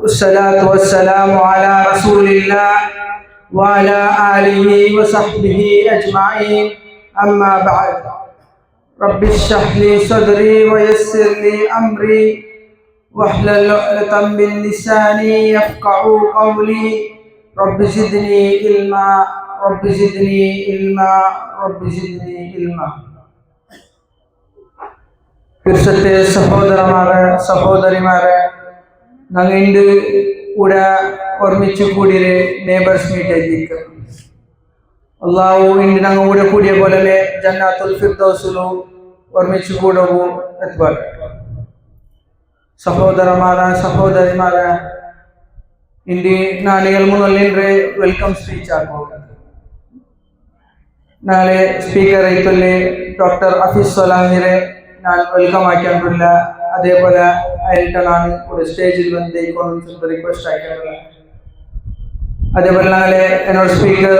والصلاة والسلام على رسول الله وعلى آله وصحبه أجمعين أما بعد رب اشرح لي صدري ويسر لي أمري واحلل عقدة من لساني يفقهوا قولي رب زدني علما رب زدني علما رب زدني علما. പിർസത്തെ സഹോദരിമാരെ ഞങ്ങൾ ഇന്ന് ഇവിടെ ഒരുമിച്ച് കൂടിയൊരു നെയ്ബേഴ്സ് മീറ്റ് ആയിരിക്കും. അള്ളാഹു ഇന്ന് ഞങ്ങൾ ഇവിടെ കൂടിയ പോലെ ജന്നാത്തുൽ ഫിർദൗസിലും ഒരുമിച്ച് കൂടവും എത്തുവാണ്. സഹോദരിമാരെ ഇന്ന് നാളുകൾ മുന്നിൽ വെൽക്കം സ്പീച്ച് ആകും. നാളെ സ്പീക്കർ ആയിട്ടുള്ള ഡോക്ടർ ഹഫീസ് സലാഹിറെ ഞാൻ വെൽക്കം ആക്കിയിട്ടുള്ള, അതേപോലെ ആയിട്ടാണ് ഒരു സ്റ്റേജിൽ വന്ന് റിക്വസ്റ്റ് ആക്കിയിട്ടുള്ളത്. അതേപോലെ നാളെ എന്നോട് സ്പീക്കർ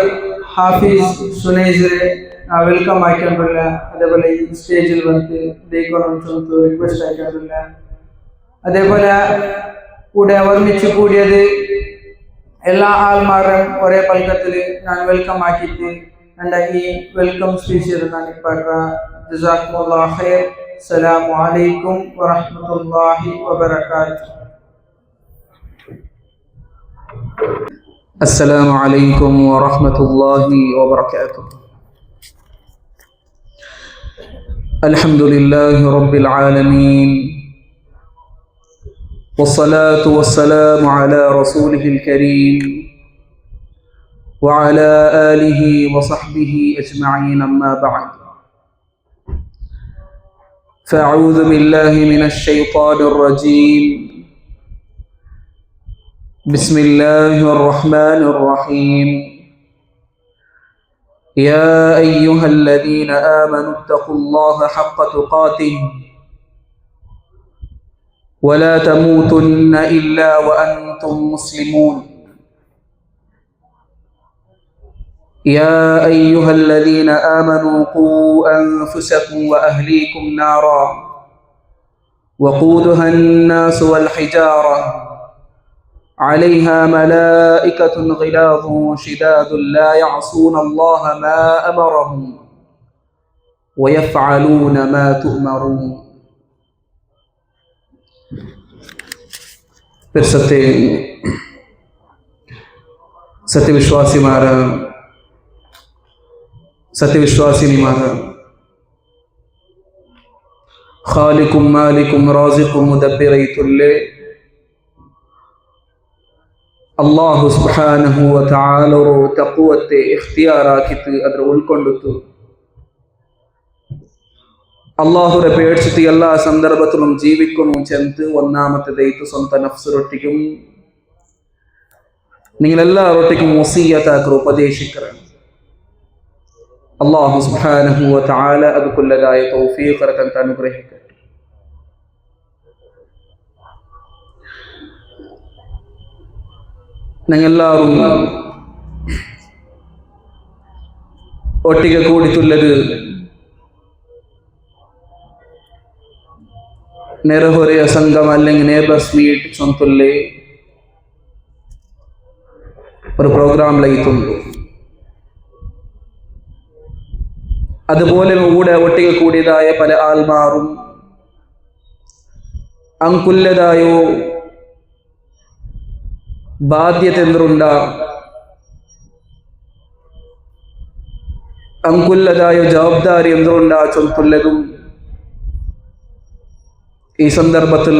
ഹാഫീസ് സുനൈസിറെ വെൽക്കം ആക്കിയിട്ടുള്ള, അതേപോലെ ഈ സ്റ്റേജിൽ വന്ന് റിക്വസ്റ്റ് ആക്കിയിട്ടുള്ള, അതേപോലെ കൂടെ ഒരുമിച്ച് കൂടിയത് എല്ലാ ആൾമാരും ഒരേ പൽക്കത്തിൽ ഞാൻ വെൽക്കം ആക്കിയിട്ട് എൻ്റെ ഈ വെൽക്കം സ്പീച്ച് ഞാൻ ഇപ്പം ജസാക്കുമുല്ലാഹ് ഖൈർ. അസ്സലാമു അലൈക്കും വറഹ്മത്തുള്ളാഹി വബറകാതുഹു. السلام عليكم ورحمة الله وبركاته. الحمد لله رب العالمين والصلاة والسلام على رسوله الكريم وعلى آله وصحبه أجمعين أما بعد فأعوذ بالله من الشيطان الرجيم. بسم الله الرحمن الرحيم. يا أيها الذين آمنوا اتقوا الله حق تقاته ولا تموتن إلا وأنتم مسلمون. يا أيها الذين آمنوا قوا أنفسكم وأهليكم نارا وقودها الناس والحجارة عليها ملائكة غلاظ شداد لا يعصون الله ما أمرهم ويفعلون ما تؤمرون. സത്യവിശ്വാസിനിമാർ, ഖാലിഖും മാലിക്കും റാസിഖും മുദബ്ബിറൈത്തുൽ അല്ലാഹു സുബ്ഹാനഹു വ തആല തഖ്വത്തെ ഇഖ്തിയാറാക്കിയിട്ട് ಅದರ ഉൾക്കൊണ്ടിട്ട് അല്ലാഹുവിനെ പേടിച്ചിട്ട് എല്ലാ സന്ദർഭത്തിലും ജീവിക്കുന്നു ചെന്ന് ഒന്നാമത്തേതായിട്ട് സ്വന്തം നഫ്സിനൊട്ടിക്കും നിങ്ങളെല്ലാവരൊട്ടിക്കും വസിയ്യത്താക്കി ഉപദേശിക്കണം. അല്ലാഹു സുബ്ഹാനഹു വ തആല അതുക്കുള്ളതായ തൗഫീഖ് തന്ന് അനുഗ്രഹിക്കട്ടെ. ഞങ്ങളെല്ലാവരും ഒട്ടിಗೆ കൂടിയിട്ടുള്ളത് ನೆರೆಹೊರೆಯ ಸಂಗಮ അല്ലെങ്കിൽ ನೇಬರ್ಸ್ ಮೀಟ್ ചൊന്തുള്ളേ ഒരു പ്രോഗ്രാമിലായിട്ടുണ്ട്. അതുപോലെ കൂടെ ഒട്ടിಗೆ കൂടിയതായ പല ആൾമാരും അങ്കുല്ലതായോ ബാധ്യത എന്തുണ്ട അങ്കുല്ലതായോ ജവാബ്ദാരി എന്തുണ്ട ചൊന്തുള്ളതും ഈ സന്ദർഭത്തിൽ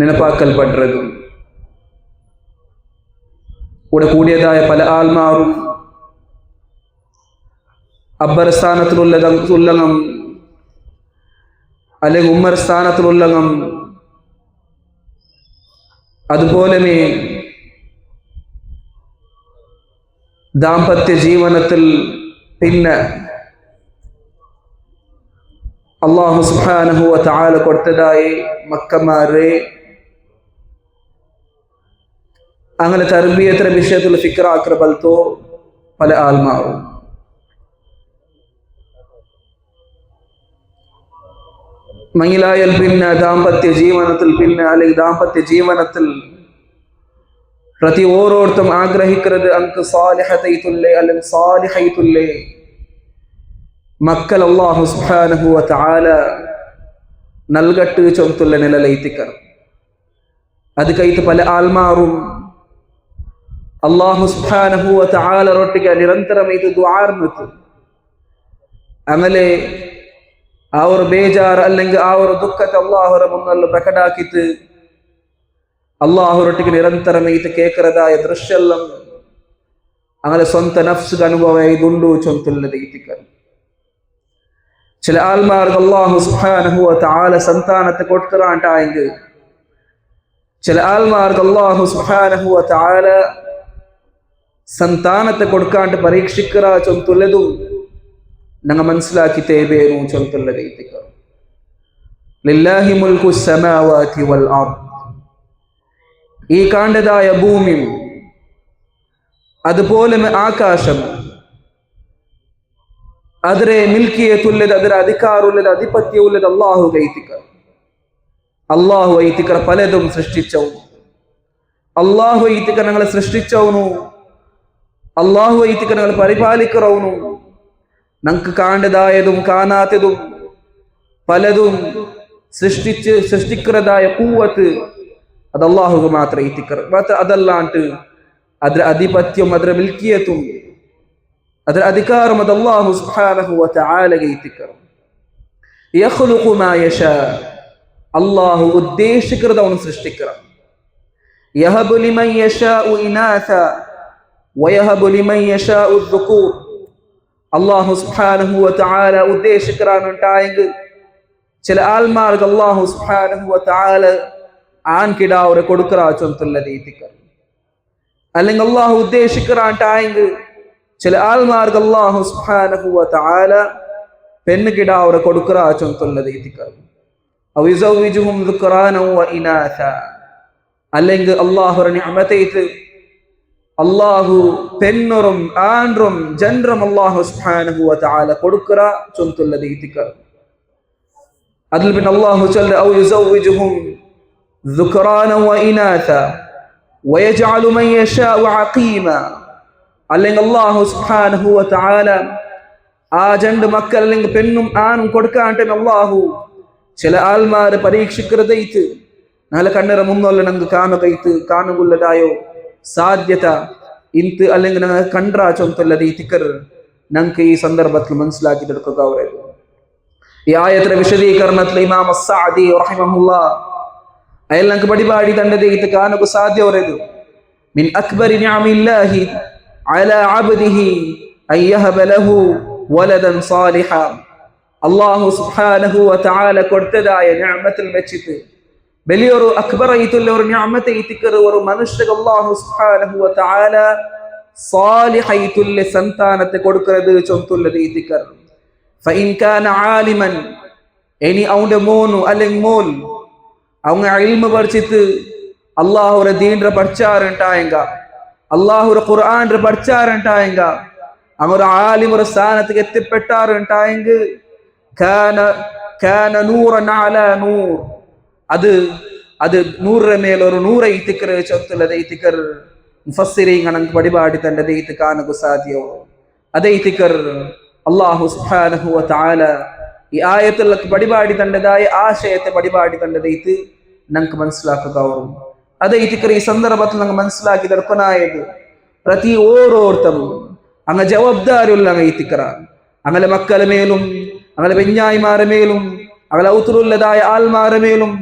നെനപ്പാക്കൽപ്പെട്ടതും കൂടെ കൂടിയതായ പല ആൾമാരും അബ്ബർ സ്ഥാനത്തിലുള്ളങ്ങം അല്ലെങ്കിൽ ഉമ്മർ സ്ഥാനത്തിലുള്ളങ്ങം അതുപോലെ ദാമ്പത്യ ജീവനത്തിൽ പിന്നെ അല്ലാഹു സുബ്ഹാനഹു വ തആല കൊടുത്തതായി മക്കമാരെ അങ്ങനെ തർബിയത്തിന്റെ വിഷയത്തിൽ ഫിക്റാക്കർ ബൽത്തോ പല ആൾമാരും മങ്ങിലായാൽ പിന്നെ ദാമ്പത്യ ജീവിതത്തിൽ പിന്നെ അല്ലെങ്കിൽ ദാമ്പത്യ ജീവിതത്തിൽ പ്രതി ഓരോരുത്തരും ആഗ്രഹിക്കുന്നത് അങ്ക് സാലിഹതൈതുല്ലേ അല്ലെങ്കിൽ സാലിഹൈതുല്ലേ മക്കൾ അല്ലാഹു സുബ്ഹാനഹു വ തആല നൽകട്ട് ചൊന്തുള്ള നിലയിലെത്തിക്കണം. അത് കൈത്ത് പല ആൽമാറും അല്ലാഹു സുബ്ഹാനഹു വ തആല റൊട്ടിಗೆ ನಿರಂತರമായി ಇದು ದುಆರ್ನತು ಆಮೇಲೆ അവർ ಬೇಜಾರು അല്ലെങ്കിൽ അവർ ದುಃಖത്തെ അല്ലാഹുರ മുന്നിൽ പ്രകടാക്കിയിട്ട് അല്ലാഹുರೊಟ್ಟಿಗೆ ನಿರಂತರമായി ಇದು കേക്കറതായ ദൃശ്യല്ലാം അങ്ങനെ സ്വന്തം നഫ്സ് അനുഭവമായി ഇതുണ്ടു ചൊന്തുള്ളത് ഇത്തിക്കണം. ചില ആൽമാർക്ക് അല്ലാഹു സുബ്ഹാനഹു വ തആല സന്താനത്തെ കൊടുക്കറാണ്ടായെങ്കിൽ ചില ആൽമാർക്ക് അല്ലാഹു സുബ്ഹാനഹു വ തആല സന്താനത്തെ കൊടുക്കാണ്ട് പരീക്ഷിക്കറ ചൊന്തുള്ളതും ഞങ്ങൾ മനസ്സിലാക്കി തേബേനു ചൊന്തുള്ളത് ഇത്തിക്കണം. ലില്ലാഹി മുൽക്കു സമാവാതി വൽ അർദ്, ഈ കാണ്ടതായ ഭൂമിയും അതുപോലെ ആകാശം ಅದರ ಮಿಲ್ಕಿಯತುಲ್ಲದ ಅದರ ಅಧಿಕಾರವುಳ್ಳದ ಅಧಿಪತ್ಯವುಳ್ಳದ ಅಲ್ಲಾಹು ಐತಿಕರ್. അള്ളാഹു ಐತಿಕರ പലതും സൃഷ്ടിച്ചവನು. അള്ളാഹു ಐತಿಕರ ഞങ്ങളെ സൃഷ്ടിച്ചവನು. അള്ളാഹു ಐತಿಕರ ഞങ്ങളെ പരിപാലിക്കറവನು. ഞങ്ങൾക്ക് കാണ്ടതായതും കാണാത്തതും പലതും സൃഷ്ടിക്കുന്നതായ കൂവത്ത് അത് അള്ളാഹുക്ക് മാത്രം ಐತಿಕರ. മാത്ര അതല്ലാണ്ട് ಅದರ ಅಧಿಪತ್ಯവും ಅದರ ಮಿಲ್ಕಿಯത്തും ಅದರ ಅಧಿಕಾರಂ ಅದು ಅಲ್ಲಾಹು ಸುಬ್ಹಾನಹು ವ ತಆಲಗೆ ಐತಿಕರ. ಯಖ್ಲುഖു ಮಾ ಯಶಾ, ಅಲ್ಲಾಹು ಉದ್ದೇಶಿಕರದ ಅವನು ಸೃಷ್ಟಿಕರ. ಯಹಬು ಲಿಮನ್ ಯಶಾഉ ಇನಾಥ ವಯಹಬು ಲಿಮನ್ ಯಶಾഉ ذുകൂർ, അല്ലാഹു സുബ്ഹാനഹു വ തആല ഉദ്ദേശിക്കറാനുണ്ടായെങ്കിൽ ചില ആൽമാർക്ക് അല്ലാഹു സുബ്ഹാനഹു വ തആല ആൺകിടാവരെ കൊടുക്കറ ചൊന്തുള്ളത് ಐತಿಕರ. അല്ലെങ്കിൽ അല്ലാഹു ഉദ്ദേശിക്കറാണ്ടായെങ്കിൽ ചില ആൽമാർക്ക് അല്ലാഹു സുബ്ഹാനഹു വ തആല പെണ്ണുകിടാവരെ കൊടുക്കറ ചൊന്തുള്ളത് ಐತಿಕರ. ഔ യുസവ്വിജുഹും ദുക്റാനൻ വ ഇനാഥ, അല്ലെങ്കിൽ അല്ലാഹുവിന്റെ നിഅമതൈത്ത് അല്ലാഹു പെണ്ണുറും ആൺറും ജൻറും അല്ലാഹു സുബ്ഹാനഹു വ തആല കൊടുക്കറ ചൊന്തുള്ളത് ಐತಿಕರ. അതിൽ പിന്നെ അല്ലാഹു ചൊല്ല ഔ യുസവ്വിജുഹും ദുക്റാനൻ വ ഇനാഥ വയജഅലു മൻ യശാഉ അഖീമ, അല്ലെങ്കിൽ അല്ലാഹു സുബ്ഹാനഹു വ തആല ആ രണ്ട് മക്കൾ അല്ലെങ്കിൽ പെണ്ണും ആണും കൊടുക്കാണ്ട് അല്ലാഹു ചില ആൽമാരെ പരീക്ഷിക്കുന്നതൈത്ത് നാളെ കണ്ണറ മുന്നോല്ല ഞങ്ങൾക്ക് കാണുകൈത്ത് കാണുകൊള്ളതായോ സാധ്യത ಇಂತು അല്ലെങ്കിൽ ഞങ്ങൾ കണ്ട്രാ ചൊന്തുള്ളത് ಐತಿಕರ ഞങ്ങൾക്ക് ഈ സന്ദർഭത്തിൽ മനസ്സിലാക്കി എടുക്കുക. ഈ ആയത്തിന്റെ വിശദീകരണത്തിൽ ഇമാം അസ്സഅദി റഹിമഹുല്ലാഹ് അയാൾ ഞങ്ങൾക്ക് പടിപാടി തണ്ടതൈത്ത് കാണുക സാധ്യവരത് മിൻ അക്ബരി നിഅമില്ലാഹി അലാ അബ്ദിഹി അൻ യഹബ ലഹു വലദൻ സാലിഹ, അല്ലാഹു സുബ്ഹാനഹു വ തആല കൊടുത്തതായ നിഅമത്തിൽ വെച്ചിട്ട് വലിയൊരു അക്ബറായിട്ടുള്ള ഒരു നിഅമത്തെ ಐತಿಕರ ഒരു മനുഷ്യർക്ക് അല്ലാഹു സുബ്ഹാനഹു വ തആല സാലിഹൈതുള്ള സന്താനത്തെ കൊടുക്കുന്നത് ചൊന്തുള്ളത് ಐತಿಕರ. ഫഇൻ കാന ആലിമൻ, ഇനി അവന്റെ മോനു അല്ലെങ്കിൽ മോൾ அவங்க ഇൽമു പഠിച്ചിട്ട് അല്ലാഹുവിന്റെ ദീനിനെ പഠിച്ചാറുണ്ടായെങ്ക, അല്ലാഹുവിന്റെ ഖുർആനെ പഠിച്ചാറുണ്ടായെങ്ക, അവർ ആലിം ഒരു സ്ഥാനത്തേക്ക് എത്തിപ്പെട്ടാറുണ്ടായെങ്കിൽ കാന നൂറൻ അലാ നൂർ, അത് നൂറിന്റെ മേൽ ഒരു നൂറ് ಐತಿಕರ ചൊത്തുള്ളത് ಐತಿಕರ. മുഫസ്സിരീങ്ങൾ ഞങ്ങൾക്ക് പടിപാടി തന്റെ ഇത് കാണുക സാധ്യമോ അത് ಐತಿಕರ. അല്ലാഹു സുബ്ഹാനഹു വ തആല ഈ ആയത്തിൽ പടിപാടി തണ്ടതായ ആശയത്തെ പടിപാടി തണ്ടതൈത്ത് ഞങ്ങൾക്ക് മനസ്സിലാക്കുക. അത് ಐತಿಕರ ഈ സന്ദർഭത്തിൽ ഞങ്ങൾ മനസ്സിലാക്കി ദർപ്പനായത് പ്രതി ഓരോരുത്തരും അങ്ങ് ജവാബ്ദാരിയുള്ള ಐತಿಕರ. അങ്ങനെ മക്കളെ മേലും അങ്ങനെ പെഞ്ഞായിമാരെ മേലും അങ്ങനെ ഔത്തുള്ളതായ ആൽമാരെ മേലും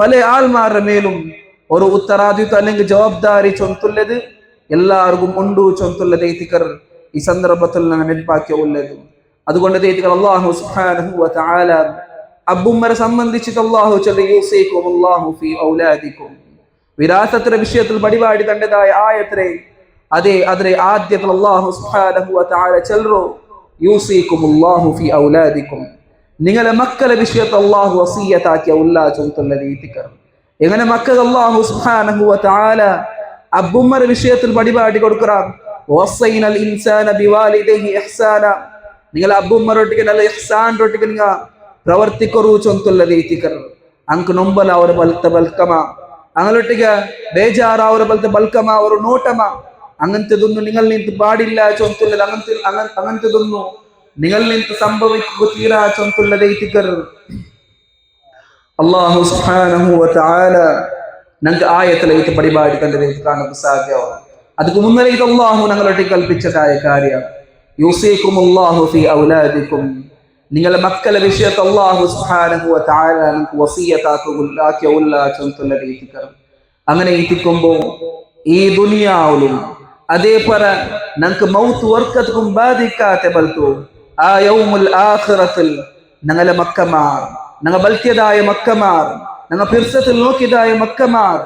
പല ആൽമാരുടെ മേലും ഒരു ഉത്തരാദിത്വം അല്ലെങ്കിൽ ജവാബ്ദാരി ചൊന്തുള്ളത് എല്ലാവർക്കും ഉണ്ടു ചൊന്തുള്ളത് ಐತಿಕರ ഈ സന്ദർഭത്തിൽ ഞങ്ങൾ നെൽപ്പാക്കിയ ഉള്ളത്. അതുകൊണ്ട് ಐತಿಕರ അല്ലാഹു സുബ്ഹാനഹു വ തആല അബ്ബുമ്മരെ സംബന്ധിച്ചിട്ട് അല്ലാഹു ചൊല്ലി യൂസികുമുല്ലാഹു ഫീ ഔലാദികും, വിരാസത്തിന്റെ വിഷയത്തിൽ പടിപാടി തണ്ടതായ ആയത്തിലെ അതിലെ ആദ്യത്തിൽ അല്ലാഹു സുബ്ഹാനഹു വ തആല ചൊല്ലു യൂസികുമുല്ലാഹു ഫീ ഔലാദികും, നിങ്ങളെ മക്കളെ വിഷയത്തിൽ അല്ലാഹു വസിയത്താക്കിയ ഉല്ലാ ചൊല്ലുന്നത് ಐತಿಕರ. എങ്ങനെ മക്കൾ അല്ലാഹു സുബ്ഹാനഹു വ തആല അബ്ബുമ്മരെ വിഷയത്തിൽ പടിപാടി കൊടുക്കണം. വസൈനൽ ഇൻസാന ബിവാലിദൈഹി ഇഹ്സാന, നിങ്ങൾ അബ്ബുമ്മറൊട്ടിക്ക് നല്ല ഇഹ്സാൻ റൊട്ടിക്ക് നിങ്ങൾ ಪ್ರವರ್ತಿಕರು ಚೊಂತುಲ್ಲದೆ ಇತಿಕರ್ ಅಂಕ ನೊಂಬಲ ಅವರ ಬಲ್ತ ಬಲ್ಕಮ ಅಂಗಳೊಟ್ಟಿಗೆ ಬೇಜಾರ ಅವರ ಬಲ್ತ ಬಲ್ಕಮ ಅವರು ನೋಟಮ അങ്ങനത്തതൊന്നും നിങ്ങൾ നിന്ത് പാടില്ല ചൊന്തുള്ളത് അങ്ങനത്തതൊന്നും നിങ്ങൾ നിന്ത് സംഭവിക്കുക തീരാ ചൊന്തുള്ളത് ഇത്തിക്കർ അല്ലാഹു സുബ്ഹാനഹു വ തആല ഞങ്ങൾക്ക് ആയത്തിലേക്ക് പരിപാടി കണ്ടത് കാണാൻ സാധ്യമാണ്. ಅದಕ್ಕೆ മുന്നേ ഇത് അല്ലാഹു ഞങ്ങളൊട്ടിക്ക് കൽപ്പിച്ചതായ കാര്യമാണ്. യൂസീകുമുല്ലാഹു ഫീ ഔലാദികും നിങ്ങളുടെ മക്കളുടെ വിഷയത്തിൽ അല്ലാഹു സുബ്ഹാനഹു വ തആല നിങ്ങൾക്ക് വസിയത്താക്കുള്ള ചൊന്തുള്ളത് ഇത്തിക്കർ. അങ്ങനെ ഇത്തിക്കുമ്പോൾ ഈ ദുനിയാവിലും അതേപോലെ ഞങ്ങൾക്ക് മൗത്ത് വർക്കത്തും ബാധിക്കാത്ത ബൽത്തു ആ യൗമുൽ ആഖിറത്തിൽ ഞങ്ങളെ മക്കമാർ ഞങ്ങൾ ബൽത്തിയതായ മക്കമാർ ഞങ്ങൾ പിർസത്തിൽ നോക്കിയതായ മക്കമാർ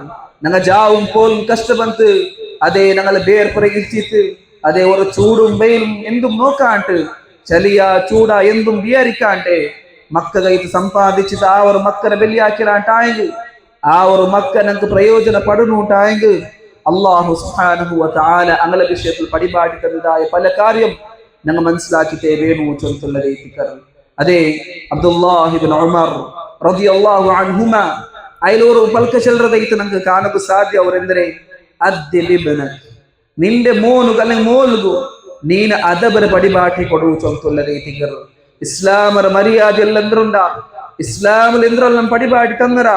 ഞങ്ങൾ ജാവും പോലും കഷ്ടപ്പെട്ട് അതേ ഞങ്ങളെ ಬೇರ್ಪರಗಿಸಿತ್ತು അതേ ഒരു ചൂടും വെയിലും എന്തും നോക്കാണ്ട് ചലിയ ചൂട എന്തും വിചാരിക്കാണ്ട് മക്ക കൈത്ത് സമ്പാദിച്ചിട്ട് ആ ഒരു മക്കനെ ബലിയാക്കിലാണ്ടായെങ്കിൽ ആ ഒരു മക്ക ഞങ്ങൾക്ക് പ്രയോജനപ്പെടുന്നുണ്ടായെങ്കിൽ അല്ലാഹു സുബ്ഹാനഹു വ തആല അങ്ങളെ വിഷയത്തിൽ പരിപാടി തന്നതായ പല കാര്യം ഞങ്ങൾ മനസ്സിലാക്കിയിട്ടേ വേണു ചൊല്ലുന്നത് ഇത്തിക്കർ. അതേ അബ്ദുല്ലാഹി ഇബ്നു ഉമർ റളിയല്ലാഹു അൻഹുമ അയലൂർ പൽക ചെല്ലറദൈത്ത് ഞങ്ങൾക്ക് കാണുക സാധ്യ അവരെന്തരെ അദ്ദിബിബ്നക് നിന്റെ മോനുക അല്ലെങ്കിൽ മോൽഗു നീന അദബര പരിപാടി കൊടു ചൊല്ലുന്നത് ഇത്തിക്കർ. ഇസ്ലാമರ മര്യാദ ಎಲ್ಲಂದ್ರುಂಡ ഇസ്ലാമിൽ എന്തെല്ലാം പരിപാടി തന്നരാ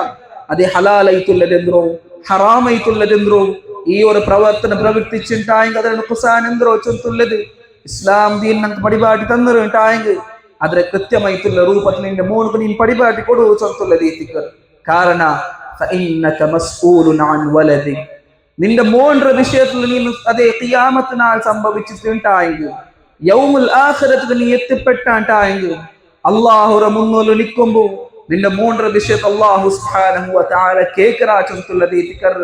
അതേ ഹലാലൈത്തുള്ളതെന്തോ ഹറാമൈത്തുള്ളതെന്തോ ഈ ഒരു പ്രവർത്തനം പ്രവർത്തിച്ചിട്ടായെങ്കിൽ അതിന് നുക്സാൻ എന്തോ ചൊല്ലുള്ളത് ഇസ്ലാം ദീൻ ഞങ്ങൾക്ക് പരിപാടി തന്നിട്ടായെങ്കിൽ അതിനെ കൃത്യമായിട്ടുള്ള രൂപത്തിൽ നിന്റെ മോനുക്ക് നീ പരിപാടി കൊടു ചൊല്ലുള്ളത് ഇത്തിക്കർ. കാരണം നിന്റെ മോന്റെ വിഷയത്തിൽ നീ അതേ ഖിയാമത്തിനാൽ സംഭവിച്ചിട്ടുണ്ടായെങ്കിൽ യൗമുൽ ആഖിറത്തിൽ നീ എത്തിപ്പെട്ടാണ്ടായെങ്കിൽ അല്ലാഹുവിന്റെ മുന്നിൽ നിൽക്കുമ്പോൾ നിന്റെ മോന്റെ വിഷയത്തിൽ അല്ലാഹു സുബ്ഹാനഹു വ തആല കേക്കറാ ചൊല്ലുന്നത് ഇത്തിക്കർ.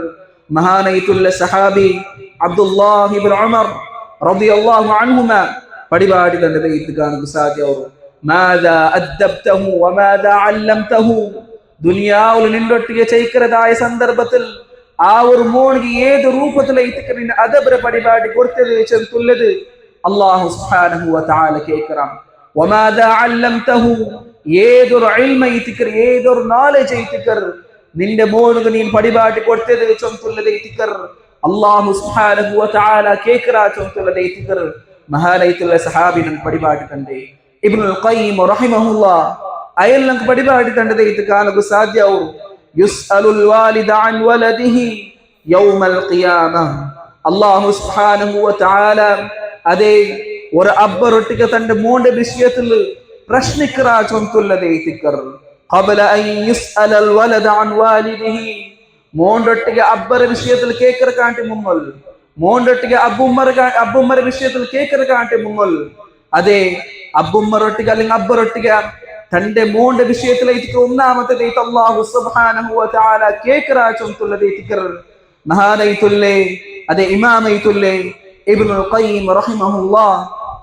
മഹാനായിട്ടുള്ള സഹാബി അബ്ദുല്ലാഹി ഇബ്നു ഉമർ റളിയല്ലാഹു അൻഹുമ പരിപാടി കണ്ടത് ഇത് കാണുക സാധ്യവും മാദാ അദ്ദബ്തഹു വമാദാ അല്ലംതഹു ദുനിയാവിൽ നിന്നൊട്ടിಗೆ ചൈക്കരതായ സന്ദർഭത്തിൽ ആ ഒരു മോണിಗೆ ഏത് രൂപത്തിലേക്ക് നിന്നെ അദബര പരിപാടി കൊടുത്തത് ചൊല്ലുന്നത് അല്ലാഹു സുബ്ഹാനഹു വ തആല കേക്കറാം. വമാദാ അല്ലംതഹു ഏതൊരു ഇൽമ ഇത്തിക്കർ ഏതൊരു നോളജ് ഇത്തിക്കർ നിന്റെ മോനുക്ക് നീ പരിപാടി കൊടുത്തത് ചൊല്ലുന്നത് ഇത്തിക്കർ അല്ലാഹു സുബ്ഹാനഹു വ തആല കേക്കറാ ചൊല്ലുന്നത് ഇത്തിക്കർ. മഹാനായിട്ടുള്ള സഹാബി ഞങ്ങൾക്ക് പരിപാടി കണ്ടേ ഇബ്നുൽ ഖയ്യിം റഹിമഹുല്ലാ അയാൾ ഞങ്ങൾക്ക് പരിപാടി കണ്ടത് ഇത് കാണുക സാധ്യവും യുസ്അലുൽ വാലിദ അൻ വലദിഹി യൗമൽ ഖിയാമഹ അല്ലാഹു സുബ്ഹാനഹു വ തആല അതേ ഒരു അബ്ബറൊട്ടിക്ക് തന്റെ മോന്റെ വിഷയത്തിൽ പ്രശ്നിക്കറാ ചൊല്ലുന്നത് ഇത്തിക്കർ. ഖബല അൻ യുസ്അലൽ വലദ അൻ വാലിദിഹി മോണ്ടൊട്ടിಗೆ ಅಬ್ಬರ ವಿಷಯದಲ್ಲಿ ಕೇಕರ ಕಾಂಟೆ ಮುಮ್ಮಲ್ മോണ്ടൊട്ടിಗೆ അബ്ബുമ്മര വിഷയത്തിൽ കേക്കര കാണ്ടെ മുങ്ങൽ അതെ അബ്ബുമ്മറൊട്ടിಗೆ അല്ലെങ്കിൽ അബ്ബറൊട്ടിಗೆ തന്റെ മോന്റെ വിഷയത്തിലേക്ക് ഒന്നാമത്തെ അല്ലാഹു സുബ്ഹാനഹു വ തആല കേക്കര ചൊല്ലുന്നത് ഇത്തിക്കർ. മഹാനായിട്ടുള്ള അതെ ഇമാമായിട്ടുള്ള ഇബ്നുൽ ഖയ്യിം റഹിമഹുല്ലാ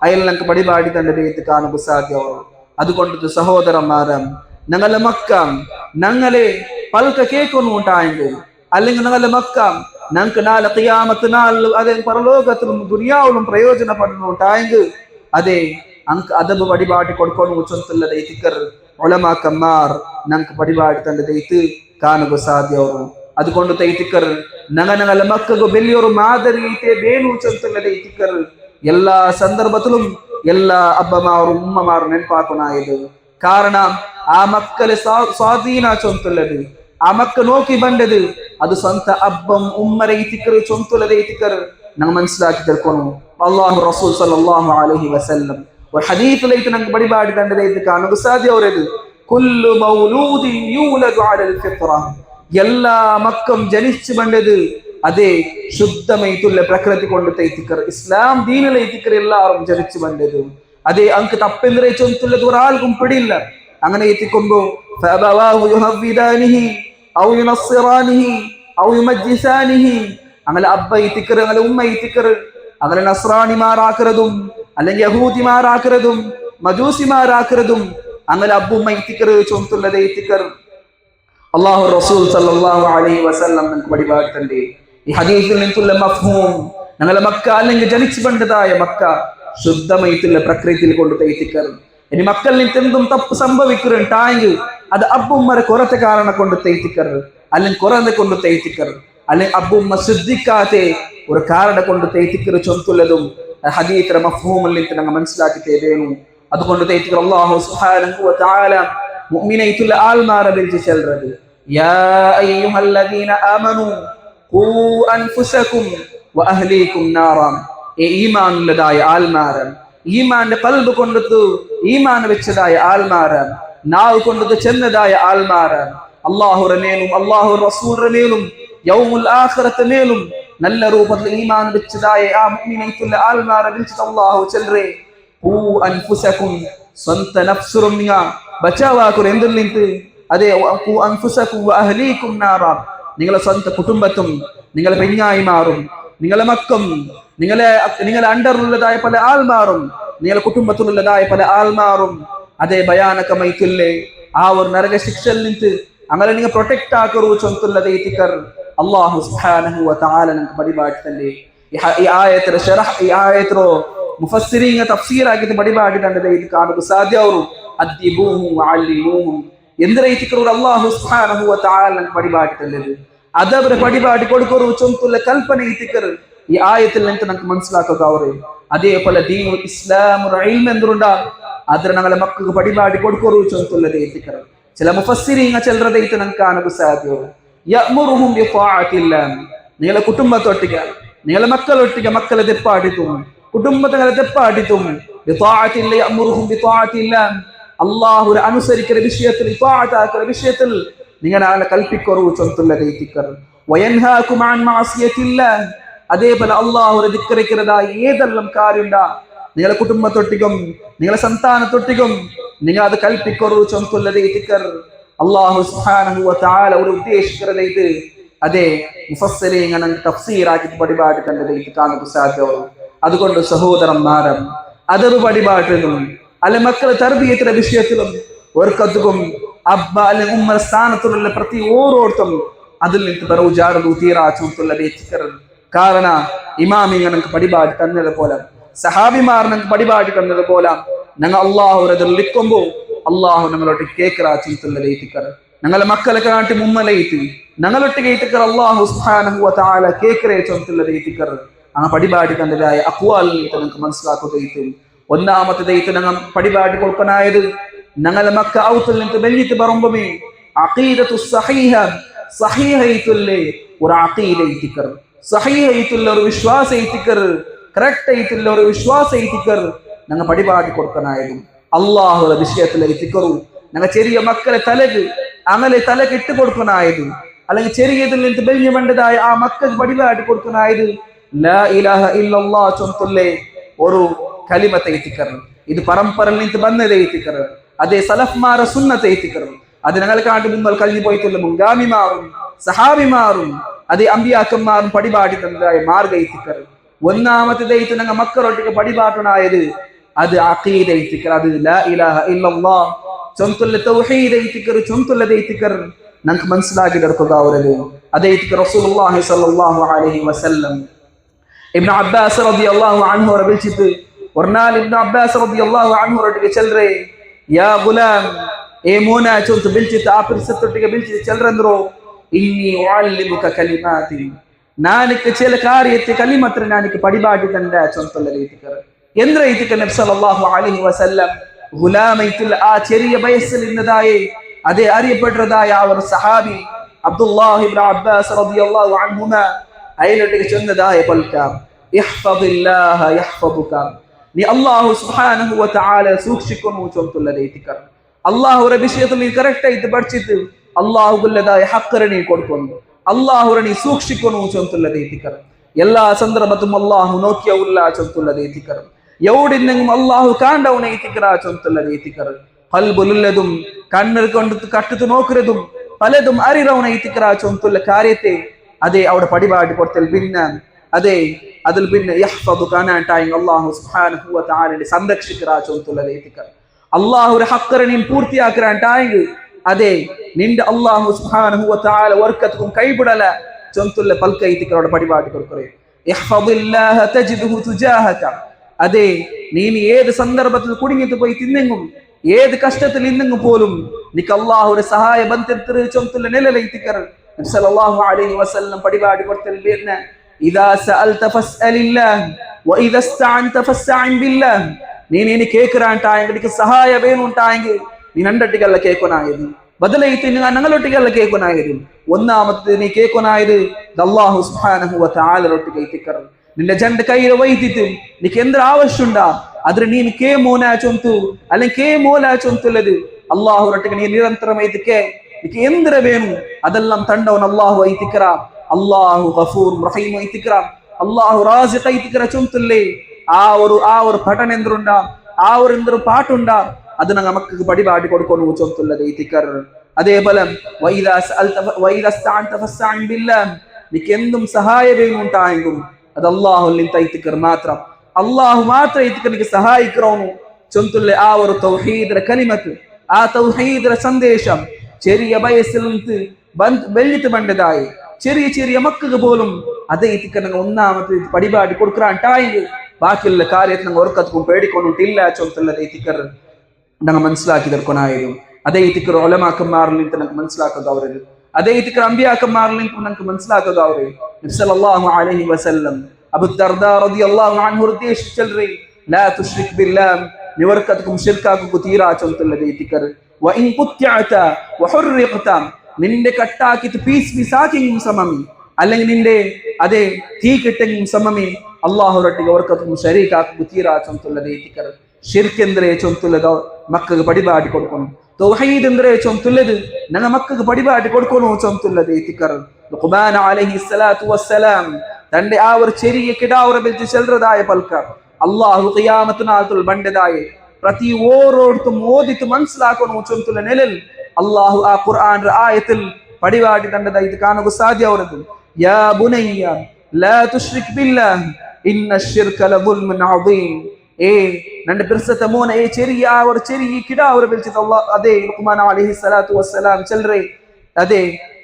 അയാൾ ഞങ്ങൾക്ക് പരിപാടി കണ്ടത് ഇത് കാണുക സാധ്യവും. അതുകൊണ്ട് സഹോദരന്മാരെ ഞങ്ങളെ മക്ക ഞങ്ങളെ പൽക്ക കേൾക്കുന്നുണ്ടായെങ്കിൽ അല്ലെങ്കിൽ ഞങ്ങളുടെ മക്ക ഞങ്ങൾക്ക് നാളെ ഖിയാമത്ത് നാളിൽ അതെ പരലോകത്തിലും ദുനിയാവിലും പ്രയോജനപ്പെടുന്നുണ്ടായെങ്കിൽ അതെ അങ്ക് അദബ് പരിപാടി കൊടുക്കുന്നു ചൊല്ലുന്നത് ഇത്തിക്കർ. ഉലമാക്കന്മാർ ഞങ്ങൾക്ക് പരിപാടി തന്നത് ഇത് കാണുക സാധ്യവും. അതുകൊണ്ട് ഇത്തിക്കർ ഞങ്ങളുടെ മക്കൾക്ക് വലിയൊരു മാതൃക വേണു ചൊല്ലുന്നത് ഇത്തിക്കർ. എല്ലാ സന്ദർഭത്തിലും എല്ലാ അബ്ബമാരും ഉമ്മമാരും നെൻപാക്കുന്നായത് കാരണം ആ മക്കളെ സ്വാധീന ചൊല്ലുള്ളത് ആ മക്ക നോക്കി ബണ്ടത് അത് സ്വന്ത അബ്ബം ഉമ്മരെ ഇത്തിക്കർ ചൊല്ലുന്നത് ഇത്തിക്കർ ഞങ്ങൾ മനസ്സിലാക്കി തീർക്കുന്നു. അല്ലാഹു റസൂൽ സല്ലല്ലാഹു അലൈഹി വസല്ലം ഒരു ഹദീസിലേക്ക് ഞങ്ങൾ പരിപാടി കണ്ടത് ഇത് കാണുക സാധ്യവരത് കുല്ലു മൗലൂദിൻ യൂലദു അലൽ ഫിത്ര എല്ലാ മക്കം ജനിച്ചു ബണ്ടത് അതേ ശുദ്ധമായിട്ടുള്ള പ്രകൃതി കൊണ്ട് തൈത്തിക്കർ ഇസ്ലാം ദീനിലെ ഇത്തിക്കർ എല്ലാവരും ജനിച്ചു ബണ്ടത് അതേ അങ്ക് തപ്പെന്തരെ ചൊല്ലുന്നത് ഒരാൾക്കും പിടിയില്ല. അങ്ങനെ എത്തിക്കുമ്പോ അങ്ങനെ അബ്ബ ഇത്തിക്കർ അങ്ങനെ ഉമ്മ ഇത്തിക്കർ അങ്ങനെ നസ്രാണിമാരാക്കുന്നതും അല്ലെങ്കിൽ യഹൂദിമാരാക്കുന്നതും മജൂസിമാരാക്കുന്നതും അങ്ങനെ അബ്ബുമ്മ ഇത്തിക്കർ ചൊല്ലുന്നത് ഇത്തിക്കർ. അല്ലാഹു റസൂൽ സല്ലല്ലാഹു അലൈഹി വസല്ലം നമുക്ക് പരിപാടി തന്റെ ഈ ഹദീസിൽ നിന്നുള്ള മഫ്ഹൂം ഞങ്ങളെ മക്ക അല്ലെങ്കിൽ ജനിച്ചു ബണ്ടതായ മക്ക ശുദ്ധമായിട്ടുള്ള പ്രകൃതിയിൽ കൊണ്ട് തൈത്തിക്കർ ഇനി മക്കളിൽ എന്തും തപ്പ് സംഭവിക്കുന്നുണ്ടായെങ്കിൽ അത് അബ്ബുമ്മരെ കുറത്തെ കാരണം കൊണ്ട് തെറ്റിക്കരുത്, അല്ലെങ്കിൽ കുറഞ്ഞ കൊണ്ട് തെറ്റിക്കരുത്, അല്ലെങ്കിൽ അബ്ബുമ്മ ശ്രദ്ധിക്കാതെ ഒരു കാരണം കൊണ്ട് തെറ്റിക്കരു ചൊന്തുള്ളതും ഹദീസിന്റെ മഫ്ഹൂമിൽ ഞങ്ങൾ മനസ്സിലാക്കി തരുന്നു. അതുകൊണ്ട് തെറ്റിക്കർ അല്ലാഹു സുബ്ഹാനഹു വ തആല മുഅ്മിനീത്തുൽ ആൽമാരെ വിളിച്ച് ചെല്ലുന്നത് യാ അയ്യുഹല്ലദീന ആമനൂ ഖൂ അൻഫുസകും വ അഹ്ലീകും നാറാൻ. ഈമാനുള്ളതായ ആൽമാരൻ, ഈമാന്റെ ഖൽബ് കൊണ്ടത് ഈമാൻ വെച്ചതായ ആൽമാരൻ, നാവ് കൊണ്ടത് ചെന്നതായ ആൽമാരൻ, അല്ലാഹുവിന്റെ മേലും അല്ലാഹു റസൂലിന്റെ മേലും യൗമുൽ ആഖിറത്തെ മേലും നല്ല രൂപത്തിൽ ഈമാൻ വെച്ചതായ ആ മുഅ്മിനീത്തുൽ ആൽമാരെ വിളിച്ചിട്ട് അല്ലാഹു ചെല്ലുറേ ഖൂ അൻഫുസകും, സ്വന്ത നഫ്സുറും നിങ്ങ ബച്ചാവാക്കുർ എന്തിൽ അതെ ഖൂ അൻഫുസകും വ അഹ്ലീകും നാറാൻ. നിങ്ങളെ സ്വന്തം കുടുംബത്തും നിങ്ങളെ പെഞ്ഞായിമാറും നിങ്ങളെ മക്കം നിങ്ങളെ അണ്ടറിലുള്ളതായ പല ആൾമാറും നിങ്ങളെ കുടുംബത്തിലുള്ളതായ പല ആൾമാറും അതേ ഭയാനകമായിട്ടില്ലേ ആ ഒരു നരക ശിക്ഷയിൽ നിന്ന് അങ്ങനെ നിങ്ങൾ പ്രൊട്ടക്ട് ആക്കറു ചൊന്തുള്ളത് എത്തിക്കർ അല്ലാഹു സുബ്ഹാനഹു വ തആല നമുക്ക് പടിപാടിത്തല്ലേ. ഈ ആയത്തിലെ ശറഹ് ഈ ആയത്തിലോ മുഫസ്സിരീങ്ങ തഫ്സീർ ആക്കിയിട്ട് പടിപാടിട്ടുണ്ട്. ഇത് കാണുക സാധ്യവරු അദ്ദിബൂഹും വഅല്ലിമൂഹും എന്തിനെ എത്തിക്കറു അല്ലാഹു സുബ്ഹാനഹു വ തആല നമുക്ക് പടിപാടിത്തല്ലേ. അതവരെ പടിപാടി കൊടുക്കറു ചൊന്തുള്ള കൽപ്പന എത്തിക്കർ ഈ ആയത്തിൽ നിന്ന് നമുക്ക് മനസ്സിലാക്കുക. അവര് അതേപോലെ ദീനുൽ ഇസ്ലാമുൽ ഇൽമ എന്തുണ്ടാ അതിന് ഞങ്ങളെ മക്കൾക്ക് പടിപാടി കൊടുക്കറു ചൊന്തുള്ളത് എത്തിക്കർ. ചില മുഫസ്സിരീങ്ങ ചെല്ലറതൈത്ത് നമുക്ക് കാണുക സാധ്യവും യഅ്മുറുഹും ബിത്വാഅത്തില്ലാഹ്. നിങ്ങളെ കുടുംബത്തൊട്ടിക നിങ്ങളെ മക്കളൊട്ടിക മക്കളെ തെപ്പാടിത്തും കുടുംബത്തെ തെപ്പാടിത്തും ബിത്വാഅത്തില്ലാഹ് യഅ്മുറുഹും ബിത്വാഅത്തില്ലാഹ്. അല്ലാഹുവിനെ അനുസരിക്കുന്ന വിഷയത്തിൽ ഇത്വാഅത്താക്കുന്ന വിഷയത്തിൽ നിങ്ങളെ കൽപ്പിക്കറു ചൊന്തുള്ളത് എത്തിക്കർ. വയൻഹാകും അൻ മഅസിയത്തില്ലാഹ്. അതേപോലെ അല്ലാഹുവിനെ ധിക്കരിക്കുന്നതായ ഏതെല്ലാം കാര്യമുണ്ടാ നിങ്ങളെ കുടുംബത്തൊട്ടിക്കും നിങ്ങളെ സന്താനത്തൊട്ടിക്കും നിങ്ങൾ അത് കൽപ്പിക്കറു ചൊന്തുള്ളത് എത്തിക്കർ. അല്ലാഹു സുബ്ഹാനഹു വ തആല ഒരു ഉദ്ദേശിക്കുന്നത് ഇത് അതെ മുഫസ്സിരീങ്ങൾ തഫ്സീറാക്കി പടിപാടി കണ്ടത് ഇത് കാണുക സാധ്യവും. അതുകൊണ്ട് സഹോദരന്മാരും അതൊരു പടിപാട്ടിലും അല്ലെ മക്കളെ തർബിയത്തിന്റെ വിഷയത്തിലും ഓർക്കതും അബ്ബ അല്ലെ ഉമ്മ സ്ഥാനത്തുള്ള പ്രതി ഓരോരുത്തും അതിൽ നിന്ന് ബറൗജാറു തീരാ ചൊന്തുള്ളത് എത്തിക്കർ. കാരണം ഇമാമിങ്ങൾ നമുക്ക് പടിപാടി തന്നത് പോലെ സഹാബിമാർ നമുക്ക് പടിപാടി തന്നത് പോലെ ഞങ്ങൾ അള്ളാഹുരത് വിളിക്കുമ്പോൾ അള്ളാഹു ഞങ്ങളോട്ട് കേക്കറാ ചൊന്തുള്ളത് എത്തിക്കർ. ഞങ്ങളെ മക്കളെ കാട്ടി മുമ്മലയിത്ത് ഞങ്ങളൊട്ടിಗೆ എത്തിക്കർ അല്ലാഹു സുബ്ഹാനഹു വ തആല കേക്കറെ ചൊന്തുള്ളത് എത്തിക്കർ. ആ പടിപാടി തന്നതായ അഖ്വാൽ നമുക്ക് മനസ്സിലാക്കുകയും ഒന്നാമത്തെ ഞങ്ങൾ പടിപാടി കൊടുക്കാനായത് ഞങ്ങളെ മക്ക ഔത്തിൽ നിന്ന് ബെല്ലിത്ത് പറമ്പമേ അഖീദത്തു സഹീഹ സഹീഹയിത്തുല്ലേ ഒരു അഖീദ എത്തിക്കർ. സഹീഹയിത്തുള്ള ഒരു വിശ്വാസ എത്തിക്കർ. കറക്റ്റ് ആയിട്ടുള്ള ഒരു വിശ്വാസ എത്തിക്കർ ഞങ്ങൾ പടിപാടി കൊടുക്കാനായതും അള്ളാഹുടെ വിഷയത്തിൽ എത്തിക്കറു. ഞങ്ങൾ ചെറിയ മക്കളെ അങ്ങനെ തലക്ക് ഇട്ട് കൊടുക്കാനായത് അല്ലെങ്കിൽ ചെറിയതിൽ നിന്ന് ബെല്ലിഞ്ഞു വേണ്ടതായ ആ മക്കൾക്ക് പടിപാടി കൊടുക്കാനായത് ലാ ഇലാഹ ഇല്ലല്ലാഹ് ചൊന്തുല്ലേ ഒരു കലിമത്തെ എത്തിക്കർ. ഇത് പരമ്പരയിൽ നിന്ന് വന്നതേ എത്തിക്കർ. അതേ സലഫ്മാരെ സുന്നത്തെ എത്തിക്കർ. അത് ഞങ്ങൾ കാട്ടി മുമ്പ് കഴിഞ്ഞു പോയിട്ടുള്ള മുൻഗാമിമാറും സഹാബിമാറും അതേ അമ്പിയാക്കന്മാരും പടിപാടി തന്നതായ മാർഗ എത്തിക്കർ. ഒന്നാമത്തെ ഞങ്ങൾ മക്കളൊട്ടിക്ക് പടിപാട്ടനായത് അത് അഖീദ എത്തിക്കർ. അത് ലാ ഇലാഹ ഇല്ലല്ലാഹ് ചൊന്തുള്ള തൗഹീദ് എത്തിക്കർ ചൊന്തുള്ളത് എത്തിക്കർ നമുക്ക് മനസ്സിലാക്കി എടുക്കുക. അവരത് അതേ എത്തിക്കർ റസൂലുള്ളാഹി സ്വല്ലല്ലാഹു അലൈഹി വസല്ലം ഇബ്നു അബ്ബാസ് റളിയല്ലാഹു അൻഹു വിളിച്ചിട്ട് ഒർനാൽ ഇബ്നു അബ്ബാസ് റളിയല്ലാഹു അൻഹു ഒട്ടിಗೆ ചെല്ലറേ യാ ഗുലാം ഏ മോന ചൊന്തു വിളിച്ചിട്ട് ആ പരിസരത്തൊട്ടിಗೆ വിളിച്ചിട്ട് ചെല്ലറಂದ್ರು ഇന്നി ഉഅല്ലിമുക കലിമാതി നാനിക്ക് ചില കാര്യത്തെ കലിമത്ര നാനിക്ക് പടിപാടി തന്റെ ചൊന്തുള്ളത് എത്തിക്കർ. എന്ത്ര എത്തിക്കർ നബി സല്ലല്ലാഹു അലൈഹി വസല്ലം ഗുലാമൈത്തുൽ ആ ചെറിയ വയസ്സിൽ ഇന്നതായ അതേ അറിയപ്പെട്ടതായ ആ ഒരു സഹാബി അബ്ദുല്ലാഹ് ഇബ്നു അബ്ബാസ് റളിയല്ലാഹു അൻഹുമ അയലൊട്ടിಗೆ ചെന്നതായ പൽക്കാം ഇഹ്ഫദില്ലാഹ യഹ്ഫദുക. നീ അല്ലാഹു സുബ്ഹാനഹു വ തആല സൂക്ഷിക്കുന്നു ചൊന്തുള്ളത് എത്തിക്കർ. അല്ലാഹുവിന്റെ വിഷയത്തിൽ നീ കറക്റ്റ് ആയിട്ട് പഠിച്ചിട്ട് അല്ലാഹുവിൻ്റെതായ ഹഖ് നീ കൊടുക്കുന്നു അല്ലാഹുവിനെ നീ സൂക്ഷിക്കുന്നു ചൊന്തുള്ളത് എത്തിക്കർ. എല്ലാ സന്ദർഭത്തും അല്ലാഹു നോക്കിയവുള്ള ചൊന്തുള്ളത് എത്തിക്കർ. എവിടെന്നെങ്കിലും അല്ലാഹു കാണ്ടവനെ എത്തിക്കറാ ചൊന്തുള്ളത് എത്തിക്കർ. ഖൽബുലുള്ളതും കണ്ണിൽ കൊണ്ട് കട്ടിട്ട് നോക്കുന്നതും പലതും അറിയവനെ എത്തിക്കറാ ചൊന്തുള്ള കാര്യത്തെ അതേ അവിടെ പടിപാടി കൊടുത്തൽ പിന്നെ അതേ അതിൽ പിന്നെ യഹ്ഫദു കാനാട്ടായി അല്ലാഹു സുബ്ഹാനഹു വ തആല സംരക്ഷിക്കറാ ചൊന്തുള്ളത് എത്തിക്കർ. അല്ലാഹുവിന്റെ ഹഖ് നീ പൂർത്തിയാക്കറാട്ടായി അതെ നിന്റെ അല്ലാഹു സുബ്ഹാനഹു വ തആല വർക്കത്തും കൈബിടല ചൊന്തുള്ള പൽക എത്തിക്കറോടെ പടിപാടി കൊടുക്കറേ ഇഹ്ഫദില്ലാഹ തജിദുഹു തുജാഹക. അതെ നീ ഏത് സന്ദർഭത്തിൽ കുടുങ്ങിയിട്ട് പോയി തിന്നെങ്കും ഏത് കഷ്ടത്തിൽ ഇന്നെങ്കിൽ പോലും നിക്ക് അള്ളാഹു ഒരു സഹായ ബന്ധത്തിൽ ചൊന്തുള്ള നിലയിലെത്തിക്കർ. നബി സല്ലല്ലാഹു അലൈഹി വസല്ലം പരിപാടി കൊടുത്തൽ ബിർന ഇദാ സഅൽത ഫസ്അലില്ലാഹ് വഇദാ ഇസ്തഅൻത ഫസ്തഇൻ ബില്ലാഹ്. നീ കേൾക്കറാണ്ടായെങ്കിൽ നിനക്ക് സഹായ വേണുണ്ടായെങ്കിൽ നീ രണ്ടൊട്ടികല്ല കേൾക്കൊനായത് ബദലൈತಿ ഞങ്ങളൊട്ടികല്ല കേൾക്കൊനായത്. ഒന്നാമത്തെ നീ കേൾക്കൊനായത് അല്ലാഹു സുബ്ഹാനഹു വ തആലൊട്ടിಗೆ ಇತಿಕರ. നിന്റെ രണ്ട് കൈയിൽ വൈദ്യുതി നിനക്ക് എന്ത് ആവശ്യമുണ്ടാ ಅದ್ರ ನೀನು ಕೇ ಮೋನ ಚೊಂತು ಅಲ್ಲ ಕೇ ಮೋಲ ಚೊಂತುಲ್ಲದು ಅಲ್ಲಾಹು ನೀ ನಿರಂತರಮ ಇದಕ್ಕೆ ನಿಕ್ಕೆ ಎಂದ್ರ ವೇಣು ಅದೆಲ್ಲ ತಂಡವನ್ ಅಲ್ಲಾಹು ಐತಿಕರ. ಅಲ್ಲಾಹು ಗಫೂರ್ ರಹೀಮ್ ಐತಿಕರ. ಅಲ್ಲಾಹು ರಾಜಿಕ್ ಐತಿಕರ ಚೊಂತುಲ್ಲೇ ಆ ഒരു പഠനം എന്തുണ്ടാ ആ ഒരു എന്തൊരു പാട്ടുണ്ടാ അത് നമുക്ക് പടിപാടി കൊടുക്കുന്നു ചൊന്തുള്ളത് ഇത്തിക്കർ. അതേപോലെ നിക്ക് എന്തും സഹായ വേണുണ്ടായെങ്കും അത് അല്ലാഹുവിന്റെ ഇത്തിക്കർ മാത്രം. അല്ലാഹു മാത്രം ഇത്തിക്കർക്ക് സഹായിക്കറോന്നു ചൊന്തുള്ള ആ ഒരു തൗഹീദിന്റെ കലിമത്ത്, ആ തൗഹീദിന്റെ സന്ദേശം ചെറിയ വയസ്സിൽ നിന്ന് വെള്ളിട്ട് പണ്ടതായി ചെറിയ ചെറിയ മക്കൾക്ക് പോലും അതേ ഇത്തിക്കർ ഒന്നാമത്തെ പടിപാടി കൊടുക്കാണ്ടായെങ്കിൽ ബാക്കിയുള്ള കാര്യത്തിൽ ഞങ്ങൾ ഓർക്കത്തും പേടിക്കൊണ്ടിട്ടില്ല ചൊല്ലുള്ളത് ഇത്തിക്കർ ഞങ്ങൾ മനസ്സിലാക്കി തീർക്കൊനായിരുന്നു. അതേ ഇത്തിക്കർ ഒലമാക്കന്മാരിൽ നിന്ന് ഞങ്ങൾക്ക് മനസ്സിലാക്കുക അവര്, അതേ ഇത്തിക്കർ അമ്പിയാക്കന്മാരിൽ നിന്ന് ഞങ്ങൾക്ക് മനസ്സിലാക്കുക അവര്. നബി സല്ലല്ലാഹു അലൈഹി വസല്ലം അബൂ ദർദാ റളിയല്ലാഹു അൻഹു നിർദ്ദേശിച്ചൽറി ലാ തുശ്രിക് ബില്ലാഹ് നിവർക്കത്തും ശിർക്കാക്കും തീരാ ചൊല്ലുള്ളത് ഇത്തിക്കർ. വ ഇൻ ഖുത്തിഅത വ ഹുർരിഖത നിന്റെ കട്ടാക്കിട്ട് പീസ് ആക്കിയും സമമി അല്ലെങ്കിൽ നിന്റെ അതേ തീ കിട്ടെങ്കിലും സമമി അല്ലാഹുರೊಟ್ಟಿಗೆ ವರ್ಕತ್ತು ಶರೀಕಾಕು ತೀರಾ ಚೊಂತುಲ್ಲದೆ ಇತಿಕರ. ಶಿರ್ಕ್ ಎಂದ್ರೆ ಚೊಂತುಲ್ಲದ ಮಕ್ಕಗೆ ಪಡಿಬಾಡಿ ಕೊಡ್ಕೊನು. ತೌಹೀದ್ ಎಂದ್ರೆ ಚೊಂತುಲ್ಲದು ನನ್ನ ಮಕ್ಕಗೆ ಪಡಿಬಾಡಿ ಕೊಡ್ಕೊನು ಚೊಂತುಲ್ಲದೆ ಇತಿಕರ. ಲುಕ್ಮಾನ್ ಅಲೈಹಿ ಸಲಾತು ವಸ್ಸಲಾಂ തന്റെ ആ ഒരു ചെറിയ കിടാവറ വെച്ച് ചെല്ലുന്നതായ പൽക്ക അല്ലാഹു ഖിയാമത്ത് നാൾ ബണ്ടതായ പ്രതി ഓരോരുത്തും ഓദിത്ത് മനസ്സിലാക്കണു ചൊന്തുള്ള നിലൽ അല്ലാഹു ആ ഖുർആന്റെ ആയത്തിൽ പടിവാടി തണ്ടതായി ഇത് കാണുക സാധ്യവരത്. യാ ബുനയ്യ ലാ തുശ്രിക് ബില്ലാഹ് ഇന്ന ശിർക ലദുൽമുൻ അദീം. നന്റെ പിർസത്തെ മോനെ ചെറിയ ആ ഒരു ചെറിയ കിടാവറ വെച്ച് അല്ലാഹു അതേ ലുക്മാൻ അലൈഹി സ്വലാത്തു വസ്സലാം ചെല്ലറേ അതേ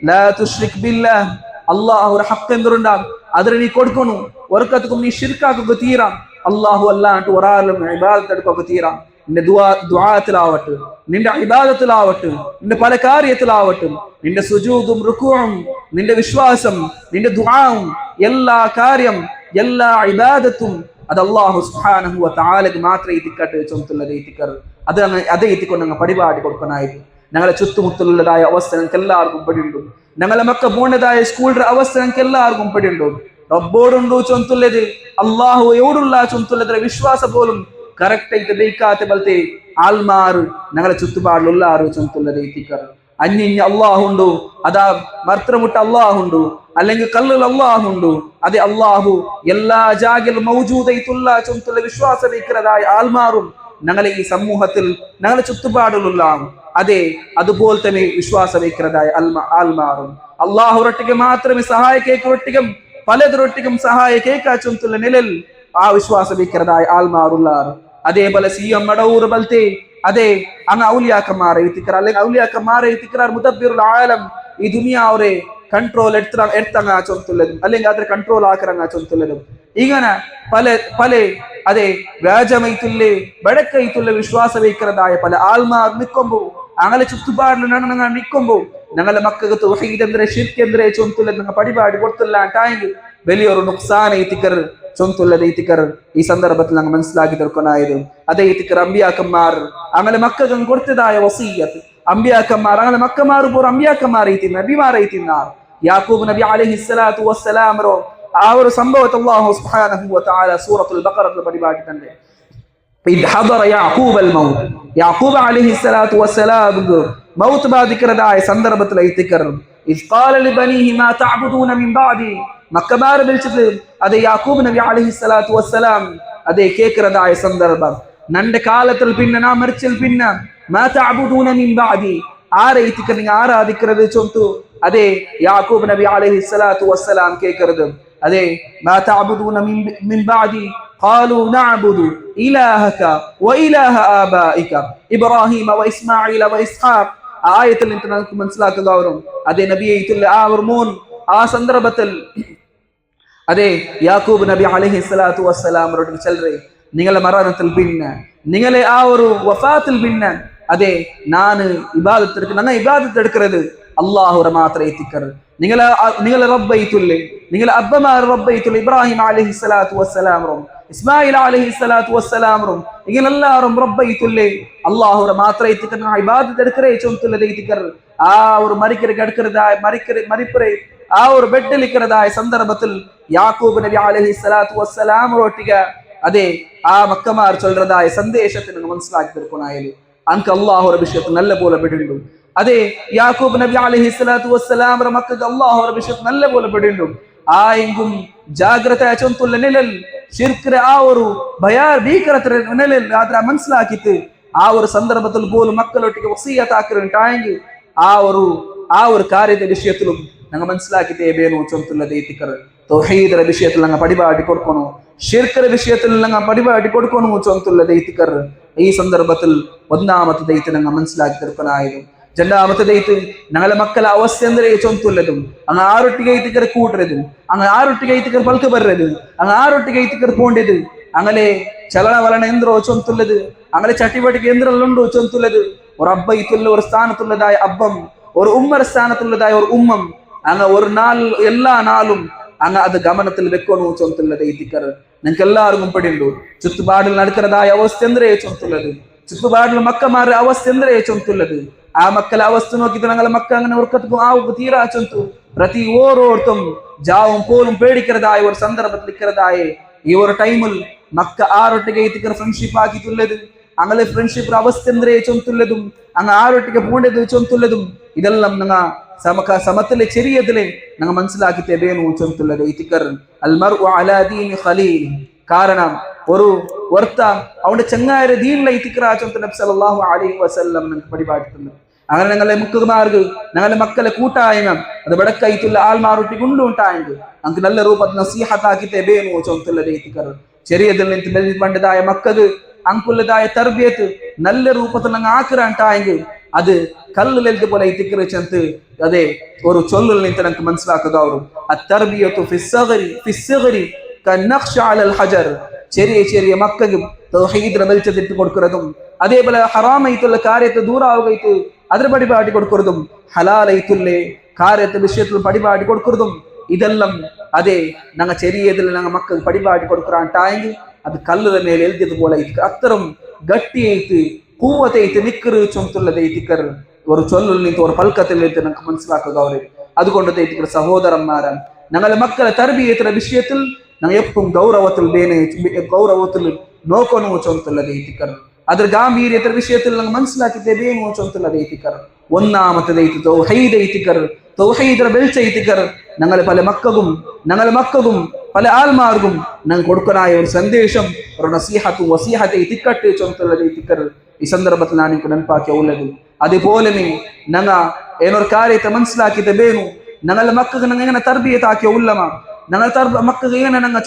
ലാ തുശ്രിക് ബില്ലാഹ് അല്ലാഹു ഒരു ഹഖ് എന്തുണ്ടാകും അതിന് നീ കൊടുക്കണു. ഒരക്കത്തും നീ ഷിർക്കാക്കുക തീരാം. അല്ലാഹു അല്ലാണ്ട് ഒരാളും ഇബാദത്ത് എടുക്കുക തീരാം. നിന്റെ ദുആത്തിലാവട്ടെ, നിന്റെ ഇബാദത്തിലാവട്ടെ, നിന്റെ പല കാര്യത്തിലാവട്ടെ, നിന്റെ സുജൂദും റുകൂഉം നിന്റെ വിശ്വാസം നിന്റെ ദുആവും എല്ലാ കാര്യം എല്ലാ ഇബാദത്തും അത് അല്ലാഹു സുബ്ഹാനഹു വ തആലക്ക് മാത്രമേ ഇത്തിക്കട്ടെ ചൊല്ലുന്നത് ഇത്തിക്കർ. അതേ ഇത്തിക്കൊണ്ട് ഞങ്ങൾ പടിപാടി കൊടുക്കാനായിരുന്നു. ഞങ്ങളെ ചുറ്റുമുട്ടുള്ളതായ അവസ്ഥ ഞങ്ങൾക്ക് എല്ലാവർക്കും പടിയുണ്ട്. ഞങ്ങളെ മക്ക പോണതായ സ്കൂളിന്റെ അവസ്ഥ ഞങ്ങൾക്ക് എല്ലാവർക്കും പടിയുണ്ട്. റബ്ബോടുണ്ടോ ചൊന്തുള്ളത് അല്ലാഹു എവിടുള്ള ചൊന്തുള്ളതിലെ വിശ്വാസം പോലും കറക്റ്റ് ആയിട്ട് ദയിക്കാത്ത പോലത്തെ ആൾമാർ ഞങ്ങളെ ചുറ്റുപാടിലുള്ള ആറ് ചൊന്തുള്ളത് ഇത്തിക്കർ. അന്യ അള്ളാഹുണ്ടു അതാ മർത്രമുട്ട അള്ളാഹുണ്ടു അല്ലെങ്കിൽ കല്ലുകൾ അള്ളാഹുണ്ടു അതെ അള്ളാഹു എല്ലാ ജാഗിലും മൗജൂദായിട്ടുള്ള ചൊന്തുള്ള വിശ്വാസം വയ്ക്കുന്നതായ ആൾമാറും ഞങ്ങളെ ഈ സമൂഹത്തിൽ ഞങ്ങളെ ചുറ്റുപാടിലുള്ള അതെ അതുപോലെ തന്നെ വിശ്വാസം വയ്ക്കുന്നതായ ആൾമാറും അള്ളാഹുരൊട്ടിಗೆ മാത്രമേ സഹായിക്കൊട്ടികം പലതൊരൊട്ടികം സഹായിക്കേക്കാ ചൊന്തുള്ള നിലൽ ആ വിശ്വാസം വയ്ക്കുന്നതായ ആൾമാറുള്ള അതേപോലെ സിഎം മടവൂർ ബൽത്തെ അതെ അങ്ങ് ഔലിയാക്കന്മാരെ എത്തിക്കറ അല്ലെങ്കിൽ ഔലിയാക്കന്മാരെ എത്തിക്കറാർ മുദബ്ബിറുൽ ആലം ഈ ദുനിയാവരെ കൺട്രോൾ എടുത്തങ്ങ ചൊന്തുള്ളതും അല്ലെങ്കിൽ അതിനെ കൺട്രോൾ ആക്കറങ്ങ ചൊന്തുള്ളതും ഇങ്ങനെ പല അതെ വ്യാജമൈത്തുള്ളേ ബടക്കൈത്തുള്ള വിശ്വാസം വയ്ക്കുന്നതായ പല ആൾമാർ നിൽക്കുമ്പോ അങ്ങനെ ചുറ്റുപാടിൽ ഞങ്ങൾ നിൽക്കുമ്പോ ഞങ്ങളുടെ മക്കൾക്ക് തൗഹീദ് എന്തിനെ ശിർക്ക് എന്തിനെ ചൊന്തുള്ളത് നിങ്ങൾ പടിപാടി കൊടുത്തില്ലാണ്ടായെങ്കിൽ വലിയൊരു നുക്സാന ഇത്തിക്കർ ചൊന്തുള്ളത് ഇത്തിക്കർ ഈ സന്ദർഭത്തിൽ ഞങ്ങൾ മനസ്സിലാക്കി തീർക്കാനായിരുന്നു. അതേ ഇത്തിക്കർ അമ്പിയാക്കന്മാർ അങ്ങനെ മക്കൾക്ക് കൊടുത്തതായ വസീയത്ത് അമ്പിയാക്കന്മാർ അങ്ങനെ മക്കന്മാർ പോർ അമ്പിയാക്കന്മാരെ നബിമാരെ തിന്നാർ. യാക്കൂബ് നബി അലൈഹി സ്വലാത്തു വസ്സലാമറോ ആ ഒരു സംഭവത്തെ അല്ലാഹു സുബ്ഹാനഹു വ തആല സൂറത്തുൽ ബഖറയിൽ പരിപാടിക്കുന്നുണ്ട്. إذ حضر يعقوب الموت يعقوب عليه الصلاة والسلام موت ബാധിക്കുന്നതായ സന്ദർഭത്തിൽ ഇത്തിക്കർ إذ قال لبنيه ما تعبدون من بعدي മക്കമാർ വിളിച്ചത് അതേ യാക്കൂബ് നബി അലൈഹി സ്വലാത്തു വസ്സലാം അതേ കേൾക്കുന്നതായ സന്ദർഭം നന്റെ കാലത്തിൽ പിന്നെ നാം മരിച്ചൽ പിന്നെ മാ തഅബുദൂന മിൻ ബഅദി ആരെ ഇത്തിക്കർ നിങ്ങൾ ആരാധിക്കുന്നത് ചൊന്തു അതേ യാക്കൂബ് നബി അലൈഹി സ്വലാത്തു വസ്സലാം കേൾക്കുന്നത് അതേ മാ തഅബുദൂന മിൻ ബഅദി قالوا نعبد إلهك وإله آبائك إبراهيم وإسماعيل وإسحاق ആയത്തിൽ നമുക്ക് മനസ്സിലാക്കുക അവരും അതേ നബിയുള്ള ആ ഒരു മോൻ ആ സന്ദർഭത്തിൽ അതേ യാക്കൂബ് നബി അലൈഹി സ്വലാത്തു വസ്സലാമരോട് ചെല്ലറേ നിങ്ങളുടെ മരണത്തിൽ പിന്നെ നിങ്ങളെ ആ ഒരു വഫാത്തിൽ പിന്നെ അതെ നാന് ഇബാദത്ത് ഞങ്ങൾ ഇബാദത്ത് എടുക്കുന്നത് അള്ളാഹുറെ മാത്രം എത്തിക്കർ നിങ്ങളെ റബ്ബൈത്തുല്ലേ നിങ്ങളെ അബ്ബമാർ റബ്ബൈത്തുൽ ഇബ്രാഹിം അലൈഹി സ്വലാത്തു വസ്സലാമറും ഇസ്മായിൽ അലൈഹി സ്വലാത്തു വസ്സലാമറും ഇങ്ങനെല്ലാവരും റബ്ബൈത്തുല്ലേ അള്ളാഹുറെ മാത്രം എത്തിക്കർ ഇബാദത്ത് എടുക്കറേ ചൊന്തുള്ളത് എത്തിക്കർ ആ ഒരു മരിപ്പറെ ആ ഒരു ബെഡിൽ ഇരിക്കുന്നതായ സന്ദർഭത്തിൽ യാക്കൂബ് നബി അലൈഹി സ്വലാത്തു വസ്സലാമറൊട്ടിക അതെ ആ മക്കമാർ ചൊല്ലതായ സന്ദേശത്തെ നിങ്ങൾ മനസ്സിലാക്കി തീർക്കണായാലും അനക്ക് അള്ളാഹുറെ വിഷയത്തിൽ നല്ല പോലെ പെടുന്നു അതെ യാക്കൂബ് നബി അലൈഹി സ്വലാത്തു വസ്സലാം മക്കൾക്ക് അള്ളാഹുറെ വിഷയത്തിൽ നല്ല പോലെ പെടുന്നു ആ എങ്കും ജാഗ്രത ചൊന്തുള്ള നിഴൽ ശിർക്കിന്റെ ആ ഒരു ഭീകരത്തിന്റെ നിഴൽ അത്ര മനസ്സിലാക്കിയിട്ട് ആ ഒരു സന്ദർഭത്തിൽ പോലും മക്കളൊട്ടിക്ക് വസിയത്താക്കിട്ടായെങ്കിൽ ആ ഒരു കാര്യത്തെ വിഷയത്തിലും ഞങ്ങൾ മനസ്സിലാക്കിയിട്ട് ഏബേനു ചൊന്തുള്ളത് എത്തിക്കർ തൗഹീദിന്റെ വിഷയത്തിൽ ഞങ്ങൾ പടിപാടി കൊടുക്കണോ ഷിർക്കിന്റെ വിഷയത്തിൽ ഞങ്ങൾ പടിപാടി കൊടുക്കണോ ചൊന്തുള്ളത് എത്തിക്കർ ഈ സന്ദർഭത്തിൽ ഒന്നാമത്തെ ദൈത്ത് ഞങ്ങൾ മനസ്സിലാക്കി തീർക്കണായിരുന്നു രണ്ടാമത്തെ ദൈത്ത് ഞങ്ങളെ മക്കളെ അവസ്ഥ എന്തേ ചൊന്തുള്ളതും അങ്ങ് ആറൊട്ടിಗೆ ಐತಿಕರ್ ಕೂಡ್ರದು അങ്ങ് ആറൊട്ടിಗೆ ಐತಿಕರ್ പൽക്ക് ಬರ್ರದು അങ്ങ് ആറൊട്ടിಗೆ ಐತಿಕರ್ പോണ്ടത് അങ്ങനെ ചലനവലന എന്തോ ചൊന്തുള്ളത് അങ്ങനെ ചട്ടിപടിക്ക് എന്തെല്ലുണ്ടോ ചൊന്തുള്ളത് ഒരു അബ്ബൈത്തുള്ള ഒരു സ്ഥാനത്തുള്ളതായ അബ്ബം ഒരു ഉമ്മർ സ്ഥാനത്തുള്ളതായ ഒരു ഉമ്മം അങ്ങ് ഒരു നാൾ എല്ലാ നാളും അങ്ങ് അത് ഗമനത്തിൽ വെക്കണോ ചൊന്തുള്ളത് ಐತಿಕರ್ നിങ്ങൾക്ക് എല്ലാവർക്കും പെടുണ്ടു ചുറ്റുപാടിൽ നടക്കുന്നതായ അവസ്ഥ എന്തേ ചൊന്തുള്ളത് ചുറ്റുപാടിൽ മക്കമാരുടെ അവസ്ഥ എന്തേ ചൊന്തുള്ളത് ആ മക്കളെ അവസ്ഥ നോക്കിയിട്ട് ഞങ്ങളെ മക്കൾ അങ്ങനെ ഉറക്കത്തും ആവുക തീരാ ചൊന്തു പ്രതി ഓരോരുത്തും ജാവും പോലും പേടിക്കുന്നതായ ഒരു സന്ദർഭത്തിൽ ഇരിക്കുന്നതായ ഈ ഒരു ടൈമിൽ മക്ക ആറൊട്ടിಗೆ ಐತಿಕರ್ ഫ്രണ്ട്ഷിപ്പ് ആക്കിയിട്ടുള്ളത് അങ്ങനെ ഫ്രണ്ട്ഷിപ്പ് അവസ്ഥ എന്തേ ചൊന്തുള്ളതും അങ്ങ് ആറൊട്ടിಗೆ പോണ്ടത് ചൊന്തുള്ളതും ഇതെല്ലാം ഞങ്ങൾ സമത്തിലെ ചെറിയതിലെ ഞങ്ങൾ മനസ്സിലാക്കി തെബേനു ചൊന്തുള്ളത് ಐತಿಕರ್ അൽ മർഉ അലാ ദീനി ഖലീൽ കാരണം ഒരു വർത്ത അവന്റെ ചങ്ങായിരെ ദീനിലെ ಐತಿಕರ್ ചൊന്തു നബി സല്ലല്ലാഹു അലൈഹി വസല്ലം നമുക്ക് പഠിപ്പിച്ചിട്ടുണ്ട് അങ്ങനെ ഞങ്ങളെ മുക്കുമാർക്ക് ഞങ്ങളെ മക്കളെ കൂട്ടായ്മ അത് ബടക്കൈത്തുള്ള ആൾമാറൊട്ടി കൊണ്ടുണ്ടായെങ്കിൽ നമുക്ക് നല്ല രൂപത്തിൽ നസീഹത്താക്കി തെബേനു ചൊന്തുള്ളത് ಐತಿಕർ ചെറിയതിൽ നിന്ന് പണ്ടതായ മക്കൾക്ക് അങ്കുള്ളതായ തർബിയത്ത് നല്ല രൂപത്തിൽ അങ്ങ് ആക്കിറാണ്ടായെങ്കിൽ അത് കല്ലിലെഴുതി പോലെ ಐತಿಕರ್ ചന്ത് അതെ ഒരു ചൊല്ലിൽ നിന്ന് നമുക്ക് മനസ്സിലാക്കുക അത്തർബിയത്തു ഫിസ്സഗരി കന്നഖ്ശ അലൽ ഹജർ ചെറിയ ചെറിയ മക്കൾക്കും തൗഹീദിനെ വെളിച്ചത്തിട്ട് കൊടുക്കുന്നതും അതേപോലെ ഹറാമായിട്ടുള്ള കാര്യത്തെ ദൂരാവുകയിട്ട് അതിന് പടിപാടി കൊടുക്കുന്നതും ഹലാലായിട്ടുള്ള കാര്യത്തെ വിഷയത്തിൽ പടിപാടി കൊടുക്കുന്നതും ഇതെല്ലാം അതെ ഞങ്ങൾ ചെറിയതിൽ ഞങ്ങൾ മക്കൾ പടിപാടി കൊടുക്കാണ്ടായെങ്കിൽ അത് കല്ലിന്റെ മേലെ എഴുതിയതുപോലെ അത്തരം ഗട്ടിയായിട്ട് കൂവത്തായിട്ട് നിക്കറ് ചൊന്തുള്ളത് ಐತಿಕರ್ ഒരു ചൊല്ലിൽ നിന്ന് ഒരു പൽക്കത്തിൽ നിന്ന് നമുക്ക് മനസ്സിലാക്കുക അതുകൊണ്ട് ಐತಿಕರ್ സഹോദരന്മാരാൻ ഞങ്ങളെ മക്കളെ തർബിയത്തിന്റെ വിഷയത്തിൽ ഞങ്ങൾ എപ്പോഴും ഗൗരവത്തിൽ നോക്കണോ ചൊന്തുള്ളത് ಐತಿಕರ್ അದ್ರ ഗാംഭീര്യത്തിന്റെ വിഷയത്തിൽ ഞങ്ങൾ മനസ്സിലാക്കി തെബേനോ ചൊന്തുള്ളത് ಐತಿಕರ್ ഒന്നാമത്തെ തൗഹീദ് ಐತಿಕರ್ തൗഹീദിന്റെ വെളിച്ച ಐತಿಕರ್ ഞങ്ങളെ പല മക്കൾക്കും പല ആൾമാർക്കും ഞങ്ങൾ കൊടുക്കാനായ ഒരു സന്ദേശം ഒരു നസീഹത്തും വസീഹത്തെ തിക്കട്ട് ചൊന്തുള്ളത് ಐತಿಕರ್ ഈ സന്ദർഭത്തിൽ ഞാൻ എനിക്ക് നെനപ്പാക്കിയ ഉള്ളത് അതുപോലെ ഞങ്ങൾ ഏനൊരു കാര്യത്തെ മനസ്സിലാക്കി തെബേനു ഞങ്ങളുടെ മക്കൾക്ക് ഞങ്ങൾ എങ്ങനെ തർബിയത്താക്കിയ ഉള്ളമ ഞങ്ങൾ മക്കൾക്ക് എങ്ങനെ ഞങ്ങൾ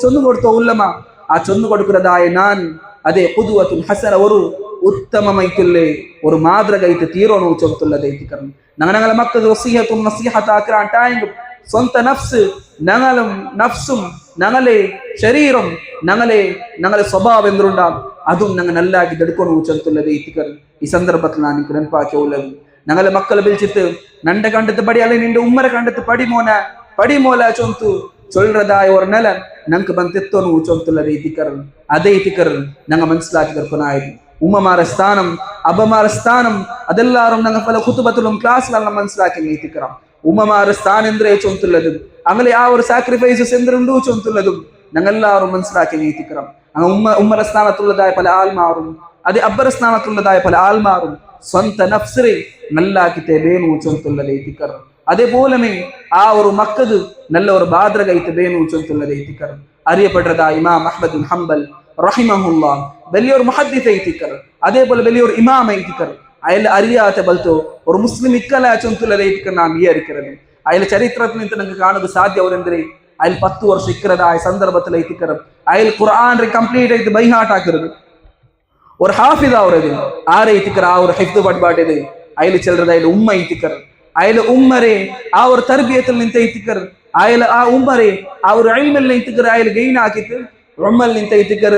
ചൊന്നു കൊടുത്ത ഉള്ളമ ആ ചൊന്നു കൊടുക്കുന്നതായ ഞാൻ അതെ ഖുദ്വത്തുൽ ഹസന ഒരു ഉത്തമമായിട്ടുള്ള ഒരു മാതൃകയായിട്ട് തീരണോ ചൊന്തുള്ളത് ಐತಿಕർ ഞങ്ങളെ മക്കൾക്ക് വസീഹത്തും നസീഹത്താക്കാണ്ടായെങ്കിൽ സ്വന്തം നഫ്സും ഞങ്ങളെ ശരീരം ഞങ്ങളെ സ്വഭാവം എന്തുണ്ടാകും അതും ഞങ്ങൾ നല്ലാക്കി എടുക്കണോ ചൊന്തുള്ളത് ಐತಿಕർ ഈ സന്ദർഭത്തിൽ ഞാൻ എനിക്ക് നെനപ്പാക്കിയ ഉള്ളത് ഞങ്ങളെ മക്കളെ വിളിച്ചിട്ട് നന്റെ കണ്ടെത്ത് പടി അല്ലെങ്കിൽ നിന്റെ ഉമ്മരെ കണ്ടെത്ത് പടിമോല ചൊന്തു ചൊല്ലതായ ഒരു നില ഞങ്ങൾക്ക് ബന്ധെത്തോണു ചൊന്തുള്ളത് ಐತಿಕർ അതേ ಐತಿಕർ ഞങ്ങൾ മനസ്സിലാക്കി തീർക്കണായിരുന്നു ഉമ്മമാരെ സ്ഥാനം അബമാരെ സ്ഥാനം അതെല്ലാവരും ഞങ്ങൾ പല കുത്തുബത്തിലും ക്ലാസ്സിലെല്ലാം മനസ്സിലാക്കി ಐತಿಕർ ഉമ്മമാരെ സ്ഥാനം എന്തേ ചൊന്തുള്ളതും അങ്ങനെ ആ ഒരു സാക്രിഫൈസസ് എന്തുണ്ടോ ചൊന്തുള്ളതും ഞങ്ങൾ എല്ലാവരും മനസ്സിലാക്കി ಐತಿಕർ ഉമ്മര സ്ഥാനത്തുള്ളതായ പല ആൾമാറും അത് അബ്ബര സ്ഥാനത്തുള്ളതായ പല ആൾമാറും സ്വന്തം നഫ്സിനെ നല്ലാക്കി തെബേനു ചൊന്തുള്ളത് ಐತಿಕർ അതേപോലെ ആ ഒരു മക്കൾക്ക് നല്ല ഒരു മാതൃകയായിട്ട് തെബേനു ചൊന്തുള്ളത് ಐತಿಕർ അറിയപ്പെട്ടതായ ഇമാം അഹ്മദ് ബിൻ ഹംബൽ റഹിമഹുല്ലാഹ് വലിയൊരു മുഹദ്ദിസ് ಐತಿಕർ അതേപോലെ വലിയൊരു ഇമാം ಐತಿಕർ അയാൾ അറിയാത്ത ബൽത്തോ ഒരു മുസ്ലിം ഇക്കല ചൊന്തുള്ളത് ಐತಿಕർ നാം വിചാരിക്കുന്നത് അയാൾ ചരിത്രത്തിൽ നിന്ന് നിങ്ങൾക്ക് കാണുക സാധ്യവരെന്തേ അയാൾ 10 വർഷം ഇക്കറതായ സന്ദർഭത്തിൽ ಐತಿಕർ അയാൾ ഖുർആൻ കംപ്ലീറ്റ് ആയിട്ട് ബൈഹാട്ടാക്കരുത് ഒരു ഹാഫിദ് ആവരുത് ആരെ ಐತಿಕർ ആ ഒരു ഹിഫ്ദ് പടിപാട്ടത് അയാൾ ചെല്ലത് അയാൾ ഉമ്മ ಐತಿಕർ അയാൾ ഉമ്മരെ ആ ഒരു തർബിയത്തിൽ നിന്ന് ಐತಿಕർ അയാൾ ആ ഉമ്മരെ ആ ഒരു ഇൽമിൽ ಐತಿಕർ അയാൾ ഗെയിൻ ആക്കിയിട്ട് ഉമ്മൽ നിന്തൈതിക്കർ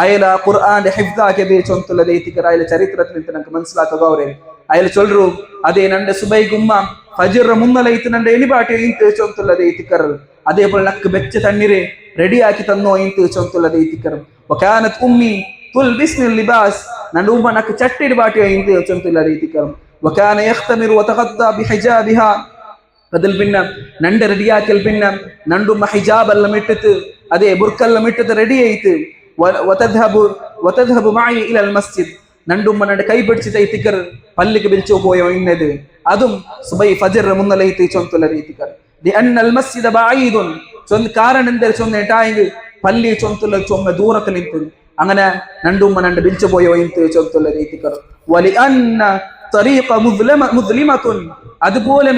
അയല ഖുർആന്റെ ഹിഫ്ദാക്കിയത് ചൊന്തുള്ളതൈതിക്കർ അയല ചരിത്രത്തിൽ നിಂತ നമുക്ക് മനസ്സിലാക്കുക അവരെ അയല ചൊല്ലರು ಅದೇ ನಂಡೆ ಸುಬೈ ಗುಮ್ಮ ಫಜರ್ ಮುನ್ನಲೈತು ನಂಡೆ ಎನಿಬಾಟಿ ಇಂತ ಚೊಂತುಳ್ಳದೈತಿಕರ್ അതേപോലെ നക്ക് വെച്ച തണ്ണീരെ റെഡിയാക്കി തന്നോ ಇಂತ ചൊന്തുള്ളದೈತಿಕರ್ വകാനത് ഉമ്മി തുൽബിസ്നി ലിബാസ് നന്റെ ഉമ്മ നക്ക് ചട്ടിടി ബാട്ടിയോ ಇಂತ ചൊന്തുള്ളದೈತಿಕർ വകാന യഖ്തമിറു വതഖദ്ദ ബിഹിജാബിഹാ അതിൽ പിന്നെ നണ്ട് റെഡിയാക്കൽ പിന്നെ നണ്ടുമ്മ ഹിജാബ് എല്ലാം ഇട്ടിട്ട് അതേ ബുർക്കെല്ലാം ഇട്ടിട്ട് റെഡി ആയിട്ട് വതദ്ഹബു മഅി ഇലൽ മസ്ജിദ് നണ്ടുമ്മ നണ്ട് കൈ പിടിച്ചിട്ട് പള്ളിക്ക് വിളിച്ചു പോയോ ഇന്നത് അതും സുബൈ ഫജർ മുന്നലൈത്ത് ചൊന്തുള്ളದೈತಿಕർ ലിഅന്നൽ മസ്ജിദ ബഈദുൻ കാരണം എന്താ ചൊന്നേട്ടായെങ്കിൽ പള്ളി ചൊന്തുള്ള ചൊമ്മ ദൂരത്തിൽ നിൽക്കും അങ്ങനെ നണ്ടുമ്മ നണ്ട് വിളിച്ചു പോയോ ಇಂತ ചൊന്തുള്ളದೈತಿಕർ വലിഅന്ന തരീഖ മുസ്ലിമത്തുൻ അതുപോലെ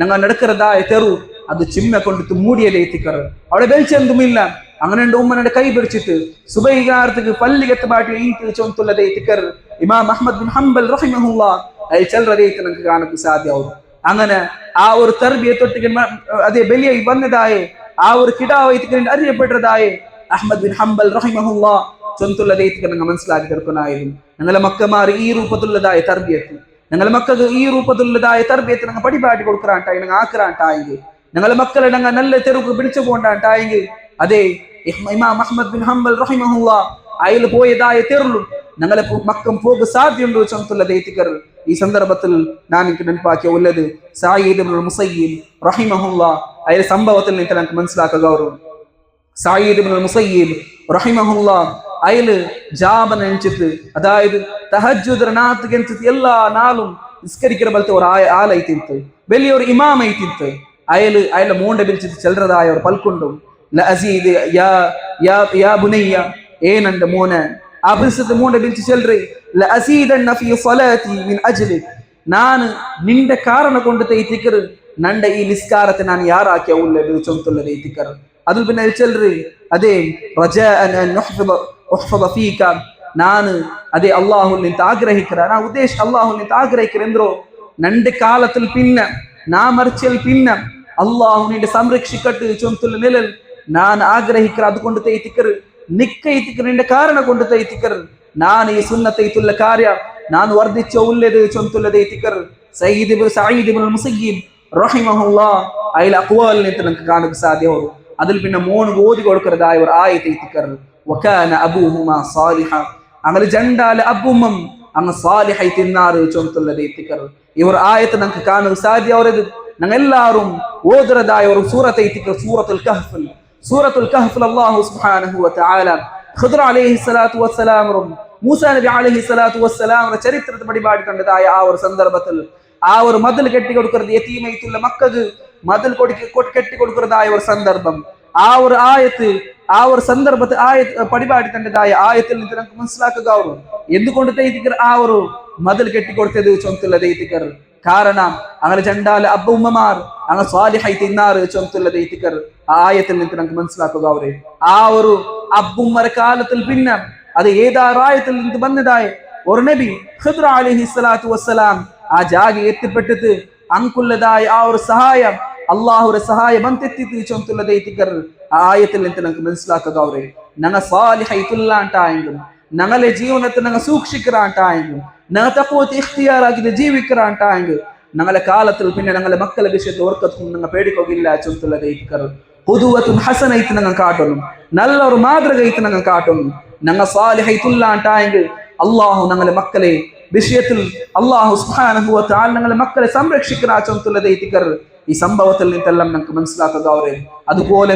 ഞങ്ങൾ നടക്കുന്നതായ തെറു അത് ചിമ്മ കൊണ്ടിട്ട് മൂടിയതൈതിക്കർ അവിടെ വെളിച്ചെന്തുമില്ല അങ്ങനെ ഉമ്മനയുടെ കൈ പിടിച്ചിട്ട് സുബൈകാർത്തിക്ക് പള്ളികത്ത് ബാട്ടി ಇಂತ ചൊന്തുള്ളದೈതിಕർ ഇമാം അഹ്മദ് ബിൻ ഹംബൽ റഹിമഹുല്ലാ അയ ചെല്ലറേത്ത് നമുക്ക് കാണാൻ സാധ്യമാവും അങ്ങനെ ആ ഒരു തർബിയെ തൊട്ട് അതേ ബലിയായി വന്നതായ ആ ഒരു കിടാവൈതിക്ക് അറിയപ്പെട്ടതായ അഹ്മദ് ബിൻ ഹംബൽ റഹിമഹുല്ലാ ചൊന്തുള്ളದೈതിಕർ ഞങ്ങൾ മനസ്സിലാക്കി തീർക്കുന്നായിരുന്നു ഞങ്ങളെ മക്കമാർ ഈ രൂപത്തിലുള്ളതായ തർബിയത്ത് ഞങ്ങളെ മക്കൾക്ക് ഈ രൂപത്തിലുള്ളതായ തർബിയത്ത് ഞങ്ങൾ പടിപാട്ടി കൊടുക്കാണ്ടായി ഞങ്ങൾ ആക്കറാണ്ടായെങ്കിൽ ഞങ്ങളെ മക്കളെ ഞങ്ങൾ നല്ല തെരുവ് പിടിച്ചു പോണ്ടാണ്ടായെങ്കിൽ അതേ ഇമാം അഹ്മദ് ബിൻ ഹംബൽ റഹിമഹുല്ലാ അയൽ പോയതായ തെരുളും ഞങ്ങളെ മക്കം പോക സാധ്യതയുണ്ടോ ചൊന്തുള്ളದೈതിಕർ ഈ സന്ദർഭത്തിൽ ഞാൻ എനിക്ക് നെനപ്പാക്കിയ ഉള്ളത് സഈദ് ഇബ്നുൽ മുസയ്യിബ് റഹിമഹുല്ലാ അയൽ സംഭവത്തിൽ നിന്ന് നമുക്ക് മനസ്സിലാക്കുക ഗൗരവം സഈദ് ഇബ്നുൽ മുസയ്യിബ് റഹിമഹുല്ലാ അയല് ജാബൻ എണിച്ചിട്ട് അതായത് തഹജ്ജുദ് റാത്ത് എല്ലാ നാളും നിസ്കരിക്കുന്ന പോലത്തെ ഒരു ആളായിത്തിട്ട് വലിയൊരു ഇമാമായിത്തിട്ട് അയല് മോണ്ട പിരിച്ചിട്ട് ചെല്ലതായ ഒരു പൽക്കൊണ്ടും ലഅസീദ് യാ ബുനയ്യ ഏനന്റെ മോനെ ആ പിരിച്ചിട്ട് മോണ്ട പിരിച്ച് ചെല്ലറേ ലഅസീദന്ന ഫീ സ്വലാത്തി മിൻ അജ്ലിക് ನಾನು നിന്റെ കാരണം കൊണ്ട് തൈതിക്കർ നന്റെ ഈ നിസ്കാരത്തെ ഞാൻ യാറാക്കിയ ഉള്ളത് ചൊന്തുള്ളದೈതിಕർ അതിൽ പിന്നെ ചെല്ലറേ അതേ റജാഅൻ അൻ ഉഹ്ഫദ ഫീക ನಾನು ಅದೇ ಅಲ್ಲಾಹುಲ್ ನಿಂತ ಆಗ್ರಹಿಕರ ನಾ ಉದ್ದೇಶ ಅಲ್ಲಾಹುಲ್ ನಿಂತ ಆಗ್ರಹಿಕರ ಎಂದ್ರು ನಂಡೆ ಕಾಲത്തിൽ പിന്നെ നാ മരിച്ചൽ പിന്നെ അല്ലാഹു നിന്റെ സംരക്ഷിക്കട്ടെ ചൊന്തുള്ള നിലൽ ഞാൻ ആഗ്രഹിക്കർ അതുകൊണ്ട് തൈതിക്കർ നിക്കൈതിക്കർ നിന്റെ കാരണം കൊണ്ട് തൈതിക്കർ ഞാൻ ഈ സുന്നത്തൈതുള്ള കാര്യ ഞാൻ വർദ്ധിച്ച ഉള്ളത് ചൊന്തുള്ളದೈതിಕർ സയ്യിദ് സഈദ് ഇബ്നുൽ മുസയ്യിബ് റഹിമഹുല്ലാ അയൽ അഖ്വാൽ നിಂತ നമുക്ക് കാണാൻ സാധ്യമാവും അതിൽ പിന്നെ മോന് ഓതി കൊടുക്കുന്നതായ ഒരു ആയത്തൈതിക്കർ വകാന അബൂഹുമാ സാലിഹ അങ്ങനെ ജണ്ടാല അബ്ബുമ്മം അങ്ങ് സാലിഹൈ തിന്നാറ് ചൊന്തുള്ളದೈതിಕർ ഇവർ ആയത്ത് നമുക്ക് കാണാൻ സാധ്യമാവരുത് ഞങ്ങൾ എല്ലാവരും ഓതുന്നതായ ഒരു സൂറത്തൈതിക്കർ സൂറത്തുൽ കഹ്ഫ് അല്ലാഹു സുബ്ഹാനഹു വ തആല ഖുദ്ർ അലൈഹി സ്വലാത്തു വസ്സലാം മൂസാ നബി അലൈഹി സ്വലാത്തു വസ്സലാം ചരിത്രത്തെ പടിപാടി കണ്ടതായ ആ ഒരു സന്ദർഭത്തിൽ ആ ഒരു മതിൽ കെട്ടി കൊടുക്കുന്നത് യതീമൈത്തുള്ള മക്കൾക്ക് മതിൽ കെട്ടി കൊടുക്കുന്നതായ ഒരു സന്ദർഭം ആ ഒരു ആയത്ത് ആ ഒരു സന്ദർഭത്തിൽ പടിപാടി തന്നതായ ആയത്തിൽ നിന്ന് നമുക്ക് മനസ്സിലാക്കുക എന്തുകൊണ്ട് തൈതിക്കർ ആ ഒരു മതിൽ കെട്ടിക്കൊടുത്തത് ചൊന്തുള്ളದೈതിಕർ കാരണം അങ്ങനെ ചണ്ടാല അബ്ബ ഉമ്മമാർ അങ്ങനെ സ്വാലിഹൈ തിന്നാറ് ചൊന്തുള്ളದೈതിಕർ ആ ആയത്തിൽ നിന്ന് നമുക്ക് മനസ്സിലാക്കുക ആ ഒരു അബ്ബുമ്മര കാലത്തിൽ പിന്നെ അത് ഏതാറായത്തിൽ നിന്ന് വന്നതായ ഒരു നബി ഖുദ്ർ അലൈഹി സ്വലാത്തു വസ്സലാം ആ ജാഗ എത്തിപ്പെട്ടിട്ട് അങ്കുള്ളതായ ആ ഒരു സഹായം അള്ളാഹുടെ സഹായം ಅಂತೆತ್ತಿತು ചൊന്തുള്ളದೈതിಕർ ആയത്തിൽ നിന്ന് നമുക്ക് മനസ്സിലാക്കുക ഞങ്ങൾ സ്വാലിഹൈതുള്ളാണ്ടായെങ്കിലും ഞങ്ങളെ ജീവനത്തെ ഞങ്ങൾ സൂക്ഷിക്കാണ്ടായെങ്കിലും ഞങ്ങൾ തഖ്വത്ത് ഇഖ്തിയാറാക്കി ജീവിക്കാണ്ടായെങ്കിൽ ഞങ്ങളെ കാലത്തിൽ പിന്നെ ഞങ്ങളെ മക്കളെ വിഷയത്തിൽ ഓർക്കത്തും ഞങ്ങൾ പേടിക്കുകയില്ല ചൊന്തുള്ളದೈതിಕർ ഖുദുവത്തുൻ ഹസനൈത്ത് ഞങ്ങൾ കാട്ടണം നല്ലൊരു മാതൃകൈത്ത് ഞങ്ങൾ കാട്ടണം ഞങ്ങൾ സ്വാലിഹൈതുള്ളാണ്ടായെങ്കിൽ അള്ളാഹു ഞങ്ങളെ മക്കളെ വിഷയത്തിൽ അള്ളാഹു സുബ്ഹാനഹു വ തആല ഞങ്ങളെ മക്കളെ സംരക്ഷിക്കുന്ന ചൊന്തുള്ളದೈതിಕർ ഈ സംഭവത്തിൽ നിന്നെല്ലാം നമുക്ക് മനസ്സിലാക്കുക അതുപോലെ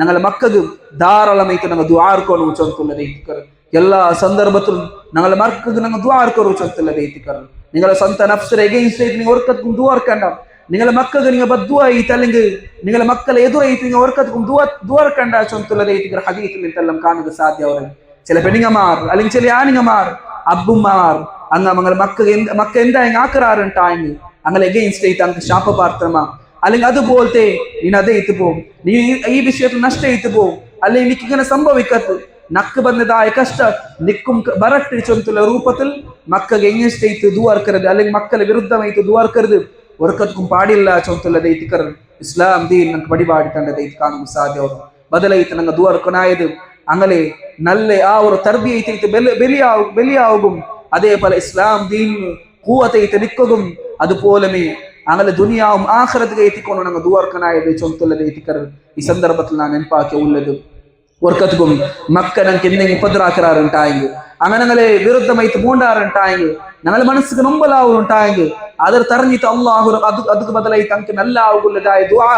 ഞങ്ങളെ മക്കൾക്ക് ധാരാളമായിട്ട് ഞങ്ങൾ ദുആർക്കോളൂ ചൊന്തുള്ളದೈതിಕർ എല്ലാ സന്ദർഭത്തിലും ഞങ്ങളെ മക്കൾക്ക് ഞങ്ങൾ ദുആർക്കോളൂ ചൊന്തുള്ളದೈതിಕർ നിങ്ങളെ സ്വന്തം നഫ്സിനെ അഗൈൻസ്റ്റ് ആയിട്ട് നിങ്ങൾ ഓർക്കത്തും ദുആർക്കണ്ട നിങ്ങളെ മക്കൾക്ക് നിങ്ങൾ ബദ്ദുആയിട്ട് അല്ലെങ്കിൽ നിങ്ങളെ മക്കളെ എതിരായിട്ട് നിങ്ങൾ ഓർക്കത്തും ദുആർക്കണ്ട ചൊന്തുള്ളದೈതിಕർ ഹദീസിൽ നിന്നെല്ലാം കാണുക സാധ്യമാണ് ചില പെണ്ണുങ്ങമാർ അല്ലെങ്കിൽ ചില ആണുങ്ങമാർ അബ്ബുമാർ അങ്ങ് ഞങ്ങളെ മക്ക എന്താ ആക്കറാറുണ്ടായെങ്കിൽ അങ്ങനെ അഗൈൻസ്റ്റ് ആയിട്ട് അങ്ങ് ശാപ പ്രാർത്ഥന അല്ലെങ്കിൽ അതുപോലത്തെ നീ അതേത്ത് പോവും നീ ഈ വിഷയത്തിൽ നഷ്ടയിത്ത് പോവും അല്ലെങ്കിൽ എനിക്ക് ഇങ്ങനെ സംഭവിക്കത്ത് നക്ക് ಬಂದದಾಯ ಕಷ್ಟ ನಿಕ್ಕುಂ ಬರಟ್ಟು ಚೊಂತುಲ ರೂಪത്തിൽ ಮಕ್ಕಗೆ ಎಗೈನ್ಸ್ಟ್ ಆയിട്ട് ದುಆರ್ಕರದು അല്ലെങ്കിൽ ಮಕ್ಕಳ ವಿರುದ್ಧವಾയിട്ട് ದುಆರ್ಕರದು ವರ್ಕತ್ಕುಂ ಪಾಡಿಲ್ಲ ಚೊಂತುಲ್ಲದೈತಿಕರ್ ಇಸ್ಲಾಂ ದೀನ್ ನಮಗೆ ಪಡಿಬಾಡಿ ತಂಡದೈತಿ ಕಾಣುವ ಸಾಧ್ಯ ಅವರು ബദലൈത്ത് ഞങ്ങൾ ദുവർക്കനായത് അങ്ങനെ നല്ല ആ ഒരു തർബിയത്ത് ബലിയാവും അതേപോലെ ഇസ്ലാം ദീനിന് കൂവത്തൈത്ത് നിൽക്കും അതുപോലെ അങ്ങനെ ദുനിയാവും ആഖിറത്ത് എത്തിക്കൊണ്ട് ഞങ്ങൾ ദുവർക്കനായത് ചൊന്തുള്ളത് എത്തിക്കർ ഈ സന്ദർഭത്തിൽ ഞാൻ നെനപ്പാക്കി ഉള്ളത് വർക്കത്തും മക്ക ഞങ്ങൾക്ക് എന്തെങ്കിലും ഉപദ്രാക്കാറുണ്ടായെങ്കിൽ അങ്ങനെ ഞങ്ങളെ വിരുദ്ധമായിട്ട് പൂണ്ടാറുണ്ടായെങ്കിൽ ഞങ്ങളെ മനസ്സിക്ക് നൊമ്പലാവുണ്ടായെങ്കിൽ അതിൽ തറഞ്ഞിട്ട് അള്ളാഹു അതുക്ക് ബദലായി തങ്ങൾക്ക് നല്ല ആവുള്ളതായ ദുആ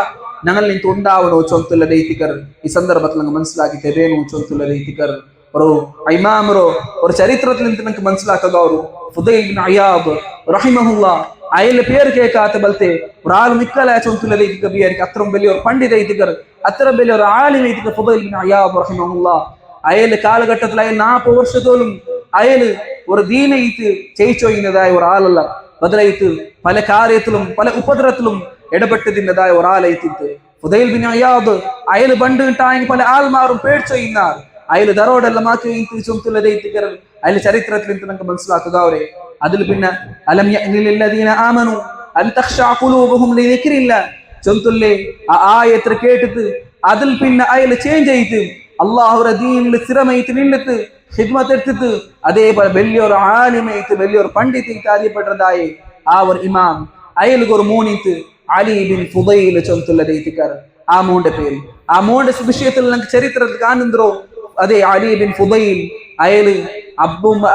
ഞങ്ങളിൽ നിന്ന് ഉണ്ടാവണോ ചൊന്തുള്ളത് എത്തിക്കർ ഈ സന്ദർഭത്തിൽ ഞങ്ങൾ മനസ്സിലാക്കി തരേണോ ചൊന്തുള്ളത് എത്തിക്കർ ഒരു ഇമാമറോ ഒരു ചരിത്രത്തിൽ നിന്ന് നിങ്ങൾക്ക് മനസ്സിലാക്കുക ഒരു ഫുദൈൽ ഇബ്നു അയ്യാബ് റഹിമഹുല്ലാ അയാളുടെ പേര് കേൾക്കാത്ത ബലത്തെ ഒരാൾ മിക്കല ചൊന്തുള്ളത് എത്തിക്കർ അത്രയും വലിയൊരു പണ്ഡിത എത്തിക്കർ അത്ര വലിയൊരു ആലിമ എത്തിക്കർ ഫുദൈൽ ഇബ്നു അയ്യാബ് റഹിമഹുല്ലാ അയാളുടെ കാലഘട്ടത്തിൽ അയാൾ 40 വർഷത്തോളം അയാള് ഒരു ദീനയിത്ത് ചെയ്യിച്ചൊയ്യുന്നതായ ഒരാളല്ല ബദലായിട്ട് പല കാര്യത്തിലും പല ഉപദ്രവത്തിലും ഇടപെട്ടതിൻ്റെതായ ഒരാളെത്തിട്ട് ഫുദൈൽ ഇബ്നു അയ്യാബ് അയാൾ പണ്ട് കിട്ടായെങ്കിൽ പല ആൾമാരും പേടിച്ചൊയ്യുന്നാർ അയാൾ ദറോടെല്ലാം ആക്കി ചൊന്തുള്ളത് എത്തിക്കർ അയാൾ ചരിത്രത്തിൽ നിന്ന് നമുക്ക് മനസ്സിലാക്കുക അവരെ അതിൽ പിന്നെ അലം യഅ്നിലില്ലദീന ആമനു അൻ തഖ്ശഅ ഖുലൂബുഹും ലിദിക്രില്ലാ ചൊന്തുല്ലേ ആ ആയത്ത് കേട്ടിട്ട് അതിൽ പിന്നെ അയാൾ ചേഞ്ച് ചെയ്തിട്ട് അല്ലാഹുവിന്റെ ദീനിൽ സ്ഥിരമായിട്ട് നിന്നിട്ട് ഖിദ്മത്ത് എടുത്തിട്ട് അതേപോലെ വലിയൊരു ആലിമയായിട്ട് വലിയൊരു പണ്ഡിതയായിട്ട് അറിയപ്പെട്ടതായ ആ ഒരു ഇമാം അയാൾക്ക് ഒരു മോനിത്ത് അലി ബിൻ ഫുദൈൽ ചൊന്തുള്ളത് എത്തിക്കർ ആ മോന്റെ പേര് ആ മോന്റെ വിഷയത്തിൽ നമുക്ക് ചരിത്രത്തിൽ കാണുന്നോ അതെ അലി ബിൻ ഫുദൈൽ അയാള്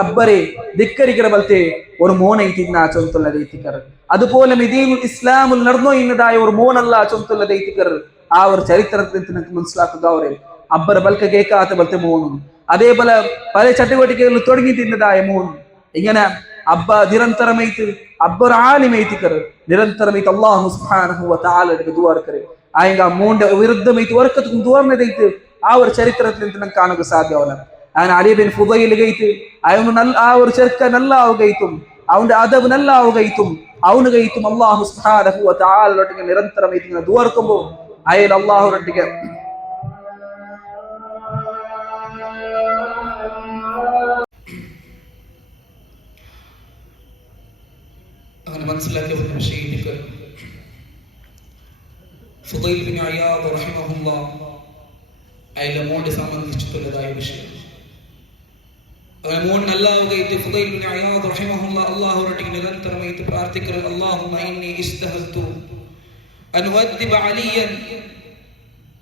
അബ്ബരെ ധിക്കരിക്കുന്ന പോലത്തെ ഒരു മോനായിട്ട് ഇന്ന ചൊന്തുള്ളത് എത്തിക്കർ അതുപോലെ ദീനുൽ ഇസ്ലാമിൽ നടന്നു ഇന്നതായ ഒരു മോനല്ല ചൊന്തുള്ളത് എത്തിക്കർ ആ ഒരു ചരിത്രത്തിൽ നമുക്ക് മനസ്സിലാക്കുക അവരെ അബ്ബർ ബൽക്ക് കേൾക്കാത്ത പോലത്തെ മോനും അതേപോലെ പല ചട്ടുവട്ടികളിൽ തുടങ്ങിയിട്ടിന്നതായ മോനും ഇങ്ങനെ അബ്ബ നിരന്തരമായിട്ട് അബ്ബർ ആലിമൈത്തിക്കർ നിരന്തരമായിട്ട് അല്ലാഹു സുബ്ഹാനഹു വ തആലയുടെ ദുആർക്കരെ ആയെങ്കിൽ ആ മോന്റെ വിരുദ്ധമായിട്ട് വർക്കത്തും ദുആർന്നതായിട്ട് ആ ഒരു ചരിത്രത്തിൽ നിന്ന് നമുക്ക് കാണുക സാധ്യമാവില്ല അങ്ങനെ അലി ബിൻ ഫുദൈൽ ഗൈത്ത് അവന് നല്ല ആ ഒരു ചെറുക്ക നല്ല ആവുകയും അവന്റെ അദബ് നല്ല ആവുകയും അവന് ഗൈത്തും അല്ലാഹു സുബ്ഹാനഹു വ തആലയുടെ നിരന്തരമായിട്ട് ഇങ്ങനെ ദുആർക്കുമ്പോൾ അയാൾ അല്ലാഹുവിന്റെ അങ്ങനെ മനസ്സിലാക്കിയ ഒരു വിഷയം ഫുദൈൽ ബിൻ അയ്യാദ് റഹിമഹുല്ലാ അയാളുടെ മോനെ സംബന്ധിച്ചിട്ടുള്ളതായ വിഷയം അങ്ങനെ മോൻ നല്ലാവുകയിട്ട് ഫുദൈൽ ബിൻ അയ്യാദ് റഹിമഹുല്ലാ അല്ലാഹുവിന്റെ നിരന്തരമായിട്ട് പ്രാർത്ഥിക്കുന്നത് അല്ലാഹുമ്മ ഇന്നി ഇസ്തഹൽതു അൻ ഉഅദ്ദിബ അലിയൻ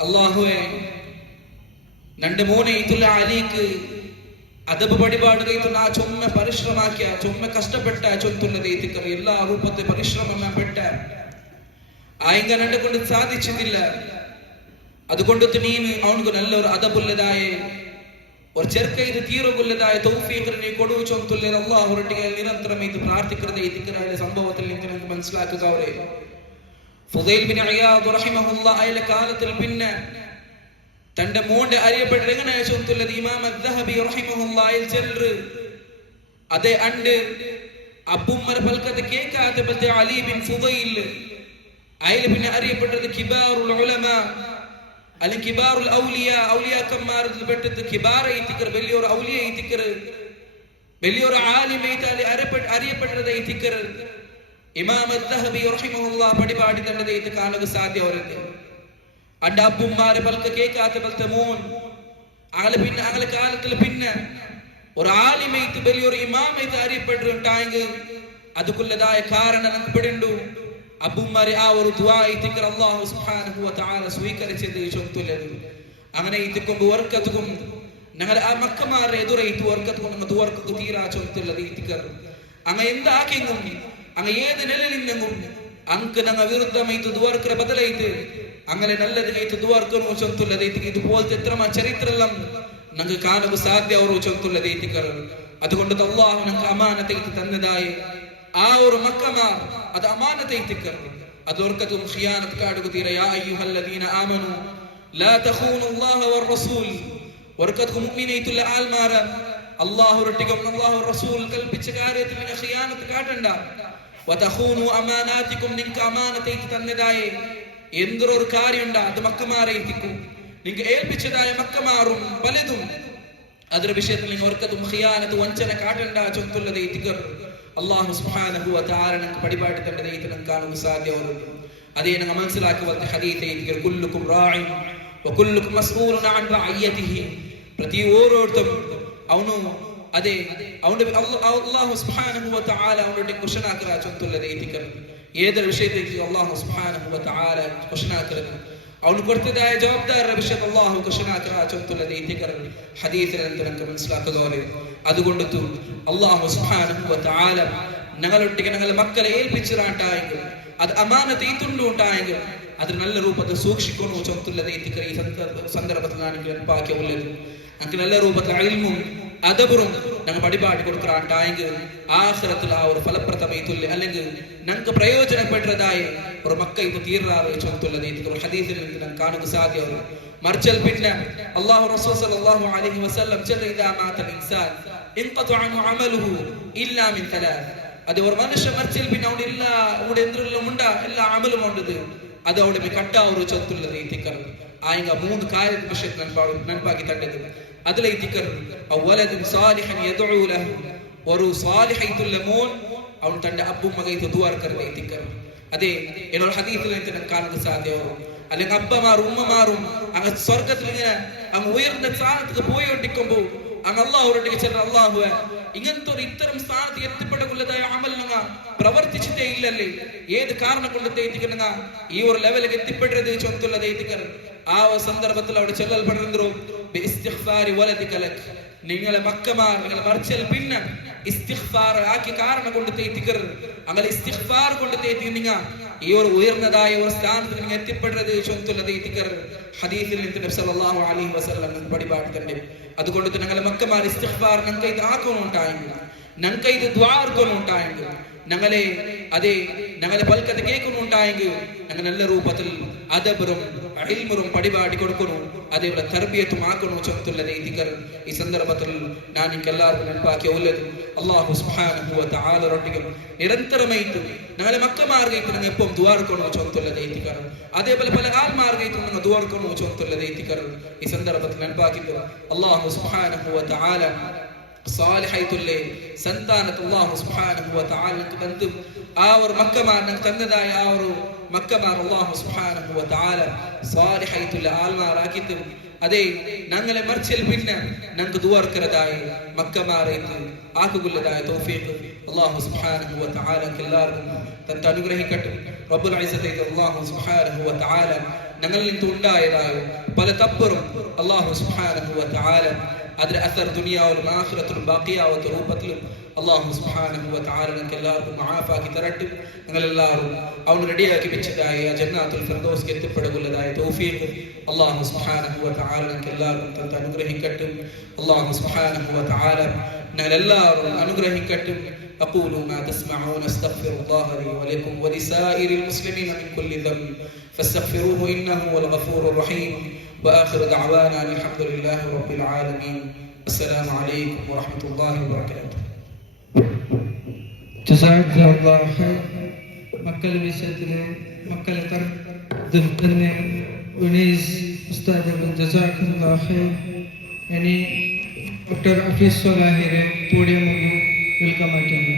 അല്ലാഹുവേ നന്റെ മോനെ ഇതുള്ള അലിക്ക് ಅದಬ ಬಡಿಬಾಡುಗೈತು ನಾ ಚೊಮ್ಮೆ ಪರಿಶ್ರಮಾಕ್ಯ ಚೊಮ್ಮೆ ಕಷ್ಟಪಟ್ಟ ಚೊಂತುಲ್ಲದೆ ಇತಿಕರು ಎಲ್ಲ ರೂಪದ ಪರಿಶ್ರಮ ಪೆಟ್ಟ ಆಯ್ಗ ನಂಡೆಕೊಂಡು ಸಾಧಿಸಿದಿಲ್ಲ അതുകൊണ്ടു നീನು ಅವನಿಗೂ നല്ലൊരു അദബുള്ളതായ ഒരു ചെറുക്കൈത് തീരുകൊള്ളതായ തൗഫീഖ് നീ കൊടു ചൊന്തുല്ല അല്ലാഹുവിന്റെ നിരന്തരം ഇത് പ്രാർത്ഥിക്കുന്നത് ഇതിക്കറായ സംഭവത്തിൽ നിങ്ങൾക്ക് മനസ്സിലാക്കുക അവരെ ഫുദൈൽ ബിൻ അയ്യാദ് റഹിമഹുല്ലാ അയാളുടെ കാലത്തിൽ പിന്നെ തന്റെ മോന്റെ അറിയപ്പെട്ട എങ്ങനെ ചൊന്തുള്ളത് ഇമാം അദ്ദഹബി റഹിമഹുല്ലാ അയാൾ ചെല്ലു അതേ അണ്ട് അബുമ്മർ പൽക്കത്ത് കേൾക്കാത്ത ബദ അലി ബിൻ ഫുദൈൽ അയാൾ പിന്നെ അറിയപ്പെട്ടത് കിബാറുൽ ഉലമാ അൽ കിബാറുൽ ഔലിയ ഔലിയാക്കന്മാരിൽ പെട്ടത് കിബാറ ഇത്തിക്കർ വലിയൊരു ഔലിയ ഇത്തിക്കർ വലിയൊരു ആലിമൈതാലി അറിയപ്പെട്ടത് ഇത്തിക്കർ ഇമാം അദ്ദഹബി റഹിമഹുല്ലാ പടിപാടി തന്റെ ഇത് കാണുക സാധ്യവരുത് അണ്ട് അബ്ബുമാരെ പൽക്ക കേൾക്കാത്ത പോലത്തെ മോൻ അയാളെ കാലത്തിൽ പിന്നെ ഒരു ആലിമൈത്ത് വലിയൊരു ഇമാമൈത്ത് അറിയപ്പെട്ടിട്ടുണ്ടായെങ്കിൽ അതുക്കുള്ളതായ കാരണം നമുക്ക് പിടിണ്ടു അബ്ബുമാരെ ആ ഒരു ദുആ ഇത്തിക്കർ അല്ലാഹു സുബ്ഹാനഹു വ തആല സ്വീകരിച്ചത് ചൊന്തുള്ളത് അങ്ങനെ ഇത്തിക്കും വർക്കത്തും ഞങ്ങൾ ആ മക്കമാരെ എതിരേറ്റ് വർക്കത്തും നമ്മൾ ദുആർക്ക് തീരാ ചൊന്തുള്ളത് ഇത്തിക്കർ അങ്ങ എന്താക്കെങ്കും അങ്ങ ഏത് നിലയിൽ നിന്നെങ്കും അങ്ക് ഞങ്ങൾ വിരുദ്ധമായിട്ട് ദുആർക്ക് ബദലായിട്ട് അങ്ങനെ നല്ലതായിട്ട് ദുആർക്കണോ ചൊന്തുള്ളത് ഇതുപോലത്തെ എത്ര ചരിത്രമെല്ലാം ഞങ്ങൾക്ക് കാണുക സാധ്യ ഒരു ചൊന്തുള്ളത് ഇത്തിക്കർ അതുകൊണ്ട് അല്ലാഹു ഞങ്ങൾക്ക് അമാനത്തായിട്ട് തന്നതായ ആ ഒരു മക്കമാർ അത് അമാനത്തായിത്തിക്കർ അതോർക്കത്തും ഖിയാനത്ത് കാടുക തീര യാ അയ്യുഹല്ലദീന ആമനു ലാ തഖൂനു അല്ലാഹ വർ റസൂൽ വർക്കത്തും മുഅ്മിനീതുൽ ആൽമാര അല്ലാഹുവിനും അല്ലാഹു റസൂൽ കൽപ്പിച്ച കാര്യത്തിൽ ഖിയാനത്ത് കാട്ടണ്ട വതഖൂനു അമാനാതികും നിങ്ങൾക്ക് അമാനത്തായിട്ട് തന്നതായ എന്തൊരു കാര്യമുണ്ട് അത് മക്കമാരെ എത്തിക്കും നിങ്ങൾക്ക് ഏൽപ്പിച്ചതായ മക്കമാറും പലതും ಅದರ ವಿಷಯದಲ್ಲಿ ವರ್ಕതും ഖിയാനത്ത് വഞ്ചന കാട്ടണ്ട ചൊന്തുള്ളത് എത്തിക്കർ അല്ലാഹു സുബ്ഹാനഹു വ തആല നമുക്ക് പടിപാടി തന്നതേ ഇത് നമുക്ക് കാണുക സാധ്യമാണ് അതേ നമ്മൾ മനസ്സിലാക്കുക ഹദീസ് എത്തിക്കർ കുല്ലുക്കും റാഇൻ വകുല്ലുകും മസ്ഊലുൻ അൻ റഅയ്യതിഹി. പ്രതി ഓരോരുത്തരും ಅವನು ಅದೇ ಅವನು ಅಲ್ಲಾಹು ಸುಬ್ಹಾನಹು ವ ತಆಲ ಅವನಿಗೆ ಕ್ವೆಶ್ಚನ್ ಆಕರ ಚಂತುಲ್ಲದೆ ಇತಿಕರ ಏದರ ವಿಷಯದಲ್ಲಿ ಅಲ್ಲಾಹು ಸುಬ್ಹಾನಹು ವ ತಆಲ ಕ್ವೆಶ್ಚನ್ ಆಕರ ಅವನು ಕೊಡ್ತಿದ್ದಾಯ ಜವಾಬ್ದಾರರ ವಿಷಯದ ಅಲ್ಲಾಹು ಕ್ವೆಶ್ಚನ್ ಆಕರ ಚಂತುಲ್ಲದೆ ಇತಿಕರ ഹദീസിൽ നമുക്ക് മനസ്സിലാക്കുക. അതുകൊണ്ടു അല്ലാഹു സുബ്ഹാനഹു വ തആല ഞങ്ങളൊട്ടിಗೆ ഞങ്ങളുടെ മക്കളെ ഏൽപ്പിച്ചിട്ടായെങ്കിൽ അത് അമാനത്ത് ഇത്തുണ്ട് ഉണ്ടായെങ്കിൽ അത് നല്ല രൂപത്തിൽ സൂക്ഷിക്കുന്നു ചൊത്തുള്ളത് എത്തിക്കറി. ഈ സന്ദർഭത്തിൽ ഞാൻ പാക്കിയ ഉള്ളത് ഞങ്ങൾക്ക് നല്ല രൂപത്തിൽ ഇൽമും അദബും ഞങ്ങൾ പടിപാടി കൊടുക്കാണ്ടായെങ്കിൽ ആഖിറത്തിൽ ആ ഒരു ഫലപ്രദമായിട്ടുള്ള അല്ലെങ്കിൽ ഞങ്ങൾക്ക് പ്രയോജനപ്പെട്ടതായ ഒരു മക്ക ഇത് തീർറാറ് ചൊത്തുള്ളത് എത്തിക്കറി. ഹദീസിൽ ഞങ്ങൾക്ക് കാണുക സാധ്യമാണ്. മറിച്ചൽ പിന്നെ അല്ലാഹു റസൂൽ സല്ലല്ലാഹു അലൈഹി വസല്ലം ചൊല്ലി ഇദാ മാതൽ ഇൻസാൻ ഇൻഖത അൻഹു അമലുഹു ഇല്ലാ മിൻ തലാത്ത്. അത് ഒരു മനുഷ്യ മരിച്ചൽ പിന്നെ അവിടെ എല്ലാ അവിടെ എന്തെല്ലാം ഉണ്ട് എല്ലാ അമലും ഉണ്ട് അത് അവിടെ കട്ടാവൊരു ചൊത്തുള്ളത് എത്തിക്കറി. ആയെങ്കിൽ മൂന്ന് കാര്യ വിഷയത്തിൽ നൻപാക്കി തണ്ടത് അതിലെ എത്തിക്കറി അവലദുൻ സാലിഹൻ യദ്ഉ ലഹു ഒരു സാലിഹൈതുൽ മോൻ അവൻ തന്റെ അബ്ബും മകൈതു ദുആ കർവ എത്തിക്കറി. അതെ എന്നൊരു ഹദീസിൽ എനിക്ക് കാണാൻ സാധ്യമാവും. അല്ലെങ്കിൽ അബ്ബമാരും ഉമ്മമാരും അങ്ങ് സ്വർഗത്തിൽ ഇങ്ങനെ അങ്ങ് ഉയർന്ന സ്ഥാനത്ത് പോയോണ്ടിരിക്കുമ്പോൾ അങ്ങ് അള്ളാഹുരോട് ചെന്ന അള്ളാഹു ഇങ്ങനത്തെ ഒരു ഇത്തരം സ്ഥാനത്ത് എത്തിപ്പെടക്കുള്ളതായ അമൽ ഞങ്ങ പ്രവർത്തിച്ചിട്ടേ ഇല്ലല്ലേ, ഏത് കാരണം കൊണ്ട് എത്തിക്കുന്ന ഈ ഒരു ലെവലിൽ എത്തിപ്പെടുന്നത് ചൊത്തുള്ളത് എത്തിക്കർ. ആ ഒരു സന്ദർഭത്തിൽ അവിടെ ചെല്ലൽപ്പെടുന്നോ നിങ്ങളെ മക്കമാർ നിങ്ങളെ മറിച്ചൽ പിന്നെ ഇസ്തിഗ്ഫാർ ആക്കി കാരണം കൊണ്ട് എത്തിക്കർ. അങ്ങനെ ഇസ്തിഗ്ഫാർ കൊണ്ട് എത്തിക്കുക ഈ ഒരു ഉയർന്നതായ ഒരു സ്ഥാനത്ത് നിങ്ങൾ എത്തിപ്പെടുന്നത് ചൊത്തുള്ളത് എത്തിക്കർ. ഹദീസിൽ നബി സല്ലല്ലാഹു അലൈഹി വസല്ലം പടിപാടി തന്നെ. അതുകൊണ്ട് ഞങ്ങളെ മക്കമാർ ഇസ്തിഗ്ഫാർ ഞങ്ങൾക്ക് ഇത് ആക്കുന്നുണ്ടായെങ്കിൽ ഞങ്ങൾക്ക് ഇത് ദുആ ആക്കുന്നുണ്ടായെങ്കിൽ ഞങ്ങളെ അതെ ഞങ്ങളെ പൽക്കത്ത് കേൾക്കുന്നുണ്ടായെങ്കിൽ ഞങ്ങൾ നല്ല രൂപത്തിൽ അദബറും ഇൽമുറും പടിപാടി കൊടുക്കുന്നു, അതേപോലെ തർബിയത്തും ആക്കുന്നു ചൊത്തുള്ളത് എത്തിക്കർ. ഈ സന്ദർഭത്തിൽ ഞാൻ നിങ്ങൾക്ക് എല്ലാവർക്കും നെനപ്പാക്കിയ ഉള്ളത് അല്ലാഹു സുബ്ഹാനഹു വ തആലയൊട്ടിಗೆ നിരന്തരമായിട്ട് ഞങ്ങളെ മക്കമാർഗായിട്ട് ഞങ്ങൾ എപ്പം ദുആ കൊടുക്കുന്നു ചൊത്തുള്ളത് എത്തിക്കർ. അതേപോലെ പല ആൾമാർഗായിട്ട് ഞങ്ങൾ ദുആ കൊടുക്കുന്നു ചൊത്തുള്ളത് എത്തിക്കർ. ഈ സന്ദർഭത്തിൽ നെനപ്പാക്കിയിട്ട് അല്ലാഹു സുബ്ഹാനഹു വ തആല സാലിഹൈതുൽ സന്താനത്ത് അല്ലാഹു സുബ്ഹാനഹു വ തആല തന്തു ആ ഒരു മക്കമാർ ഞങ്ങൾ തന്നതായ ആ ഒരു മക്കമാർ അല്ലാഹു സുബ്ഹാനഹു വ തആല സാലിഹൈതുൽ ആൽമാറാക്കിയിട്ട് അതെ ഞങ്ങളെ മറിച്ചൽ പിന്നെ ഞങ്ങൾക്ക് ദുആ കരതായ മക്കമാറേക്ക് ആക്കുള്ളതായ തൗഫീഖ് അല്ലാഹു സുബ്ഹാനഹു വ തആല എല്ലാവർക്കും തന്റെ അനുഗ്രഹിക്കട്ടെ. റബ്ബുൽ ഇസ്സത്ത് അല്ലാഹു സുബ്ഹാനഹു വ തആല ഞങ്ങളിൽ നിന്ന് ഉണ്ടായതായ പല തപ്പറും അല്ലാഹു സുബ്ഹാനഹു വ തആല അതിന്റെ അസർ ദുനിയാവിലും ആഖിറത്തിലും ബാക്കിയാവാത്ത രൂപത്തിലും അല്ലാഹു സുബ്ഹാനഹു വ തആല ഞങ്ങൾക്ക് എല്ലാവർക്കും മാഫാക്കി തരട്ടെ. ഞങ്ങളെല്ലാവരും അവൻ റെഡിയാക്കി വെച്ചതായ ജന്നാത്തുൽ ഫിർദൗസിൽ എത്തിപ്പെടുകയുള്ളതായ തൗഫീഖ് അല്ലാഹു സുബ്ഹാനഹു വ തആല ഞങ്ങൾക്ക് എല്ലാവർക്കും തന്റെ അനുഗ്രഹിക്കട്ടെ. അല്ലാഹു സുബ്ഹാനഹു വ തആല ഞങ്ങളെല്ലാവരും അനുഗ്രഹിക്കട്ടെ. أقولوا ما تسمعون استغفر الله لي ولكم ولسائر المسلمين من كل ذنب فاستغفروه إنه هو الغفور الرحيم وآخر دعوانا الحمد لله رب العالمين. السلام عليكم ورحمة الله وبركاته. جزاك الله خير. മക്കൾ വിഷയത്തിൽ മക്കളെ തന്നെ ഉനൈസ് ഉസ്താദ് ജസാക്കല്ലാഹു ഖൈർ. ഇനി ഡോക്ടർ ഹഫീസ് സലാഹിരെ പോഡിയം വെൽക്കം ആയിട്ടുണ്ട്.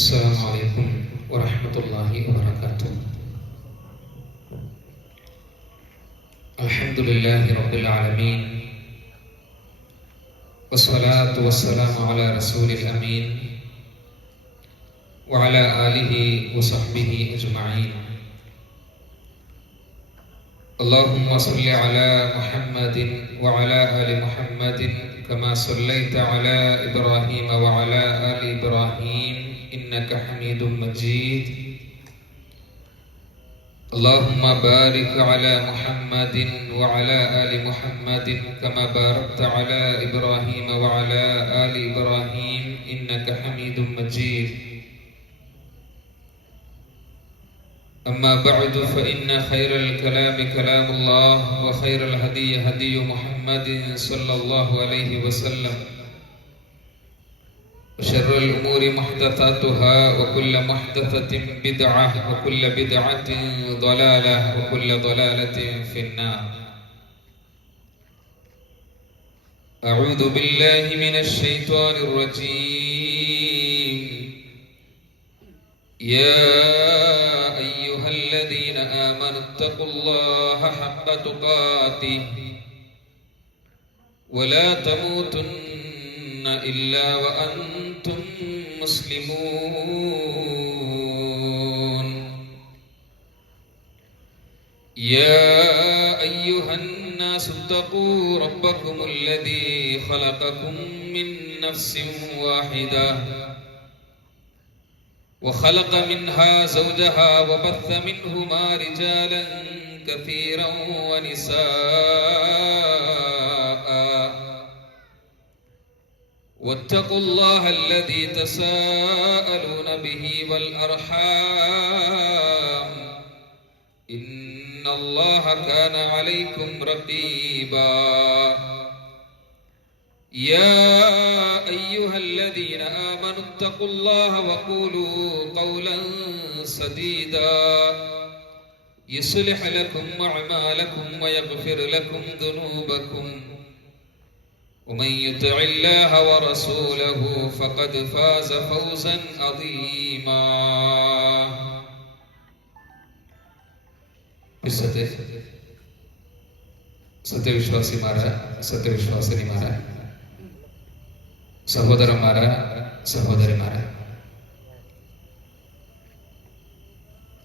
السلام عليكم ورحمة الله وبركاته. الحمد لله رب العالمين والصلاة والسلام على رسول الأمين وعلى آله وصحبه أجمعين. اللهم صل على محمد وعلى آل محمد كما صليت على إبراهيم وعلى آل إبراهيم إنك حميد مجيد. اللهم بارك على محمد وعلى آل محمد كما باركت على إبراهيم وعلى آل إبراهيم إنك حميد مجيد. أما بعد فإن خير الكلام كلام الله وخير الهدي هدي محمد صلى الله عليه وسلم وشر الأمور محدثاتها وكل محدثة بدعة وكل بدعة ضلالة وكل ضلالة في النار. أعوذ بالله من الشيطان الرجيم. يا أيها الذين آمنوا اتقوا الله حق تقاته ولا تموتن إلا وأنتم مسلمون. يا أيها الناس اتقوا ربكم الذي خلقكم من نفس واحدة وخلق منها زوجها وبث منهما رجالا كثيرا ونساء واتقوا الله الذي تساءلون به والأرحام إن الله كان عليكم رقيبا. يا أيها الذين آمنوا اتقوا الله وقولوا قولا سديدا يصلح لكم أعمالكم ويغفر لكم ذنوبكم ومن يطع الله ورسوله فقد فاز فوزا عظيما. സത്യവിശ്വാസിമാരെ സത്യവിശ്വാസിനിമാരെ സഹോദരന്മാരെ സഹോദരിമാരെ,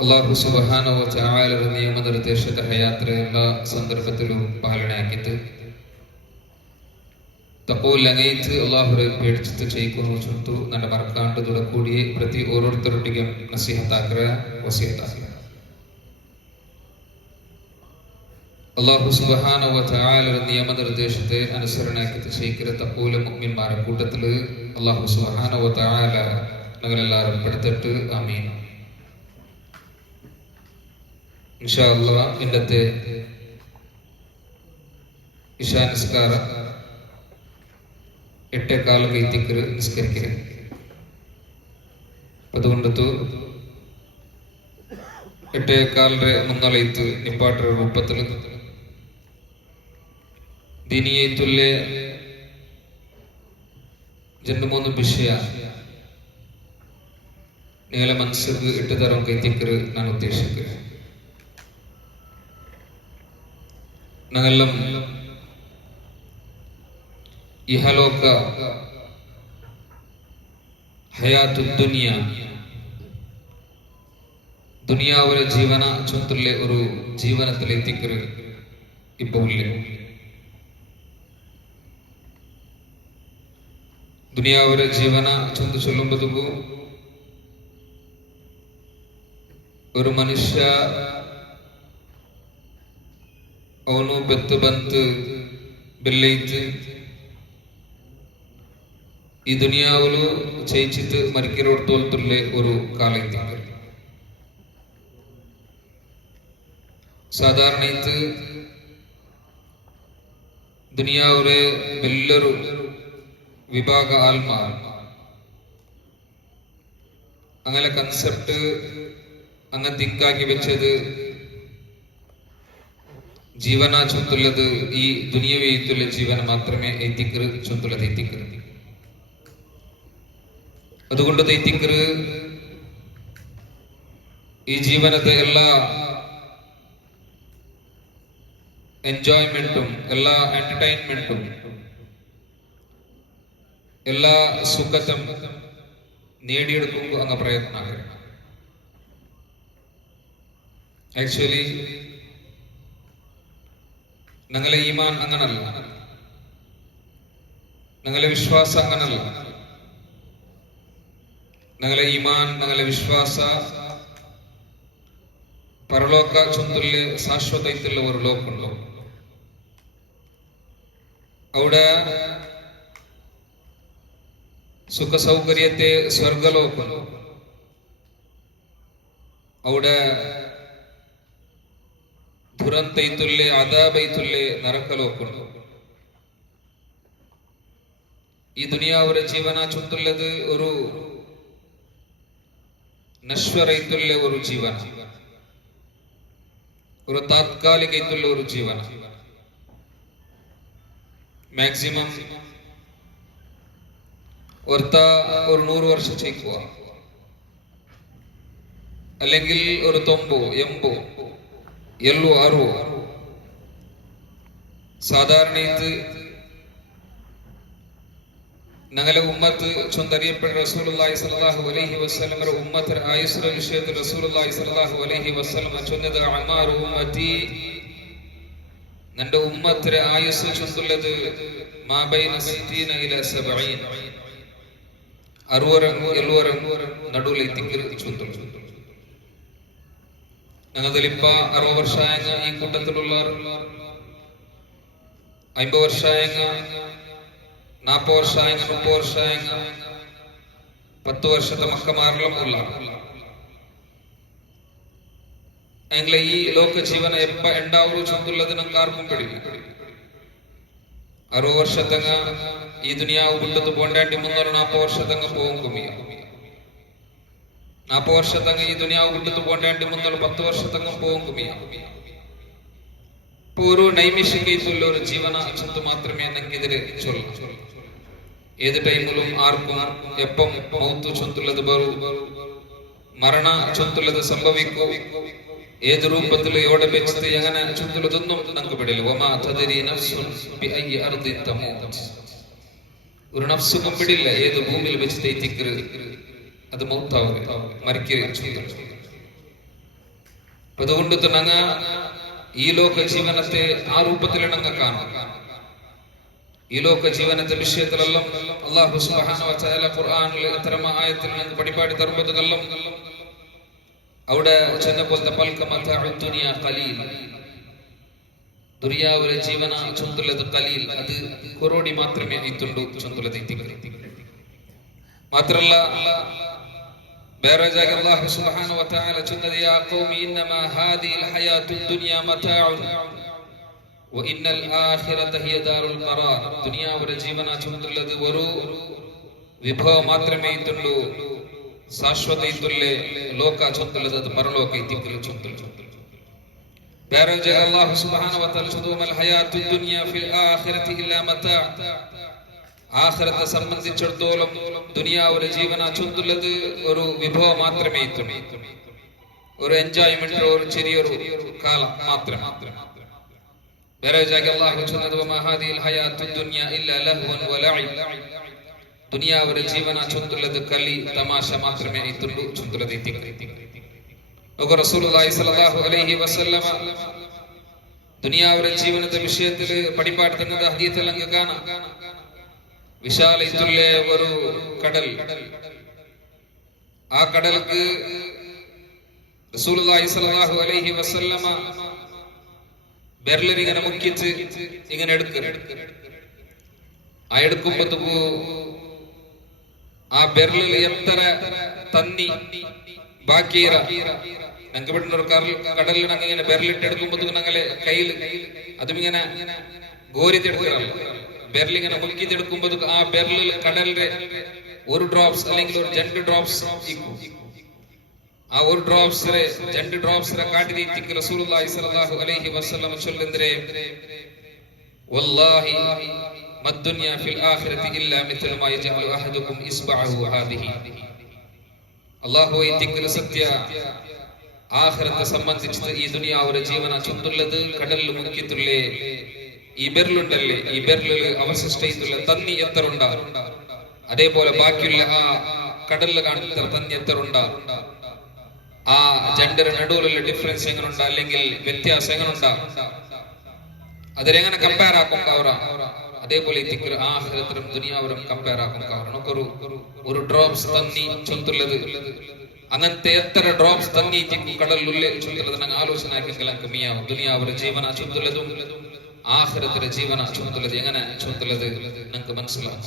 അല്ലാഹു സുബ്ഹാനഹു വ തആലയുടെ നിയമനിർദ്ദേശക ഹയാത്ര എല്ലാ സന്ദർഭത്തിലും പാലനയാക്കിയിട്ട് ತಪ್ಪೋಲ್ಲಂಗೈತು ಅಲ್ಲಾಹುರ ಬೇಡಿಚಿತ್ತು ಚೈಕೊಂಡು ಚುಂತು ನನ್ನ ಮರಕಾಂಡದೊಡ ಕೂಡಿ ಪ್ರತಿ ಓರೋರ್ತರೊಟ್ಟಿಗೆ ನಸೀಹತಾಗ್ರ ವಸೀಯತಾಗ್ರ. അല്ലാഹു സുബ്ഹാനഹു വ തആലയുടെ നിയമനിർദ്ദേശത്തെ അനുസരണയാക്കിയിട്ട് ചെയ്യിക്കുന്ന തഖ്വയുള്ള മുഅ്മിൻമാരുടെ കൂട്ടത്തിൽ അല്ലാഹു സുബ്ഹാനഹു വ തആല ഞങ്ങളെല്ലാവരും പെടുത്തിട്ട് ആമീൻ. ഇൻഷാ അല്ലാഹ് ഇന്നത്തെ ഇശാ നിസ്കാരം 8:15 കൈത്തിക്കറ് നിസ്കരിക്കരുത്. അതുകൊണ്ടു 8:15 മുന്നലൈത്ത് നിപ്പാട്ടರ ರೂಪದಲ್ಲಿ ದಿನಿಯತುಲ್ಲೆ ಜನ್ಮೊಂದು ವಿಷಯ ನೇಲ ಮನಸ್ಸಿಗೆ ಇಟ್ಟದರ ಕೈತಿಕ್ಕರು ನಾನು ಉದ್ದೇಶಕ್ಕೆ ഞങ്ങളെല്ലാം ഇഹലോക ഹയാത്തു ദുനിയ ദുനിയാവിലെ ജീവന ചൊത്തുള്ള ഒരു ജീവനത്തിലെത്തിക്കറ് ഇപ്പോൾ ഇല്ല. ദുനിയാവിലെ ജീവന ചൊന്ത് ചൊല്ലുമ്പോഴേക്കും ഒരു മനുഷ്യ ಅವನು ಬೆತ್ತು ಬಂತು ಬೆಲ್ಲೈತು ഈ ദുനിയാവില് ചെയ്യിച്ചിട്ട് മരിക്കലോടത്തോളത്തുള്ള ഒരു കാലത്ത് സാധാരണ ദുനിയാവിലെ വലിയൊരു വിഭാഗ ആത്മാർ അങ്ങനെ കൺസെപ്റ്റ് അങ്ങനെ തിങ്കാക്കി വെച്ചത് ജീവന ചൊത്തുള്ളത് ഈ ദുനിയവെയ്ത്തുള്ള ജീവന മാത്രമേ എത്തിക്കറ് ചൊത്തുള്ളത് എത്തിക്കറ്. അതുകൊണ്ട് തെറ്റിക്കറ് ഈ ജീവനത്തെ എല്ലാ എൻജോയ്മെന്റും എല്ലാ എന്റർടൈൻമെന്റും എല്ലാ സുഖത്തും നേടിയെടുക്കുമ്പോൾ അങ്ങ് പ്രയത്നമാണ്. ആക്ച്വലി ഞങ്ങളെ ഈമാൻ അങ്ങനല്ല, ഞങ്ങളെ വിശ്വാസം അങ്ങനല്ല. ഞങ്ങളെ ഈമാൻ ഞങ്ങളെ വിശ്വാಸ പരലോക ചൊന്തുള്ള ശാശ്വതയുള്ള ഒരു ലോകമുണ്ടോ അവിടെ സുഖ സൗകര്യത്തെ സ്വർഗലോകം അവിടെ ದುರಂತೈತುಲ್ಲೆ ಅದಾಬೈತುಲ್ಲೆ ನರಕಲೋಕುಂಡು. ഈ ദുനിയാവുടെ ജീവന ചുറ്റുള്ളത് ഒരു നശ്വരൈത്തുള്ള ഒരു ജീവന, ഒരു താത്കാലികൈത്തുള്ള ഒരു ജീവന. മാക്സിമം ഒരു 100 വർഷം ചെയ്ക്കുക, അല്ലെങ്കിൽ ഒരു 90, 80, 70, 60. സാധാരണ ഇത് ഞങ്ങളെ ഉമ്മത്ത് ചൊന്തറിയപ്പെട്ട റസൂലുള്ളാഹി സ്വല്ലല്ലാഹു അലൈഹി വസല്ലമയുടെ ഉമ്മത്തര ആയുസ്സിന്റെ വിഷയത്തിൽ റസൂലുള്ളാഹി സ്വല്ലല്ലാഹു അലൈഹി വസല്ലമ ചൊന്നത് അമാറു ഉമ്മത്തി, നിന്റെ ഉമ്മത്തര ആയുസ് ചൊല്ലുള്ളത് മാ ബൈന 60 ഇല 70, 60-70 നടുവിൽ ചൊല്ലും. ഞങ്ങളിപ്പ 60 വർഷമായങ്ങ ഈ കൂട്ടത്തിലുള്ള 50 വർഷമായങ്ങ 40 വർഷമായങ്ങ 30 വർഷമായങ്ങ 10 വർഷത്തെ മക്കമാരിലും ഉള്ള എങ്കിലെ ഈ ലോക ജീവന എപ്പ ഉണ്ടാവൂ ചൊല്ലുള്ളത് നമുക്ക് ആർക്കും പിടിക്കും. 60 വർഷത്തങ്ങ ഈ ദുനിയാവ് വിട്ടത് പോണ്ടാണ്ടി 340 വർഷത്തങ്ങ പോകും കുമിയ. 40 വർഷത്തങ്ങ ഈ ദുനിയാവ് വിട്ടത് പോണ്ടാണ്ടി 310 വർഷത്തങ്ങ പോകും കുമിയ. ഇപ്പൊ ഒരു നൈമിഷികത്തുള്ള ഒരു ജീവന ചൊത്ത് മാത്രമേ നമുക്കെതിരെ ചൊല്ലൂ. ഏത് ടൈമിലും ആർക്കും എപ്പം മൗത്ത് ചൊല്ലുള്ളത് ബറു, മരണ ചൊല്ലുള്ളത് സംഭവിക്കൂ, ഏത് രൂപത്തിൽ എവിടെ വെച്ചിട്ട് എങ്ങനെ ചൊല്ലുള്ളതൊന്നും നമുക്ക് പിടില്ല. ഒരു നഫ്സുക്കും പിടില്ല ഏത് ഭൂമിയിൽ വെച്ചിട്ട് എത്തിക്കര് അത് മൗത്താവുക, മരിക്കുക. അതുകൊണ്ട് തന്നെ ഈ ലോക ജീവനത്തെ ആ രൂപത്തിലാണ് അങ്ങ് കാണുക. ഈ ലോക ജീവനത്തെ വിഷയത്തിലെല്ലാം അല്ലാഹു സുബ്ഹാനഹു വ തആല ഖുർആനിൽ ഇത്തരം ആയത്തിൽ നമുക്ക് പഠിപ്പാടി തരുമ്പോഴെല്ലാം അവിടെ ചെന്നപ്പോഴത്തെ ദുനിയ ഖലീൽ, ദുനിയാവിലെ ജീവന ചൊല്ലുള്ളത് ഖലീൽ, അത് കുറോടി മാത്രമേ എത്തുള്ളൂ ചൊല്ലുള്ളത്. മാത്രല്ല വേറെ ജാഗ അല്ലാഹു സുബ്ഹാനഹു വ തആല ചൊന്നത് യാ ഖൗമി ഇന്നമാ ഹാദിഹിൽ ഹയാത്തുദ് ദുനിയ മതാഉൻ വ ഇന്നൽ ആഖിറത ഹിയ ദാറുൽ ഖറാർ. ദുനിയാവിലെ ജീവന ചൊല്ലുള്ളത് ഒരു വിഭവം മാത്രമേ എത്തുള്ളൂ, ಶಾಶ್ವತ ಇತ್ತುಲ್ಲೆ ಲೋಕ ಚೊತ್ತುಲ್ಲದ ಅದು ಪರಲೋಕ ಇತ್ತಿಕ್ಕಲು ಚೊತ್ತುಲ್ಲೆ. ಬೇರೆ ಜಾಗ ಅಲ್ಲಾಹು ಸುಬ್ಹಾನಹು ವ ತಆಲ ಚೊದುಮಲ್ ಹಯಾತು ದುನಿಯಾ ಫಿಲ್ ಆಖಿರತಿ ಇಲ್ಲಾ ಮತಾ. ആഖിറത്തെ സംബന്ധിച്ചിടത്തോളം ദുനിയാവിലെ ജീവന ചൊല്ലുള്ളത് ഒരു വിഭവം മാത്രമേ എത്തുള്ളൂ, ഒരു എൻജോയ്മെന്റ്, ഒരു ചെറിയൊരു കാലം മാത്രം. വേറെ ജാഗ അല്ലാഹു ചൊന്നത് വമാ ഹാദിഹിൽ ഹയാത്തുദ് ദുനിയ ഇല്ലാ ലഹ്വൻ വ ലഇബ്. ദുനിയാവിലെ ജീവന ചൊല്ലുള്ളത് കളി തമാശ മാത്രമേ എത്തുള്ളൂ ചൊല്ലുള്ളത് എത്തിക്കും. റസൂലുള്ളാഹി സ്വല്ലല്ലാഹു അലൈഹി വസല്ലമ ദുനിയാവിലെ ജീവനത്തെ വിഷയത്തിൽ പഠിപ്പാടുന്നത് ഹദീസിൽ അങ്ങ് കാണാം. വിശാലത്തുള്ള ഒരു കടൽ, ആ കടൽക്ക് റസൂലുള്ളാഹി സ്വല്ലല്ലാഹു അലൈഹി വസല്ലമ ബെർലിൽ ഇങ്ങനെ മുക്കിച്ച് ഇങ്ങനെ എടുക്കും. ആ എടുക്കുമ്പോ ആ ബെർലിൽ എത്ര തന്നി ബാക്കിയറ ഞങ്ങൾക്ക് ഇവിടുന്ന് ഒരു കടലിൽ ഞങ്ങൾ ഇങ്ങനെ ബെർലിട്ട് എടുക്കുമ്പോ ഞങ്ങളെ കയ്യിൽ അതും ഇങ്ങനെ ഗോരിത്തെടുക്കാറല്ല. ബെർലിങ്ങനെ മുക്കിത്തെടുക്കുമ്പോ ആ ബെർലിൽ കടലിന്റെ ഒരു ഡ്രോപ്സ് അല്ലെങ്കിൽ ഒരു 2 ഡ്രോപ്സ് ആ ഒരു ഡ്രോപ്സിനെ 2 ഡ്രോപ്സിനെ കാട്ടി തീറ്റിക്ക് റസൂലുള്ളാഹി സ്വല്ലല്ലാഹു അലൈഹി വസല്ലം ചൊല്ലുന്നേ വല്ലാഹി മദ്ദുനിയ ഫിൽ ആഖിറതി ഇല്ലാ മിത്ല മാ യജഅലു അഹദുകും ഇസ്ബഅഹു ഹാദിഹി. അല്ലാഹു ഇതിക്ക് സത്യ ആഖിറത്തെ സംബന്ധിച്ച് ഈ ദുനിയാവിലെ ജീവന ചൊല്ലുള്ളത് കടലിൽ മുക്കിത്തുള്ളേ ഈ ബെർലുണ്ടല്ലേ, ഈ ബെർലിൽ അവശിഷ്ടയിലുള്ള തന്നി എത്ര ഉണ്ടാകും, അതേപോലെ ബാക്കിയുള്ള ആ കടലിൽ കാണുന്ന തന്നി എത്ര ഉണ്ടാകും, ആ ജെൻഡർ നടുവിലുള്ള ഡിഫറൻസ് എങ്ങനെയുണ്ട് അല്ലെങ്കിൽ വ്യത്യാസം എങ്ങനെയുണ്ടാകും, അതിലെങ്ങനെ കമ്പയർ ആക്കും കവറ. അതേപോലെ ആഖിറത്തിലും ദുനിയാവിലും കമ്പയർ ആക്കും കവറ. ഒരു ഡ്രോപ്സ് തന്നി ചൊല്ലുള്ളത് അങ്ങനത്തെ എത്ര ഡ്രോപ്സ് തന്നി കടലിലുള്ള ചൊല്ലുള്ളത് ഞങ്ങൾ ആലോചന ആക്കിയെങ്കിൽ മിയാവും. ദുനിയാവിലെ ജീവന ചൊല്ലുള്ളതും ആഖിറത്തിലെ ജീവന ചൊല്ലുള്ളത് എങ്ങനെ ചൊല്ലുള്ളത് ഞങ്ങൾക്ക് മനസ്സിലാവും.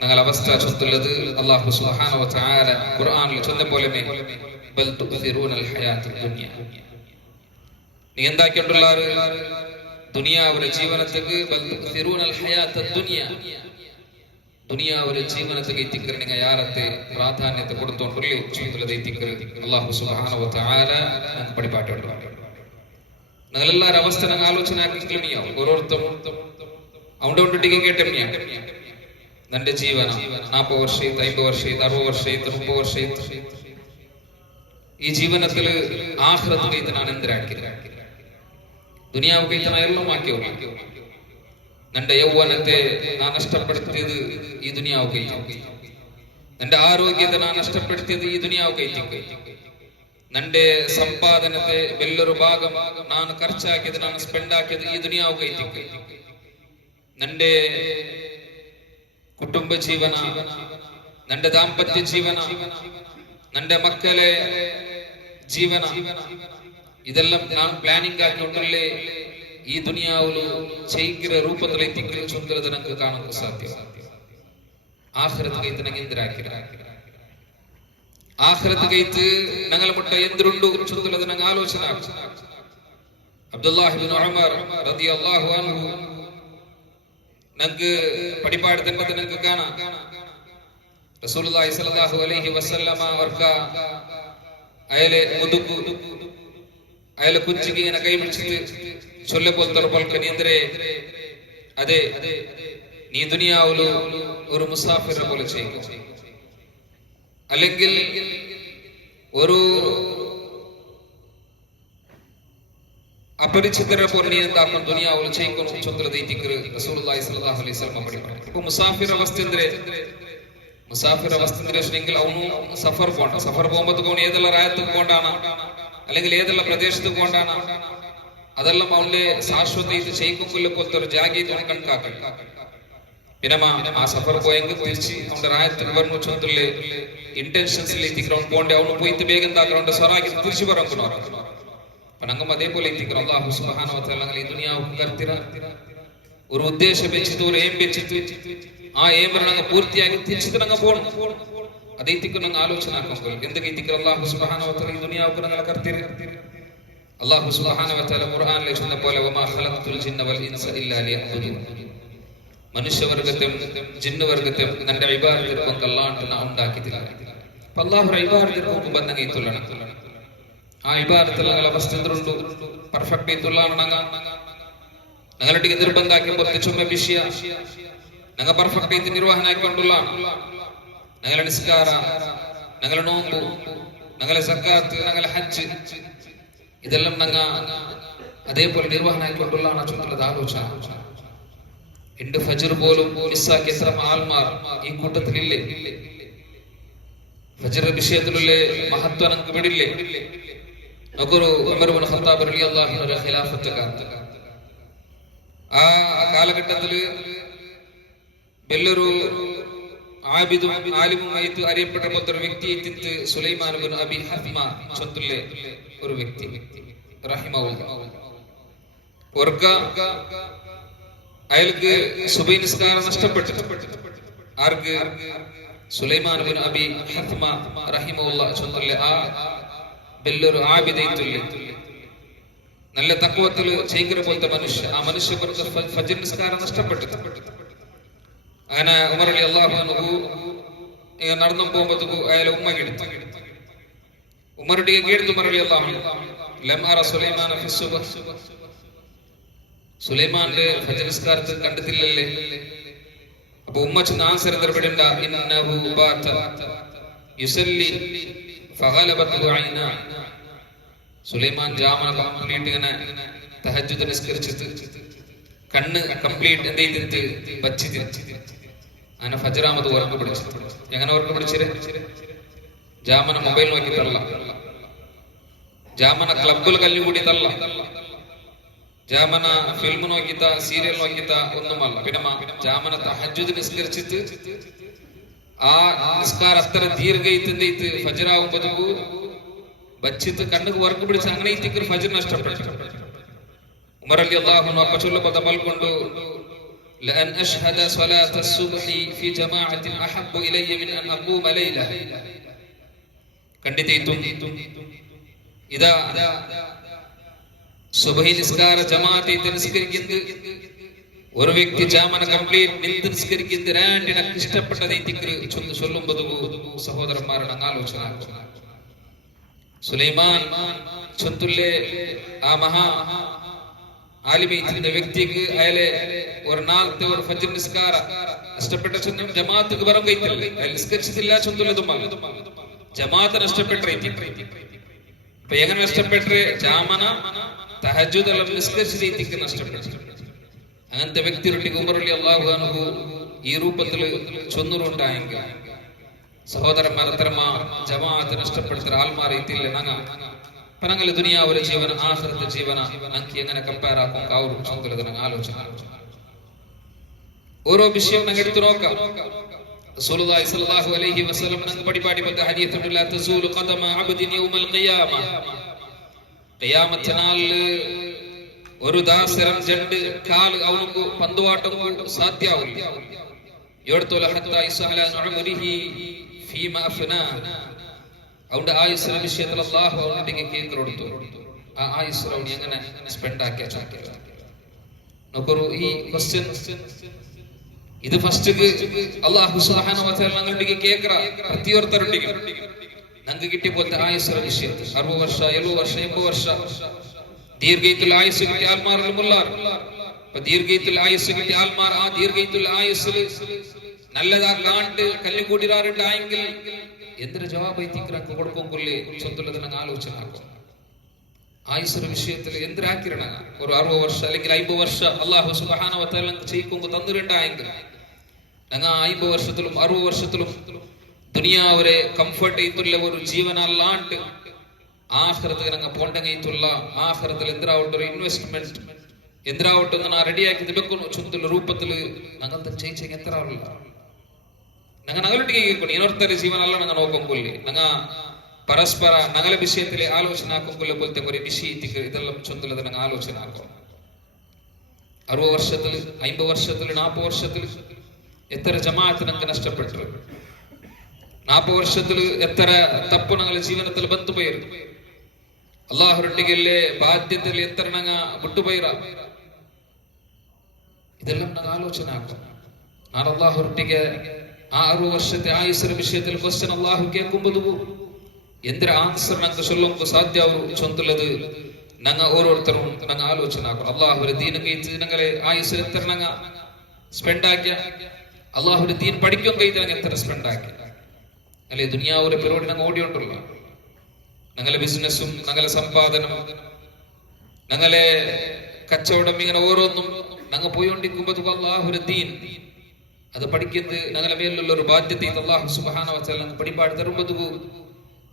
ഞങ്ങൾ അവസ്ഥ ചൊല്ലുള്ളത് അല്ലാഹു സുബ്ഹാനഹു വ തആല ഖുർആനിൽ ചൊല്ലുന്ന പോലെ ബൽ തുഅ്സിറൂനൽ ഹയാത്തുദ് ദുനിയ നീ എന്താക്കിയിട്ടുള്ളാറ് ദുനിയാവുടെ ജീവനത്തിക്ക് ദുനിയാവുടെ ജീവനത്തിക്ക് എത്തിക്കറ് നിങ്ങൾ യാറത്തെ പ്രാധാന്യത്തെ കൊടുത്തോണ്ടുള്ളേ ചൂത്തുള്ളത് എത്തിക്കറ് അല്ലാഹു സുബ്ഹാനഹു വ തആല നമുക്ക് പഠിപ്പാട്ടുണ്ട്. നിങ്ങളെല്ലാവരും അവസ്ഥ ഞങ്ങൾ ആലോചന ആക്കിയാവും ഓരോരുത്തരും അവിടെ കൊണ്ടിട്ട് കേട്ടെണ്ണിയാണ് നിന്റെ ജീവന 40 വർഷം 50 വർഷം 60 വർഷം 30 വർഷം ഈ ജീവനത്തില് ആഖിറത്ത് കൈത്തനാണ് എന്തിനാക്കിയത് ദുനിയാവ് കൈത്തന എല്ലാം ആക്കിയോ നിന്റെ യൗവനത്തെ നാ നഷ്ടപ്പെടുത്തിയത് ഈ ദുനിയാവ് കൈത്തി നിന്റെ ആരോഗ്യത്തെ നാ നഷ്ടപ്പെടുത്തിയത് ഈ ദുനിയാവ് കൈത്തി നിന്റെ സമ്പാദനത്തെ വലിയൊരു ഭാഗം ನಾನು ಖರ್ಚಾಕಿയത് ನಾನು ಸ್ಪೆಂಡ್ ಆಕಿയത് ಈ ದುನಿಯಾವು ಕೈತಿ നിന്റെ കുടുംബ ജീവന നിന്റെ ദാമ്പത്യ ജീവന നിന്റെ മക്കളെ ജീവന ഇതെല്ലാം നാം പ്ലാനിംഗ് ആക്കിയിട്ടുള്ളേ ഈ ദുനിയാവില് ചെയ്യിക്കുന്ന രൂപത്തിലെത്തിക്കുന്ന ചുന്തരത നമുക്ക് കാണാൻ സാധ്യം ആഖിറത്ത് കൈത്ത് ഞങ്ങൾ എന്തിനാക്കി ആഖിറത്ത് കൈത്ത് ഞങ്ങൾ മുട്ട എന്തിരുണ്ടു ചുന്തരത ഞങ്ങൾ ആലോചന അബ്ദുല്ലാഹി ഇബ്നു ഉമർ റളിയല്ലാഹു അൻഹു നമുക്ക് പഠിപ്പാട് തന്നെ നിങ്ങൾക്ക് കാണാം റസൂലുള്ളാഹി സ്വല്ലല്ലാഹു അലൈഹി വസല്ലമ അവർക്ക് അയാളെ മുതുക്കു അയാളെ കുഞ്ചിക്ക് ഇങ്ങനെ കൈപിടിച്ചിട്ട് ചൊല്ലപ്പോലത്തെ നീ എന്തരേ അതെ നീ ദുനിയാവില് ഒരു മുസാഫിറെ പോലെ ചെയ്യുക അല്ലെങ്കിൽ ഒരു അപരിചിതരെ പോലെ നീ എന്താക്കണം ദുനിയാവിൽ ചെയ്യിക്കണം ചൊന്തരത എത്തിക്കറ് റസൂലുള്ളാഹി സ്വല്ലല്ലാഹു അലൈഹി വസല്ലം പഠിപ്പാണ്. ഇപ്പൊ മുസാഫിർ അവസ്ഥ എങ്കിൽ അവನು സഫർ പോകണ്ട സഫർ പോകുമ്പോഴത്തേക്ക് അവന് ഏതെല്ലാം രാജ്യത്തേക്ക് പോകണ്ടാണ് അല്ലെങ്കിൽ ഏതെല്ലാം പ്രദേശത്തേക്ക് പോകണ്ടാണ് അതെല്ലാം അവന്റെ ശാശ്വത ഇത് ചെയ്യിക്കുമ്പോൾ പോലത്തെ ഒരു ജാഗീത്ത് അവൻ കണക്കാക്കണം. പിന്നെ ആ സഫർ പോയെങ്കിൽ തിരിച്ച് അവന്റെ രാജ്യത്തിന് പറഞ്ഞു ചൊന്തല്ലേ ഇന്റൻഷൻസിൽ എത്തിക്കണം പോകണ്ടേ അവന് പോയിട്ട് വേഗം എന്താക്കണം അവന്റെ സ്വറാക്കി തിരിച്ചു പറക്കണം ನಂಗಮ್ಮ ಅದೇ പോലെ ಎತ್ತಿದ್ರು ಅಲ್ಲಾಹು ಸುಬ್ಹಾನಹು ವ ತಆಲ ಈ ದುನಿಯಾವು ಕರ್ತಿರ ഒരു ഉദ്ദേശം വെച്ചിട്ട് ഒരു എയിം വെച്ചിട്ട് ആ എയിമിനെ ഞങ്ങൾ പൂർത്തിയാക്കി തിരിച്ചിട്ട് ഞങ്ങൾ പോകണം അതേ എത്തിക്കും ഞങ്ങൾ ആലോചന ആക്കുമ്പോൾ എന്തൊക്കെ എത്തിക്കും അല്ലാഹു സുബ്ഹാനഹു വ തആല ഈ ദുനിയാവ് ഞങ്ങളെ കർത്തിര അല്ലാഹു സുബ്ഹാനഹു വ തആല ഖുർആനിൽ ചൊന്ന പോലെ വമാ ഖലഖതുൽ ജിന്ന വൽ ഇൻസ ഇല്ലാ ലിയഅ്ബുദൂൻ മനുഷ്യവർഗത്തെയും ജിന്നുവർഗത്തെയും നിന്റെ ഇബാദത്തിനൊക്കെ അല്ലാഹു നാം ഉണ്ടാക്കിയിട്ടില്ല അപ്പോൾ അല്ലാഹു ഇബാദത്തിനൊക്കെ ബന്ധം കൈത്തുള്ളണം ആ ഇബാദത്തിൽ ഞങ്ങൾ അവസ്ഥ എന്തുണ്ടു പെർഫെക്റ്റ് ആയിട്ടുള്ളതാണ് ഞങ്ങളുടെ നിർബന്ധാക്കി ചുമ വിഷയ ഞങ്ങൾ പെർഫെക്റ്റ് ആയിട്ട് നിർവഹണ ആക്കിക്കൊണ്ടുള്ള ഞങ്ങളുടെ നിസ്കാര ഞങ്ങളുടെ നോമ്പു ഞങ്ങളെ സക്കാത്ത് ഞങ്ങളെ ഹജ്ജ് ഇതെല്ലാം ഞങ്ങൾ അതേപോലെ നിർവഹണ ആക്കിക്കൊണ്ടുള്ളതാണ് ചുറ്റുള്ളത് ആലോചന എന്റെ ഫജ്ർ പോലും മിസ്സാക്കി എത്ര ആൾമാർ ഈ കൂട്ടത്തിലില്ലേ ഫജ്ർ വിഷയത്തിലുള്ള മഹത്വം നമുക്ക് വിടില്ലേ നമുക്കൊരു ഉമർ ഇബ്നു ഖത്താബ് റളിയല്ലാഹു അൻഹു ഖിലാഫത്ത് കാലത്ത് ആ കാലഘട്ടത്തില് വലിയൊരു ആബിദും ആലിമുമായിട്ട് അറിയപ്പെട്ട പോലത്തെ ഒരു വ്യക്തി എത്തിയിട്ട് സുലൈമാൻ ഇബ്നു അബി ഹത്മ ചൊല്ലുള്ള ഒരു വ്യക്തി റഹിമഹുല്ലാഹ് ഓർക്ക അയാൾക്ക് സുബഹി നിസ്കാരം നഷ്ടപ്പെട്ടു ആർക്ക് സുലൈമാൻ ഇബ്നു അബി ഹത്മ റഹിമഹുല്ലാഹ് ചൊല്ലുള്ള ആ വലിയൊരു ആബിദൈത്തുള്ള നല്ല തഖ്വത്തിൽ ചെയ്യിക്കുന്ന പോലത്തെ മനുഷ്യ ആ മനുഷ്യ ഫജ്ർ നിസ്കാരം നഷ്ടപ്പെട്ടു അങ്ങനെ ഉമർ റളിയല്ലാഹു അൻഹു നടന്നു പോകുമ്പോഴത്തേക്ക് അയാളെ ഉമ്മ എടുത്തു ഉമറുടെ കേടുത്തു ഉമർ റളിയല്ലാഹു അൻഹു ലം അറ സുലൈമാന ഫി സുബ്ഹ് സുലൈമാന്റെ ഫജ്ർ നിസ്കാരത്തിൽ കണ്ടിട്ടില്ലല്ലേ അപ്പൊ ഉമ്മ ചെന്ന് ആൻസർ തരപ്പെടേണ്ട ഇന്നഹു ബാത യുസല്ലി ഫഗലബത്ഹു ഐനാ സുലൈമാൻ ജാമ കംപ്ലീറ്റ് ഇങ്ങനെ തഹജ്ജുദ് നിസ്കരിച്ചിട്ട് കണ്ണ് കംപ്ലീറ്റ് എന്ത് ചെയ്തിട്ട് വച്ചിട്ട് അങ്ങനെ ഫജ്റാമത് ഉറക്കം പിടിച്ചു എങ്ങനെ ഉറക്കം പിടിച്ചിരെ ജാമന മൊബൈൽ നോക്കി തള്ള ജാമന ക്ലബിൽ കല്ലുകൂടി തള്ള ജാമന ഫിലിം നോക്കിത്ത സീരിയൽ നോക്കിത്ത ഒന്നുമല്ല പിന്നെ ജാമന തഹജ്ജുദ് നിസ്കരിച്ചിട്ട് ആ നിസ്കാരം അത്ര ദീർഘയിത്ത് ഫജ്റാവുമ്പോഴത്തേക്ക് വച്ചിട്ട് കണ്ണുക്ക് വർക്ക് പിടിച്ച് അങ്ങനെ ഇത്തിക്കർ ഫജ്ർ നഷ്ടപ്പെട്ടു ഉമർ റളിയല്ലാഹു അൻഹു അപ്പ ചൊല്ലപ്പെട്ട മൽക്കൊണ്ടു ലഅൻ അഷ്ഹദ സ്വലാത്ത സുബ്ഹി ഫി ജമാഅത്തിൻ അഹബ്ബു ഇലയ്യ മിൻ അൻ അഖൂമ ലൈല കണ്ടിതേതും ഇദാ സുബഹി നിസ്കാര ജമാഅത്തെ നിസ്കരിക്കുന്നത് ഒരു വ്യക്തി ജാമന കംപ്ലീറ്റ് നിസ്കരിക്കുന്നത് രണ്ടിനക്ക് ഇഷ്ടപ്പെട്ടത് ചൊന്ന് ചൊല്ലുമ്പോൾ സഹോദരന്മാരുടെ ആലോചന സുലൈമാൻ ചൊല്ലുല്ലേ ആ മഹാ ആലിമീത്തിന്റെ വ്യക്തിക്ക് അയാളെ ഒരു നാളത്തെ ഒരു ഫജ്ർ നിസ്കാര നഷ്ടപ്പെട്ട ചൊന്നും ജമാഅത്ത് വരം കഴിക്കില്ല അയാൾ നിസ്കരിച്ചിട്ടില്ല ചൊല്ലുള്ളതുമാണ് ജമാഅത്ത് നഷ്ടപ്പെട്ട അപ്പൊ എങ്ങനെ നഷ്ടപ്പെട്ടെ ജാമന തഹജ്ജുദ് എല്ലാം നിസ്കരിച്ച രീതിക്ക് നഷ്ടപ്പെട്ടു അങ്ങനത്തെ വ്യക്തിയൊട്ടിക്ക് ഉമർ അല്ലാഹു അൻഹു ഈ രൂപത്തിൽ ചൊന്നുണ്ടായെങ്കിൽ സഹോദരന്മാർ അത്തരമ ജമാഅത്ത് നഷ്ടപ്പെടുത്തുന്ന ആൾമാറിയിട്ടില്ല ഞങ്ങൾ ദുനിയാവിലെ ജീവന ആഖിറത്തെ ജീവന നമുക്ക് എങ്ങനെ കമ്പയർ ആക്കും കാവൂർ ചൊല്ലുന്നത് ആലോചന ഓരോ വിഷയം ഞങ്ങൾ എടുത്തു നോക്കാം റസൂലുള്ളാഹി സ്വല്ലല്ലാഹു അലൈഹി വസല്ലം ഞങ്ങൾ പഠിപ്പാടിപ്പെട്ട ഹദീസ് ഉണ്ട് ലാ തസൂലു ഖദമ അബ്ദിൻ യൗമൽ ഖിയാമ ഖിയാമത്ത് നാളിൽ ഒരു ദാസരം രണ്ട് കാൽ അവനക്ക് പന്തുവാട്ടം സാധ്യാവില്ല യർതുല ഹത്താ ഇസ്അല ഉമരിഹി ഫീമാ അഫ്നാ അവന്റെ ആയുസ്സിന്റെ വിഷയത്തിൽ അല്ലാഹു അവന്റെ കേക്ക് കൊടുത്തു ആ ആയുസ് അവൻ എങ്ങനെ സ്പെൻഡ് ആക്കിയ നോക്കൂ ഈ ക്വസ്റ്റ്യൻ ഇത് ഫസ്റ്റ് അല്ലാഹു സുബ്ഹാനഹു വ തആല ഞങ്ങളുടെ കേക്കറ പ്രത്യേകതരുണ്ടെങ്കിൽ ഞങ്ങൾക്ക് കിട്ടിയ പോലത്തെ ആയുസ്സിന്റെ വിഷയത്തിൽ 60 വർഷ 70 വർഷ 80 വർഷ ദീർഘത്തിൽ ആയുസ് കിട്ടിയ ആൾമാരിലും അപ്പൊ ദീർഘത്തിൽ ആയുസ് കിട്ടിയ ആൾമാർ ആ ദീർഘത്തിൽ ആയുസ്സിൽ നല്ലതാക്കാണ്ട് കല്ലുകൂടിറാറുണ്ടായെങ്കിൽ എന്തൊരു ജവാബ് എത്തിക്ക് കൊടുക്കും കൊല്ലേ ചൊല്ലുള്ളത് ഞങ്ങൾ ആലോചന ആയുസ്സിന്റെ വിഷയത്തിൽ എന്തിനാക്കിരണ ഒരു 60 വർഷം അല്ലെങ്കിൽ 50 വർഷം അല്ലാഹു സുബ്ഹാനഹു വ തആല ചെയ്യിക്കുമ്പോൾ തന്നിട്ടുണ്ടായെങ്കിൽ ഞങ്ങൾ 50 വർഷത്തിലും 60 വർഷത്തിലും ദുനിയാവരെ കംഫർട്ട് ചെയ്തുള്ള ഒരു ജീവനല്ലാണ്ട് ആഖിറത്തിൽ ഞങ്ങൾ പോണ്ടെങ്കിട്ടുള്ള ആഖിറത്തിൽ എന്തിനാവട്ടെ ഒരു ഇൻവെസ്റ്റ്മെന്റ് എന്തിനാവട്ടെ ഞാൻ റെഡിയാക്കി വെക്കുന്നു ചൊല്ലുള്ള രൂപത്തിൽ ഞങ്ങൾ ചെയ്യിച്ചെങ്കിൽ എത്ര ആവില്ല ഞങ്ങൾ ഞങ്ങളുടെ കേൾക്കുന്നു ഇനോർത്തര ജീവനല്ല ഞങ്ങൾ നോക്കുമ്പോഴേ ഞങ്ങൾ പരസ്പര ഞങ്ങളുടെ വിഷയത്തിലെ ആലോചന ആക്കുമ്പോൾ പോലത്തെ ഒരു വിഷയത്തിക്ക് ഇതെല്ലാം ചൊല്ലുള്ളത് ഞങ്ങൾ ആലോചന ആക്കും 60 വർഷത്തിൽ 50 വർഷത്തിൽ 40 വർഷത്തിൽ എത്ര ജമാഅത്ത് ഞങ്ങൾക്ക് നഷ്ടപ്പെട്ടു 40 വർഷത്തിൽ എത്ര തപ്പ് ഞങ്ങളുടെ ജീവിതത്തിൽ ബന്ധുപോയി അള്ളാഹുരൊട്ടികയിലെ ബാധ്യതയിൽ എത്ര ഞങ്ങൾ വിട്ടുപോയിറ ഇതെല്ലാം ഞങ്ങൾ ആലോചന ആക്കും ഞാൻ അള്ളാഹുരൊട്ടിಗೆ ആ 60 വർഷത്തെ ആയുസ്സിന്റെ വിഷയത്തിൽ ക്വസ്റ്റ്യൻ അള്ളാഹു കേൾക്കുമ്പോൾ എന്തൊരു ആൻസർ ഞങ്ങൾക്ക് ചൊല്ലുമ്പോൾ സാധ്യമാവും ചൊല്ലുള്ളത് ഞങ്ങൾ ഓരോരുത്തരും ഞങ്ങൾ ആലോചന ആക്കും അള്ളാഹുരെ ദീനം കഴിച്ച് ഞങ്ങളെ ആയുസ്സിൽ എത്ര ഞങ്ങൾ സ്പെൻഡ് ആക്കിയ അള്ളാഹുരെ ദീൻ പഠിക്കും കഴിച്ച് ഞങ്ങൾ എത്ര സ്പെൻഡ് ആക്കി അല്ലെ ദുനിയാവിലെ പരിപാടി ഞങ്ങൾ ഓടിയോണ്ടല്ലോ ഞങ്ങളെ ബിസിനസ്സും ഞങ്ങളെ സമ്പാദനം ഞങ്ങളെ കച്ചവടം ഇങ്ങനെ ഓരോന്നും ഞങ്ങൾ പോയിക്കൊണ്ടിരിക്കുമ്പോൾ അള്ളാഹുരെ ദീൻ അത് പഠിക്കുന്നത് ഞങ്ങളുടെ മേലുള്ള ഒരു ബാധ്യത അല്ലാഹു സുബ്ഹാനഹു വ തആല പഠിപ്പാട് തരുമ്പോൾ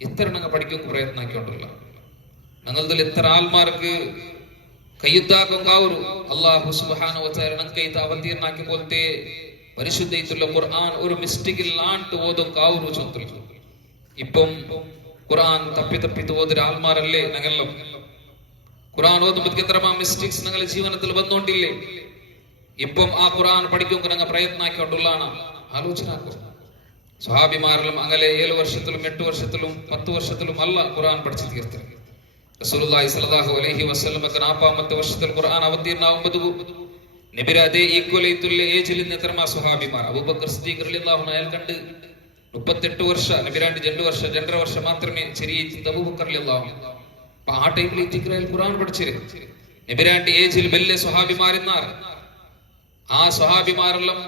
എത്ര ഞങ്ങൾ പഠിക്കും പ്രയത്നാക്കിക്കൊണ്ടല്ല ഞങ്ങളിൽ എത്ര ആൾമാർക്ക് കയ്യുത്താക്കും കാവൂർ അല്ലാഹു സുബ്ഹാനഹു വ തആല ഞങ്ങൾക്ക് ഇത് അവതീർണാക്കി പോലത്തെ പരിശുദ്ധയിട്ടുള്ള ഖുർആൻ ഒരു മിസ്റ്റേക്കില്ലാണ്ട് ഓതും കാവൂർ ചൊല്ലും ഇപ്പം ഖുർആൻ തപ്പി ഓതൊരു ആൾമാരല്ലേ ഞങ്ങളെല്ലാം ഖുർആൻ ഓതുമ്പോൾ എത്രമാ മിസ്റ്റേക്സ് ഞങ്ങളുടെ ജീവിതത്തിൽ വന്നുകൊണ്ടില്ലേ ഇപ്പം ആ ഖുർആൻ പഠിക്കുമ്പോൾ ഞങ്ങൾ പ്രയത്നാക്കിക്കൊണ്ടുള്ളതാണ് ആലോചന സ്വഹാബിമാരിലും അങ്ങനെ 7 വർഷത്തിലും 8 വർഷത്തിലും 10 വർഷത്തിലും അല്ല ഖുർആൻ പഠിച്ചു തീർത്തത് റസൂലുള്ളാഹി സ്വല്ലല്ലാഹു അലൈഹി വസല്ലം 40ാമത്തെ വർഷത്തിൽ ഖുർആൻ അവതീർണമാകുമ്പോൾ നബിയുടെ അതേ ഈക്വലായിട്ടുള്ള ഏജിൽ എത്രമാ സ്വഹാബിമാർ അബൂബക്കർ സിദ്ദീഖ് റളിയല്ലാഹു അൻഹു അയാൾ കണ്ട് 38 വർഷം നബിരാണ്ട് 2 വർഷം 2.5 വർഷം മാത്രമേ ചെറിയ അബൂബക്കർ റളിയല്ലാഹു അൻഹു അപ്പൊ ആ ടൈമിൽ ഇത്തിക്രാൽ ഖുർആൻ പഠിച്ചിരുന്നു നബിരാണ്ട് ഏജിൽ വലിയ സ്വഹാബിമാരെന്നാർ ആ സ്വഹാബിമാരെല്ലാം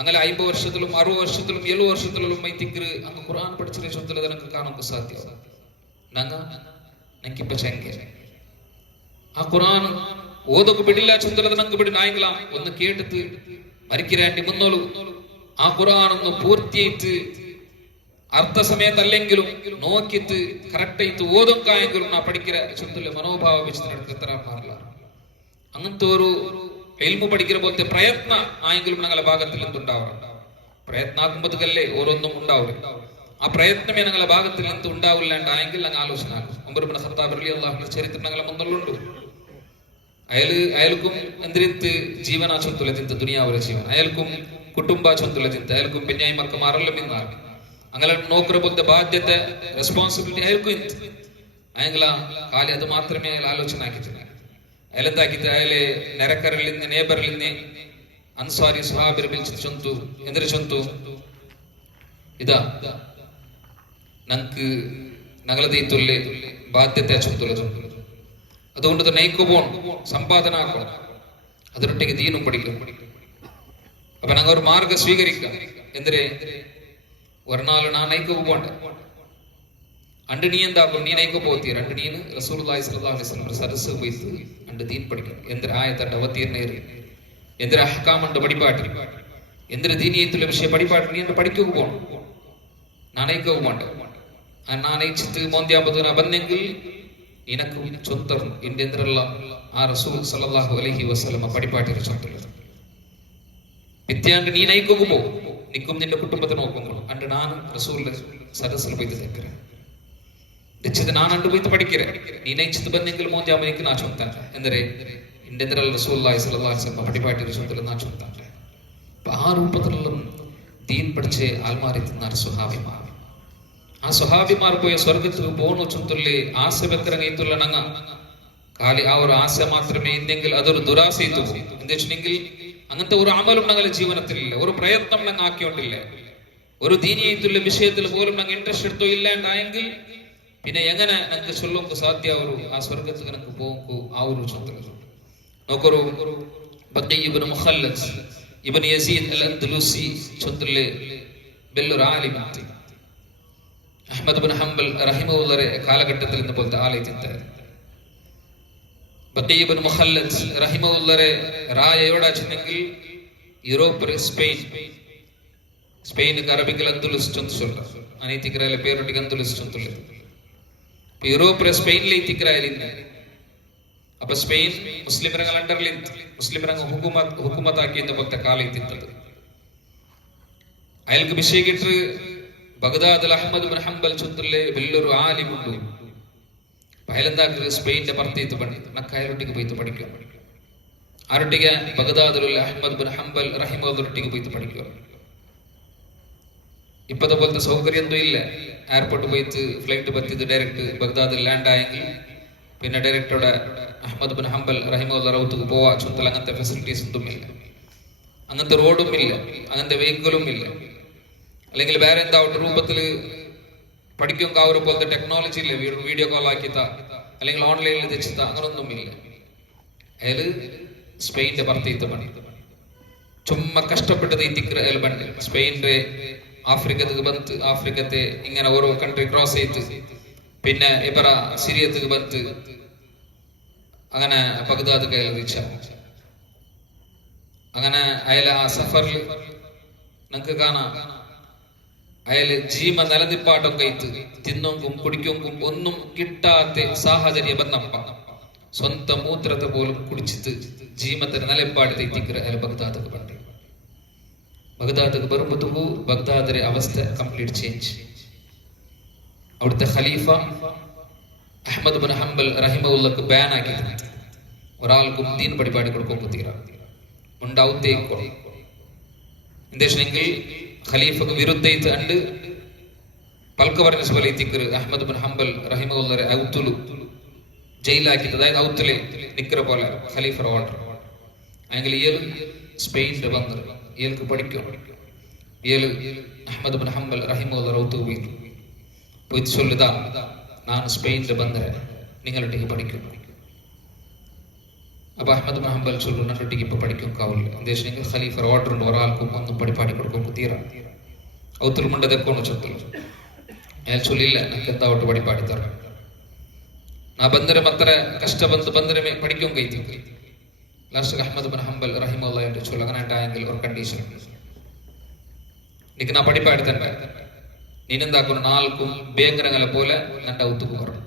അങ്ങനെ 50 വർഷത്തിലും 60 വർഷത്തിലും 70 വർഷത്തിലും മൈത്തിക്ക് അങ്ങ് ഖുർആൻ പഠിച്ചിട്ട് ചൊല്ലുന്നത് ഞങ്ങൾക്ക് കാണുമ്പോൾ സാധ്യത ഞങ്ങൾക്കിപ്പ ചെങ്ക ആ ഖുർആൻ ഓതൊക്കെ ಬಿಡಿಲ್ಲ ചൊല്ലുന്നത് ഞങ്ങൾക്ക് ಬಿಡಿ നായങ്ങളാ ഒന്ന് കേട്ടിട്ട് മരിക്കിരാണ്ടി മുന്നോളൂ ആ ഖുർആൻ ഒന്ന് പൂർത്തിയായിട്ട് അർത്ഥ സമയത്തല്ലെങ്കിലും നോക്കിയിട്ട് കറക്റ്റ് ആയിട്ട് ഓതൊക്കായെങ്കിലും ആ പഠിക്കിற ചൊല്ലുള്ള മനോഭാവ വെച്ചിട്ട് എത്ര മാറില്ല അങ്ങനത്തെ ഒരു എൽമു പഠിക്കുന്ന പോലത്തെ പ്രയത്ന ആയെങ്കിലും ഞങ്ങളുടെ ഭാഗത്തിൽ എന്തുണ്ടാവാറുണ്ട് പ്രയത്നാക്കുമ്പോഴല്ലേ ഓരോന്നും ഉണ്ടാവില്ല ആ പ്രയത്നമേ ഞങ്ങളുടെ ഭാഗത്തിൽ എന്ത് ഉണ്ടാവില്ലാണ്ടായെങ്കിൽ ഞങ്ങൾ ആലോചന ഉമർ ഇബ്നു ഖത്താബ് റളിയല്ലാഹു അൻഹു ചരിത്രം ഞങ്ങളെ മുന്നിലുണ്ട് അയാൾക്കും എന്തിരിത്ത് ജീവന ചൊല്ലുലതിന്ത ദുനിയാവിലെ ജീവൻ അയാൾക്കും കുടുംബ ചൊല്ലുലതിന്ത അയാൾക്കും പിന്നെ മക്ക മാറലും ഇന്നാണ് അങ്ങനെ നോക്കുന്ന പോലത്തെ ബാധ്യത റെസ്പോൺസിബിലിറ്റി അയാൾക്കും അയാള കാലി അത് മാത്രമേ അയാൾ ആലോചന ആക്കിയിട്ടില്ല ಅಯಲಂತಾಕಿದ್ದ ಅಯಲೆ ನೆರೆಕರಲಿಂದ ನೇಬರ್ಲಿಂದ ಅನ್ಸಾರಿ ಸುಹಾಬಿರ ಬಿಲ್ಚಿದ ಚೊಂತು ಎಂದ್ರೆ ಚೊಂತು ಇದ ನಂക്ക് നഗലതീത്തുള്ളേ ബാധ്യത ചൊന്തുള്ളത് അതുകൊണ്ട് നയിക്കു പോകണം, സമ്പാദന ആക്കണം, അതിനൊട്ടേക്ക് ദീനും പഠിക്കണം. അപ്പൊ ഞങ്ങൾ ഒരു മാർഗം സ്വീകരിക്കാം. എന്തിരെ ഒരു നാള് നാ നയിക്കു പോകണ്ട അണ്ട് നീ എന്താക്കും, നീ നയിക്കു പോത്തി രണ്ട് നീന് റസൂലുള്ളാഹി സ്വല്ലല്ലാഹു അലൈഹി വസല്ലം സദസ്സ് പോയിട്ട് അണ്ട് ദീൻ പഠിക്കണം. എന്തിര ആയത്തണ്ട് അവതീർണേറി, എന്തിര അഹ്കാമുണ്ട് പഠിപ്പാട്ടി, എന്തിര ദീനീയത്തുള്ള വിഷയം പഠിപ്പാട്ടി നീ എന്നെ പഠിക്കുക പോകണം. നാനയിക്കു പോകണ്ട. നാനയിച്ചിട്ട് മോന്ത്യാമ്പതിന ಬಂದೆಂಗಿൽ നിനക്കും ചൊന്തം ഇന്ത്യന്നുള്ള ആ റസൂൽ സല്ലല്ലാഹു അലൈഹി വസല്ലം പഠിപ്പാട്ടിರ ചൊന്തം വിദ്യാണ്ട് നീ നയിക്കുമ്പോ നിക്കും നിന്റെ കുടുംബത്തെ നോക്കുന്നു. അണ്ട് ನಾನು റസൂലിന്റെ സദസ്സിൽ പോയിട്ട് തെക്കറ വെച്ചത് നാനണ്ട് പോയിട്ട് പഠിക്കറേ. നീ നയിച്ചിട്ട് ಬಂದೆಂಗಿൽ മോന്ത്യാമ്പതിക്ക് നാ ചൊന്താൻ എന്തിരെ ഇന്ത്യന്നുള്ള റസൂലുള്ളാഹി സ്വല്ലല്ലാഹു അലൈഹി വസല്ലം പഠിപ്പാട്ടിര ചൊന്തം നാ ചൊന്താൻ. അപ്പൊ ആ രൂപത്തിലുള്ള ദീൻ പഠിച്ച് ആൽമാരി തിന്നാർ സ്വഹാബിമാർ. ആ സ്വഹാബിമാർ പോയ സ്വർഗത്തിൽ പോണു ചുന്തല്ലേ ആശ വെക്കറങ്ങയിട്ടുള്ള നങ്ങ കാലി ആ ഒരു ആശ മാത്രമേ ഇന്നെങ്കിൽ അതൊരു ദുരാശ ഇത്തു. എന്താ വെച്ചിട്ടുണ്ടെങ്കിൽ അങ്ങനത്തെ ഒരു അമലും ഞങ്ങളുടെ ജീവിതത്തിലില്ല, ഒരു പ്രയത്നം ഞങ്ങൾ ആക്കിയോണ്ടില്ല, ഒരു ദീനിയായിട്ടുള്ള വിഷയത്തിൽ പോലും ഞങ്ങൾ ഇൻട്രസ്റ്റ് എടുത്തോ ഇല്ലാണ്ടായെങ്കിൽ പിന്നെ എങ്ങനെ ഞങ്ങൾക്ക് ചൊല്ലുമ്പോൾ സാധ്യ ഒരു ആ സ്വർഗത്തിൽ ഞങ്ങൾക്ക് പോകുമ്പോൾ ആ ഒരു ചുന്തൽ നോക്കൊരു ബഖീ ഇബ്നു മുഖല്ലദ് ഇബ്നു യസീദ് അൽ അൻദലുസി ചുന്തല്ലേ ബെല്ലൊരു ആലിമാണ്. അഹ്മദ് ബിൻ ഹംബൽ റഹിമഹുള്ളാഹി കാലഘട്ടത്തിൽ ഇന്ന് പോലത്തെ ആലയത്തിൻ്റെ ബഖീ ഇബ്നു മുഖല്ലദ് റഹിമഹുള്ളാഹി റായ എവിടെ വെച്ചിട്ടുണ്ടെങ്കിൽ യൂറോപ്പ് സ്പെയിൻ അറബിക്കൽ അന്തുലുസ് ചൊല്ല അനീതിക്കറായ പേരൊട്ടിക്ക് അന്തുലുസ് ചൊല്ല യൂറോപ്പിലെ സ്പെയിനിൽ ഇത്തിക്കറായില്ല. അപ്പൊ സ്പെയിൻ മുസ്ലിംരങ്ങൾ അണ്ടറിൽ മുസ്ലിംരങ്ങൾ ഹുക്കുമത്താക്കിയ പോലത്തെ കാലം ഇത്തിത്തത് അയാൾക്ക് വിഷയിക്കിട്ട് ബഗ്ദാദിൽ അഹ്മദ് ബിൻ ഹംബൽ ചുന്തല്ലേ വലിയൊരു ആലിമുണ്ട്. അയാളെന്താക്കുക സ്പെയിന്റെ പുറത്തേത്ത് പണി നക്കയലൊട്ടിക്ക് പോയിട്ട് പഠിക്കുക. ആരൊട്ടിക്ക് ബഗ്ദാദിലുള്ള അഹ്മദ് ബിൻ ഹംബൽ റഹിമഹുള്ളാഹിയൊട്ടിക്ക് പോയിട്ട് പഠിക്കുക. ഇപ്പത്തെ പോലത്തെ സൗകര്യം ഒന്നും ഇല്ല. എയർപോർട്ട് പോയിട്ട് ഫ്ലൈറ്റ് പറ്റിയത് ഡയറക്റ്റ് ബഗ്ദാദിൽ ലാൻഡ് ആയെങ്കിൽ പിന്നെ ഡയറക്റ്റ് അവിടെ അഹ്മദ് ബിൻ ഹംബൽ റഹിമഹുള്ളാഹി റൗത്തുക്ക് പോവാ ചുന്തൽ. അങ്ങനത്തെ ഫെസിലിറ്റീസ് ഒന്നും ഇല്ല, അങ്ങനത്തെ റോഡും ഇല്ല, അങ്ങനത്തെ വെഹിക്കിളും ഇല്ല. അല്ലെങ്കിൽ വേറെ എന്താ രൂപത്തിൽ പഠിക്കും ആ ഒരു പോലത്തെ ടെക്നോളജി ഇല്ല. വീഡിയോ കോൾ ആക്കിത്ത അല്ലെങ്കിൽ ഓൺലൈനിൽ തെച്ചിത്ത അങ്ങനൊന്നും ഇല്ല. അയാൾ സ്പെയിന്റെ പുറത്തേത്ത് പണി ചുമ്മാ കഷ്ടപ്പെട്ടത് ഈ തിക്കർ അയാൾ പണ്ട് സ്പെയിൻ്റെ ആഫ്രിക്കത്തേക്ക് ബന്ത് ആഫ്രിക്കത്തെ ഇങ്ങനെ ഓരോ കൺട്രി ക്രോസ് ചെയ്ത് പിന്നെ ഇവറ സിറിയത്തേക്ക് ബന്ത് അങ്ങനെ ബഗ്ദാദ് അയാൾ റീച്ച. അങ്ങനെ അയാൾ ആ സഫറിൽ നമുക്ക് കാണാം അയാള് ജീവ നിലനിപ്പാട്ടം കയറ്റ് തിന്നോങ്കും കുടിക്കൊങ്കും ഒന്നും കിട്ടാത്ത സാഹചര്യം വന്നപ്പ സ്വന്തം മൂത്രത്തെ പോലും കുടിച്ചിട്ട് ജീവത്തിന് നിലപ്പാട് തെറ്റിക്കറ അയാൾ ബഗ്ദാദ് പണ്ട്. ബഗ്ദാദ് വരുമ്പോ ബഗ്ദാദിന്റെ അവസ്ഥ കംപ്ലീറ്റ് ചേഞ്ച്. അവിടുത്തെ ഖലീഫ അഹ്മദ് ബിൻ ഹംബൽ റഹിമഹുള്ളാഹിക്ക് ബാൻ ആക്കി ഒരാൾക്കും ദീൻ പരിപാടി കൊടുക്കും തീരാ ഉണ്ടാവുത്തേക്കോ. എന്താണെങ്കിൽ ഖലീഫക്ക് വിരുദ്ധയിട്ട് അണ്ട് പൽക്ക പറഞ്ഞ പോലെ തിക്കർ അഹ്മദ് ബിൻ ഹംബൽ റഹിമഹുള്ളാഹി ഔത്തുലു ജയിലാക്കിയിട്ട്, അതായത് ഔത്തിലെ നിക്കറ പോലെ ഖലീഫ ഓർഡർ ആയെങ്കിൽ ഇയാൾ സ്പെയിനിന്റെ വന്നത് ഇയാൾക്ക് പഠിക്കും. ഇയാൾ അഹ്മദ് ബിൻ ഹംബൽ റഹിമഹുള്ളാഹി ഔത്തു പോയിട്ട് ചൊല്ലുതാ ನಾನು സ്പെയിനിന്റെ ಬಂದರೆ നിങ്ങളൊട്ടിക്ക് പഠിക്കും. അപ്പൊ അഹ്മദ് ബിൻ ഹംബൽ ചൊല്ലു നട്ടൊട്ടിക്ക് ഇപ്പൊ പഠിക്കും കാവില്ല. എന്താ ഖലീഫ ഓർഡർ ഉണ്ട് ഒരാൾക്കും ഒന്നും പഠിപ്പാടി കൊടുക്കും തീരാ ഔത്തുൽ മുണ്ടതെക്കോന്ന് ചൊല്ലു. അയാൾ ചൊല്ലില്ല എനിക്ക് എന്താവട്ട് പഠിപ്പാടി തരാം. ನಾ ಬಂದರೆ ಮಾತ್ರ ಕಷ್ಟ ಬಂದರೆ പഠിക്കും Kaithi. Last Ahmed bin humble ರಹಿಮಹುಲ್ಲಾಹಿ ಅಂತ ಚೊಲ್ಲಗನ ಟಾಯಂಗಿಲ್ ഒരു കണ്ടീഷൻ നിക്ക് നാ പഠിപ്പാടി തന്നെ നീനെന്താക്കുന്നു നാൽക്കും ബേങ്കരങ്ങളെ പോലെ നന്റെ ഔത്തുക്ക് പറഞ്ഞു.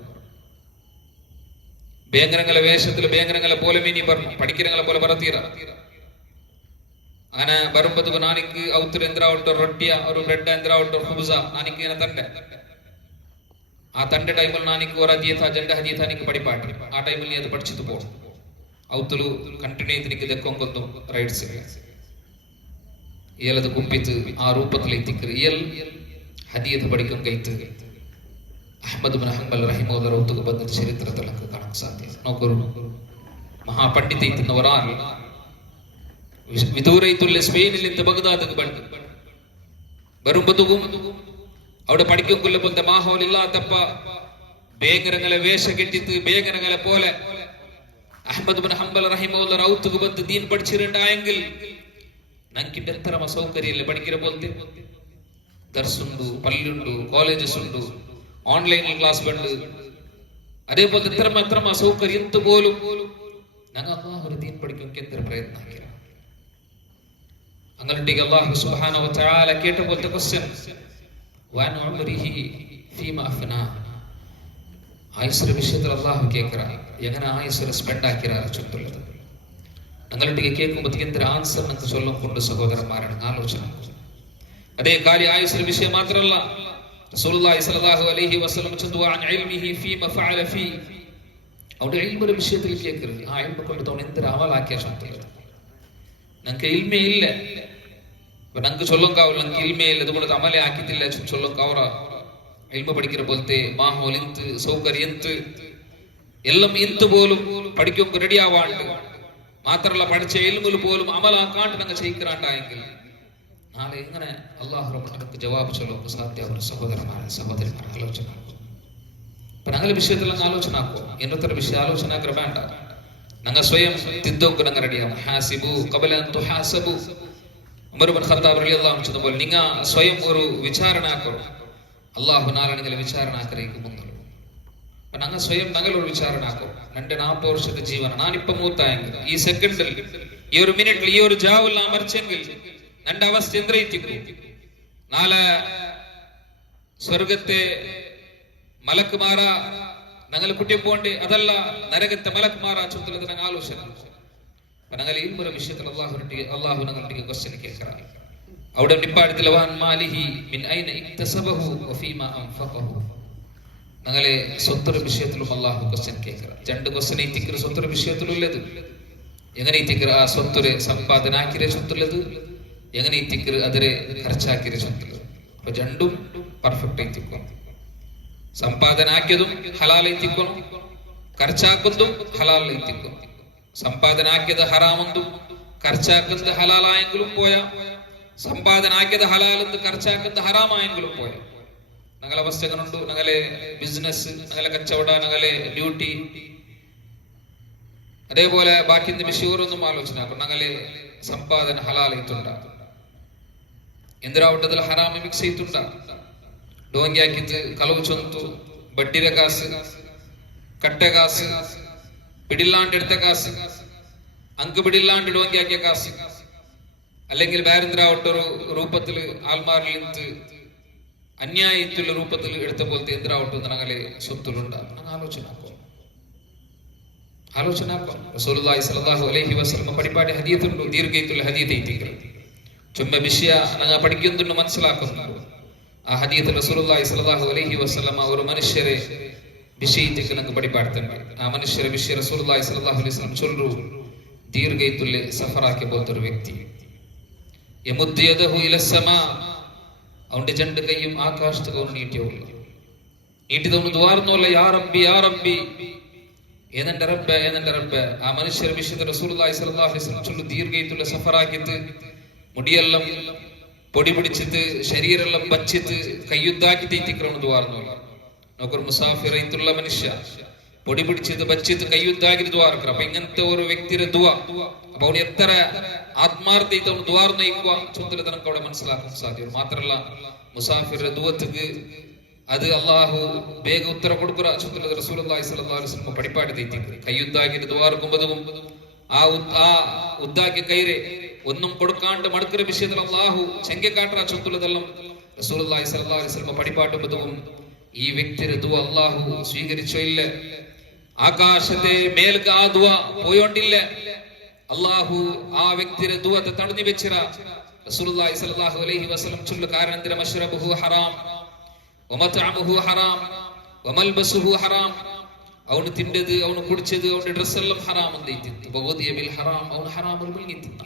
ബേങ്കരങ്ങളെ വേഷത്തിൽ ബേങ്കരങ്ങളെ പോലെ നീ പറഞ്ഞു പഠിക്കരങ്ങളെ പോലെ പറത്തീര. അങ്ങനെ വരുമ്പോ നാനിക്ക് ഔത്തുൽ എന്തിരാവട്ടോ റൊട്ടിയ ഒരു ബ്രെഡ് എന്തിരാവട്ടോ ഹുബ്സ നാനിക്ക് ഇങ്ങനെ തന്റെ ആ തന്റെ ടൈമിൽ നാനിക്ക് ഒരു ഹദീഥ ജണ്ട ഹദീഥ നിക്ക് പഠിപ്പാട്ടി. ആ ടൈമിൽ നീ അത് പഠിച്ചിട്ട് പോകും. ഔത്തുಲು ಕಂಟಿನ್ಯೂ ചെയ്ത് നിക്ക് ദക്കൊങ്കൊന്നും റൈറ്റ്സ് ഇയാളത് കുപ്പിത്ത് ആ രൂപത്തിൽ എത്തിക്കറ്. ഇയാൾ ഹദീഥ പഠിക്കും കൈത്ത് അഹ്മദ് ബിൻ ഹംബൽ റഹിമഹുല്ലാഹി ഔത്തുക്ക് ಬಂದ ചരിത്രത്തിൽ നമുക്ക് കാണാൻ സാധ്യത. നോക്കൂ മഹാപണ്ഡിതൈത്തുന്ന ഒരാൾ വിദൂരൈത്തുള്ള സ്പെയിനിൽ നിന്ന് ബഗ്ദാദ് വരുമ്പതും അവിടെ പഠിക്കുമ്പോൾ പോലത്തെ മാഹോൽ ഇല്ലാത്തപ്പ ಬೇಗರಗಳ ವೇಷ ಕೆಟ್ಟಿತ್ತು ಬೇಗರಗಳ പോലെ അഹ്മദ് ബിൻ ഹംബൽ റഹിമഹുല്ലാ റൗത്തുക്ക് ಬಂದು ദീൻ പഠിച്ചിട്ടുണ്ടായെങ്കിൽ ഞങ്ങൾക്ക് എത്ര സൗകര്യമില്ല പഠിക്കുന്ന പോലത്തെ ദർസുണ്ട് പള്ളിയുണ്ട് കോളേജസ് ഉണ്ട് ഓൺലൈനിൽ ക്ലാസ് ഉണ്ട് അതേപോലെ എത്ര സൗകര്യം എന്ത് പോലും ഞങ്ങൾ ഒരു ദീൻ പഠിക്കും എത്ര പ്രയത്നം അങ്ങനെ അല്ലാഹു സുബ്ഹാനഹു വ തആല കേട്ട പോലത്തെ ക്വസ്റ്റ്യൻ വൻ ഉംരിഹി ഫീമാ അഫ്നാ ആയുസ്സിന്റെ വിഷയത്തിൽ അള്ളാഹു കേൾക്കറ എങ്ങനെ ആയുസ്സിനെ സ്പെൻഡ് ആക്കിയാണ് ചുറ്റുള്ളത് ഞങ്ങളുടെ കേൾക്കുമ്പോഴത്തേക്ക് എന്തൊരു ആൻസർ എന്ന് ചൊല്ലും കൊണ്ട് സഹോദരന്മാരാണ് ആലോചന. അതേ കാര്യം ആയുസ്സിന്റെ വിഷയം മാത്രമല്ല റസൂലുള്ളാഹി സ്വല്ലല്ലാഹു അലൈഹി വസല്ലം ചൊല്ലുക അൻ ഇൽമിഹി ഫീമാ ഫഅല ഫീ അവിടെ ഇൽമിന്റെ വിഷയത്തിൽ കേൾക്കരുത്. ആ ഇൽമ കൊണ്ട് തോന്നി എന്തൊരു അമലാക്കിയ ചൊല്ലുന്നത് ഞങ്ങൾക്ക് ഇൽമേ ഇല്ല ഞങ്ങൾക്ക് ചൊല്ലും കാവില്ല ഞങ്ങൾക്ക് ഇൽമേ ഇല്ല അതുകൊണ്ട് അമലെ ആക്കിയിട്ടില്ല ചൊല്ലും കവറ ഇൽമ പഠിക്കുന്ന പോലത്തെ മാഹോൽ എന്ത് സൗകര്യം എന്ത് എല്ലാം എന്ത് പോലും പഠിക്കും റെഡി ആവാണ്ട് മാത്രമല്ല പഠിച്ച ഇൽമിൽ പോലും അമലാക്കാണ്ട് ഞങ്ങൾ ചെയ്യിക്കാണ്ടായെങ്കിൽ നാളെ എങ്ങനെ അള്ളാഹു നമുക്ക് ജവാബ് ചൊല്ലും സാധ്യമാവും. സഹോദരന്മാരെ ആലോചന ഇപ്പൊ ഞങ്ങളുടെ വിഷയത്തിൽ ആലോചന ആക്കോ എന്നൊരു വിഷയം ആലോചന വേണ്ട. ഞങ്ങൾ സ്വയം തിದ್ದോക്ക് ഞങ്ങൾ റെഡിയാവും. ഹാസിബു ഖബല അൻ തുഹാസബു ഉമർ ഇബ്നു ഖത്താബ് റളിയല്ലാഹു അൻഹു പറഞ്ഞ പോലെ നിങ്ങൾ സ്വയം ഒരു വിചാരണ ആക്കോ. അള്ളാഹു നാളെ നിങ്ങൾ വിചാരണ ആഗ്രഹിക്കുന്നുള്ളൂ. അപ്പൊ ഞങ്ങൾ സ്വയം ഞങ്ങളൊരു വിചാരണ ആക്കും. 40 വർഷത്തെ ജീവന ഞാനിപ്പം മൂത്തായെങ്കിൽ ഈ സെക്കൻഡിൽ ഈ ഒരു മിനിറ്റിൽ ഈ ഒരു ജാവിൽ നാം മരിച്ചെങ്കിൽ എന്റെ അവസ്ഥ എന്തായിരിക്കും? നാളെ സ്വർഗത്തെ മലക്കുമാറ ഞങ്ങൾ കുട്ടിപ്പോണ്ട് അതല്ല നരകത്തെ മലക്കുമാറ ചുറ്റുള്ളത് ഞങ്ങൾ ആലോചന. അപ്പൊ ഞങ്ങൾ ഈ ഒരു വിഷയത്തിൽ അള്ളാഹു ഞങ്ങളുടെ ക്വസ്റ്റ്യൻ കേൾക്കാം. അവിടെ നിപ്പാടത്തിൽ ഞങ്ങളെ സ്വത്തൊരു വിഷയത്തിലും അള്ളാഹു ക്വസ്റ്റ്യൻ കേൾക്കുക. 2 ക്വസ്റ്റ്യൻ എത്തിക്കുന്ന സ്വത്തൊരു വിഷയത്തിലുള്ളത് എങ്ങനെ എത്തിക്കുക ആ സ്വത്തൊരു സമ്പാദനാക്കിയ സ്വത്തുള്ളത് എങ്ങനെ എത്തിക്കുക അതിരെ ഖർച്ചാക്കിയ സ്വത്തുള്ളത്. അപ്പൊ 2ഉം പെർഫെക്റ്റ് എത്തിക്കണം. സമ്പാദനാക്കിയതും ഹലാൽ എത്തിക്കണം, ഖർച്ചാക്കുന്നതും ഹലാൽ എത്തിക്കണം. സമ്പാദനാക്കിയത് ഹറാമെന്നും ഖർച്ചാക്കുന്നത് ഹലാലായെങ്കിലും പോയാ സമ്പാദനാക്കിയത് ഹലാലെന്ന് ഖർച്ചാക്കുന്നത് ഹറാമായെങ്കിലും പോയ ഞങ്ങളെ അവസ്ഥ എങ്ങനെയുണ്ട്? ഞങ്ങളെ ബിസിനസ്, ഞങ്ങളെ കച്ചവട, ഞങ്ങളെ ഡ്യൂട്ടി, അതേപോലെ ബാക്കി വിഷയമൊന്നും ആലോചന. ഞങ്ങളെ സമ്പാദന ഹലാലായിട്ടുണ്ട എന്തിനാവട്ടത്തിൽ ഹറാമ മിക്സ് ചെയ്തിട്ടുണ്ട ഡോങ്കി ಹಾಕಿದ್ದು ಕಲವು ಚೊಂತು ಬಡ್ಡಿರ ಕಾಸು ಕಟ್ಟೆ ಕಾಸು പിടില്ലാണ്ട് എടുത്ത കാസ് അങ്ക് പിടില്ലാണ്ട് ഡോങ്കി ആക്കിയ കാസ് അല്ലെങ്കിൽ വേറെന്തിരാവട്ടൊരു രൂപത്തിൽ ആൽമാറിൽ നിന്ന് അന്യായത്തിലുള്ള രൂപത്തിൽ എടുത്ത പോലത്തെ എന്തിരാവട്ടെന്ന് ഞങ്ങളെ സ്വത്തുലുണ്ട്. ആലോചനാക്കാം. റസൂലുള്ളാഹി സ്വല്ലല്ലാഹു അലൈഹി വസല്ലം പഠിപ്പാടി ഹദീത്തുണ്ട്, ദീർഘയിട്ടുള്ള ഹദീത്ത് എത്തിക്കുക. ചുമ്മ വിഷയ ഞങ്ങൾ പഠിക്കുന്നുണ്ട്, മനസ്സിലാക്കുന്നുണ്ട്. ആ ഹദീത്ത് റസൂലുള്ളാഹി സ്വല്ലല്ലാഹു അലൈഹി വസല്ലം ഒരു മനുഷ്യരെ വിഷയത്തേക്ക് ഞങ്ങൾക്ക് പഠിപ്പാടുത്തുണ്ട്. ആ മനുഷ്യരെ വിഷയ റസൂലുള്ളാഹി സ്വല്ലല്ലാഹു അലൈഹി വസല്ലം ചൊല്ലു ദീർഘയിട്ടുള്ള സഫറാക്കിയ പോലത്തെ ഒരു വ്യക്തി അവന്റെ 2 കൈയും ആകാശത്ത് നീട്ടിയുള്ളു. നീട്ടിതൊന്ന് ദ്വാർന്നല്ല യാ റബ്ബി യാ റബ്ബി, ഏതെന്റെ റബ്ബ് ഏതെന്റെ റബ്ബ്. ആ മനുഷ്യർ വിശുദ്ധ റസൂലുള്ളാഹി സ്വല്ലല്ലാഹു അലൈഹി വസല്ലം ചൊല്ലു ദീർഘയിട്ടുള്ള സഫറാക്കിയത് മുടിയെല്ലാം പൊടി പിടിച്ചിട്ട് ശരീരെല്ലാം ബച്ചിട്ട് കയ്യുദ്ധാക്കി തെറ്റിക്കണം ദ്വാർന്നല്ല. നമുക്കൊരു മുസാഫിറായിട്ടുള്ള മനുഷ്യ പൊടി പിടിച്ചിട്ട് ബച്ചിട്ട് കയ്യുദ്ധാക്കി ദ്വാർക്കണം. അപ്പൊ ഇങ്ങനത്തെ ഒരു വ്യക്തിയുടെ ദുആ അപ്പൊ അവിടെ എത്ര ആത്മാർത്ഥ ദ്വാർ നയിക്കുക ചുമതല നമുക്ക് അവിടെ മനസ്സിലാക്കാൻ സാധ്യത. മാത്രല്ല മുസാഫിറുടെ ദുആക്ക് അത് അള്ളാഹു വേഗ ഉത്തരം കൊടുക്കുക ചുമതല റസൂലുള്ളാഹി സ്വല്ലല്ലാഹു അലൈഹി വസല്ലം പഠിപ്പാടി തെറ്റിക്കുക. കയ്യുദ്ധാക്കി ദ്വാർക്കുമ്പോഴും ആ ഉദ്ധാക്കിയ കൈരെ ഒന്നും കൊടുക്കാണ്ട് മടുക്കുന്ന വിഷയത്തിൽ അള്ളാഹു ചെങ്കക്കാട്ട ചുമതലതെല്ലാം റസൂലുള്ളാഹി സ്വല്ലല്ലാഹു അലൈഹി വസല്ലം പഠിപ്പാട്ടുമ്പോഴും ഈ വ്യക്തിയുടെ ദുആ അള്ളാഹു സ്വീകരിച്ചോ ഇല്ല. ആകാശത്തെ മേൽക്ക് ആ ദുആ പോയോണ്ടില്ല. അള്ളാഹു ആ വ്യക്തിയുടെ ദുആത്തെ തടഞ്ഞു വെച്ചിര. റസൂലുള്ളാഹി സ്വല്ലല്ലാഹു അലൈഹി വസല്ലം ചൊല്ലു കാരണം മശ്റബുഹു ഹറാം വമത്അമുഹു ഹറാം വമൽബസുഹു ഹറാം. അവന് തിണ്ടത് അവന് കുടിച്ചത് അവന്റെ ഡ്രസ് എല്ലാം ഹറാം എന്തിತ್ತು ബഗോദിയ ബിൽ ഹറാം. അവന് ഹറാമുൽ മുൽങ്ങിത്തിന്ന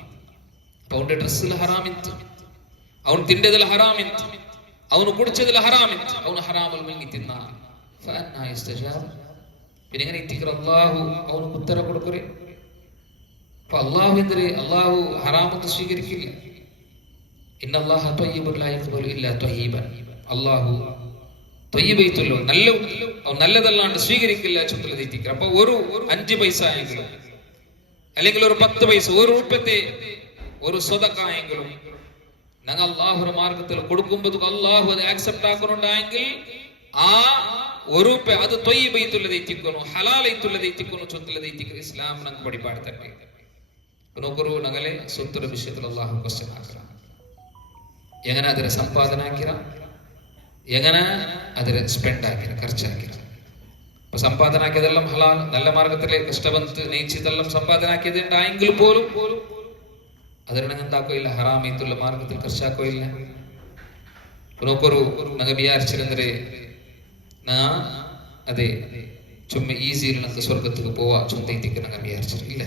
അവന്റെ ഡ്രസ്സിൽ ഹറാമിತ್ತು, അവൻ തിണ്ടതിൽ ഹറാമിತ್ತು, അവന് കുടിച്ചതിൽ ഹറാമിತ್ತು, അവന് ഹറാമുൽ മുൽങ്ങിത്തിന്ന. ഫഅന്നാ യസ്തജാബ്. പിന്നെ എങ്ങനെ ഇത്തിക്കർ അല്ലാഹു അവന് ഉത്തരം കൊടുക്കരെ. അപ്പൊ അള്ളാഹു എന്തിന് അള്ളാഹു ഹറാമത്ത് സ്വീകരിക്കില്ല. ഇന്നല്ലാഹ ത്വയ്യിബുൻ ലാ യഖ്ബലു ഇല്ലാ ത്വയ്യിബൻ. അള്ളാഹു ത്വയ്യിബൈത്തുല്ലോ നല്ലതല്ലാണ്ട് സ്വീകരിക്കില്ല ചുറ്റുള്ള തെറ്റിക്കുക. അപ്പൊ ഒരു 5 പൈസ എങ്കിലും അല്ലെങ്കിൽ ഒരു 10 പൈസ ഒരു രൂപത്തെ ഒരു സ്വതക്ക എങ്കിലും ഞങ്ങൾ അള്ളാഹുര മാർഗത്തിൽ കൊടുക്കുമ്പോൾ അള്ളാഹു അത് ആക്സെപ്റ്റ് ആക്കുന്നുണ്ടായെങ്കിൽ ആ ഒരു അത് ത്വയ്യിബൈത്തുള്ളത് എത്തിക്കുന്നു, ഹലാലൈത്തുള്ളത് എത്തിക്കുന്നു, ചൊത്തുള്ളത് എത്തിക്കുന്നു. ഇസ്ലാം ഞങ്ങൾക്ക് വഴിപാട് തട്ടെ നോക്കൂ. ഞങ്ങളെ സ്വത്തുള്ള വിഷയത്തിൽ അള്ളാഹു ക്വസ്റ്റ്യൻ ആക്കണം. എങ്ങനെ അതിനെ സമ്പാദന ആക്കിര, എങ്ങനെ അതിനെ സ്പെൻഡ് ആക്കിര, ಖರ್ಚಾക്കിര. അപ്പൊ സമ്പാദന ആക്കിയതെല്ലാം ഹലാൽ നല്ല മാർഗത്തിലെ കഷ്ടബന്ത് നയിച്ചതെല്ലാം സമ്പാദന ആക്കിയതുണ്ടായെങ്കിൽ പോലും അതിനെ എന്താക്കോയില്ല, ഹറാമീത്തുള്ള മാർഗത്തിൽ ಖರ್ಚಾಕೋയില്ല. നോക്കൊരു ഞങ്ങൾ വിചാരിച്ചിരുന്നേ നാ അതെ ചുമ്മ ഈസിയിൽ നമുക്ക് സ്വർഗത്തേക്ക് പോവാ ചുന്തൈത്തിക്ക് ഞങ്ങൾ വിചാരിച്ചില്ല.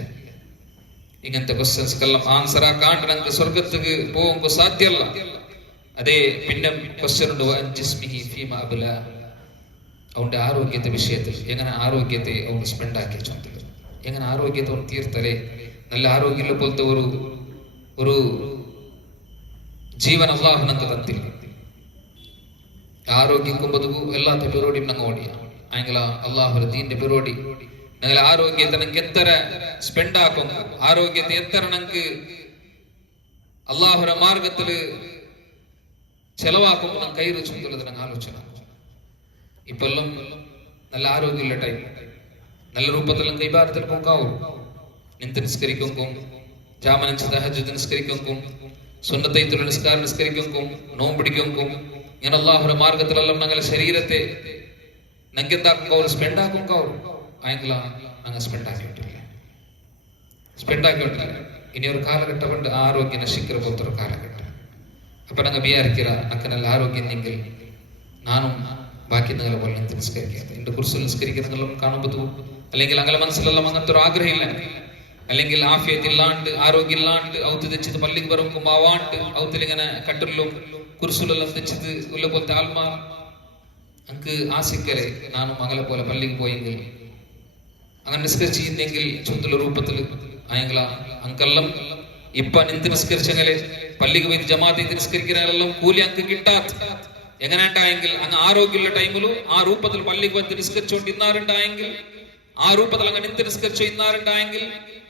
ഇങ്ങനത്തെ ക്വസ്റ്റ്യൻസ്ക്കെല്ലാം ആൻസർ ആക്കാണ്ട് ഞങ്ങൾക്ക് സ്വർഗത്തേക്ക് പോകുമ്പോൾ സാധ്യമല്ല. അതേ പിന്നെ ക്വസ്റ്റ്യൻ ഉണ്ട്, അവന്റെ ആരോഗ്യത്തെ വിഷയത്തിൽ എങ്ങനെ ആരോഗ്യത്തെ അവൻ സ്പെൻഡ് ആക്കിയ ചൊന്തൽ, എങ്ങനെ ആരോഗ്യത്തെ അവൻ തീർത്തലേ. നല്ല ആരോഗ്യമുള്ള പോലത്തെ ഒരു ജീവൻ അള്ളാഹു ഞങ്ങൾക്ക് തന്നില്ല. ആരോഗ്യക്കുമ്പോ എല്ലാത്ത പരിപാടിയും ഞങ്ങൾ ഓടിയ ആയെങ്കിൽ അള്ളാഹുര ദീന്റെ പരിപാടി ഞങ്ങൾ ആരോഗ്യത്തെ ഞങ്ങൾക്ക് എത്ര സ്പെൻഡ് ആക്കും, ആരോഗ്യത്തെ എത്ര ഞങ്ങൾക്ക് അള്ളാഹുര മാർഗത്തില് ചെലവാക്കുമ്പോൾ ഞങ്ങൾ കൈ രുചിക്കുന്നത് ഞങ്ങൾ ആലോചന. ഇപ്പെല്ലാം നല്ല ആരോഗ്യമുള്ള ടൈം, നല്ല രൂപത്തിൽ കൈഭാരത്തിൽ പോക്കാവും. നിന്ത് നിസ്കരിക്കും, ജാമനഞ്ച് തഹജ്ജുദ് നിസ്കരിക്കും, സുന്നത്തൈത്തുൽ നിസ്കാരം നിസ്കരിക്കും, നോമ്പിടിക്കും. ഇങ്ങനെ അള്ളാഹുര മാർഗത്തിലെല്ലാം ഞങ്ങളുടെ ശരീരത്തെ ഞങ്ങൾക്ക് എന്താക്കും, സ്പെൻഡ് ആക്കും. ആയെങ്കിൽ ഞങ്ങൾ സ്പെൻഡ് ആക്കിയിട്ടില്ല. ഇനി ഒരു കാലഘട്ടമുണ്ട് ആരോഗ്യ നശിക്കുന്ന പോലത്തെ ഒരു കാലഘട്ടം. അപ്പൊ ഞങ്ങൾ വിചാരിക്കില്ല അക്കനെല്ല ആരോഗ്യമെങ്കിൽ നാനും ബാക്കി നിങ്ങളെ പോലെ നിസ്കരിക്കുക, എന്റെ കുറിച്ച് നിസ്കരിക്കുന്ന കാണുമ്പോൾ അല്ലെങ്കിൽ അങ്ങനെ മനസ്സിലെല്ലാം അങ്ങനത്തെ ഒരു ആഗ്രഹമില്ല. അല്ലെങ്കിൽ ആഫിയത്തില്ലാണ്ട് ആരോഗ്യമില്ലാണ്ട് ഔത്ത് തെച്ചത് പള്ളിക്ക് പറക്കും ആവാണ്ട് ഔത്തിലിങ്ങനെ കട്ടിലും കുരിശിലെല്ലാം തെച്ചത് ഉള്ള പോലത്തെ ആത്മാർ എനിക്ക് ആശിക്കരെ നാനും മകളെ പോലെ പള്ളിക്ക് പോയെങ്കിൽ അങ്ങനെ നിസ്കരിച്ചിരുന്നെങ്കിൽ ചുത്തുള്ള രൂപത്തിൽ ആയെങ്കിൽ അങ്കെല്ലാം ഇപ്പൊ നിന്ത് നിസ്കരിച്ചെങ്കില് പള്ളിക്ക് പോയി ജമാഅത്ത് നിസ്കരിക്കുന്നതെല്ലാം കൂലി അങ്ക് കിട്ടാത്ത എങ്ങനെയുണ്ടായെങ്കിൽ അങ്ങ് ആരോഗ്യമുള്ള ടൈമിലും ആ രൂപത്തിൽ പള്ളിക്ക് വന്ന് നിസ്കരിച്ചുകൊണ്ടിരുന്നാറുണ്ടായെങ്കിൽ, ആ രൂപത്തിൽ അങ്ങ് നിന്ത് നിസ്കരിച്ചു ഇന്നാറുണ്ടായെങ്കിൽ,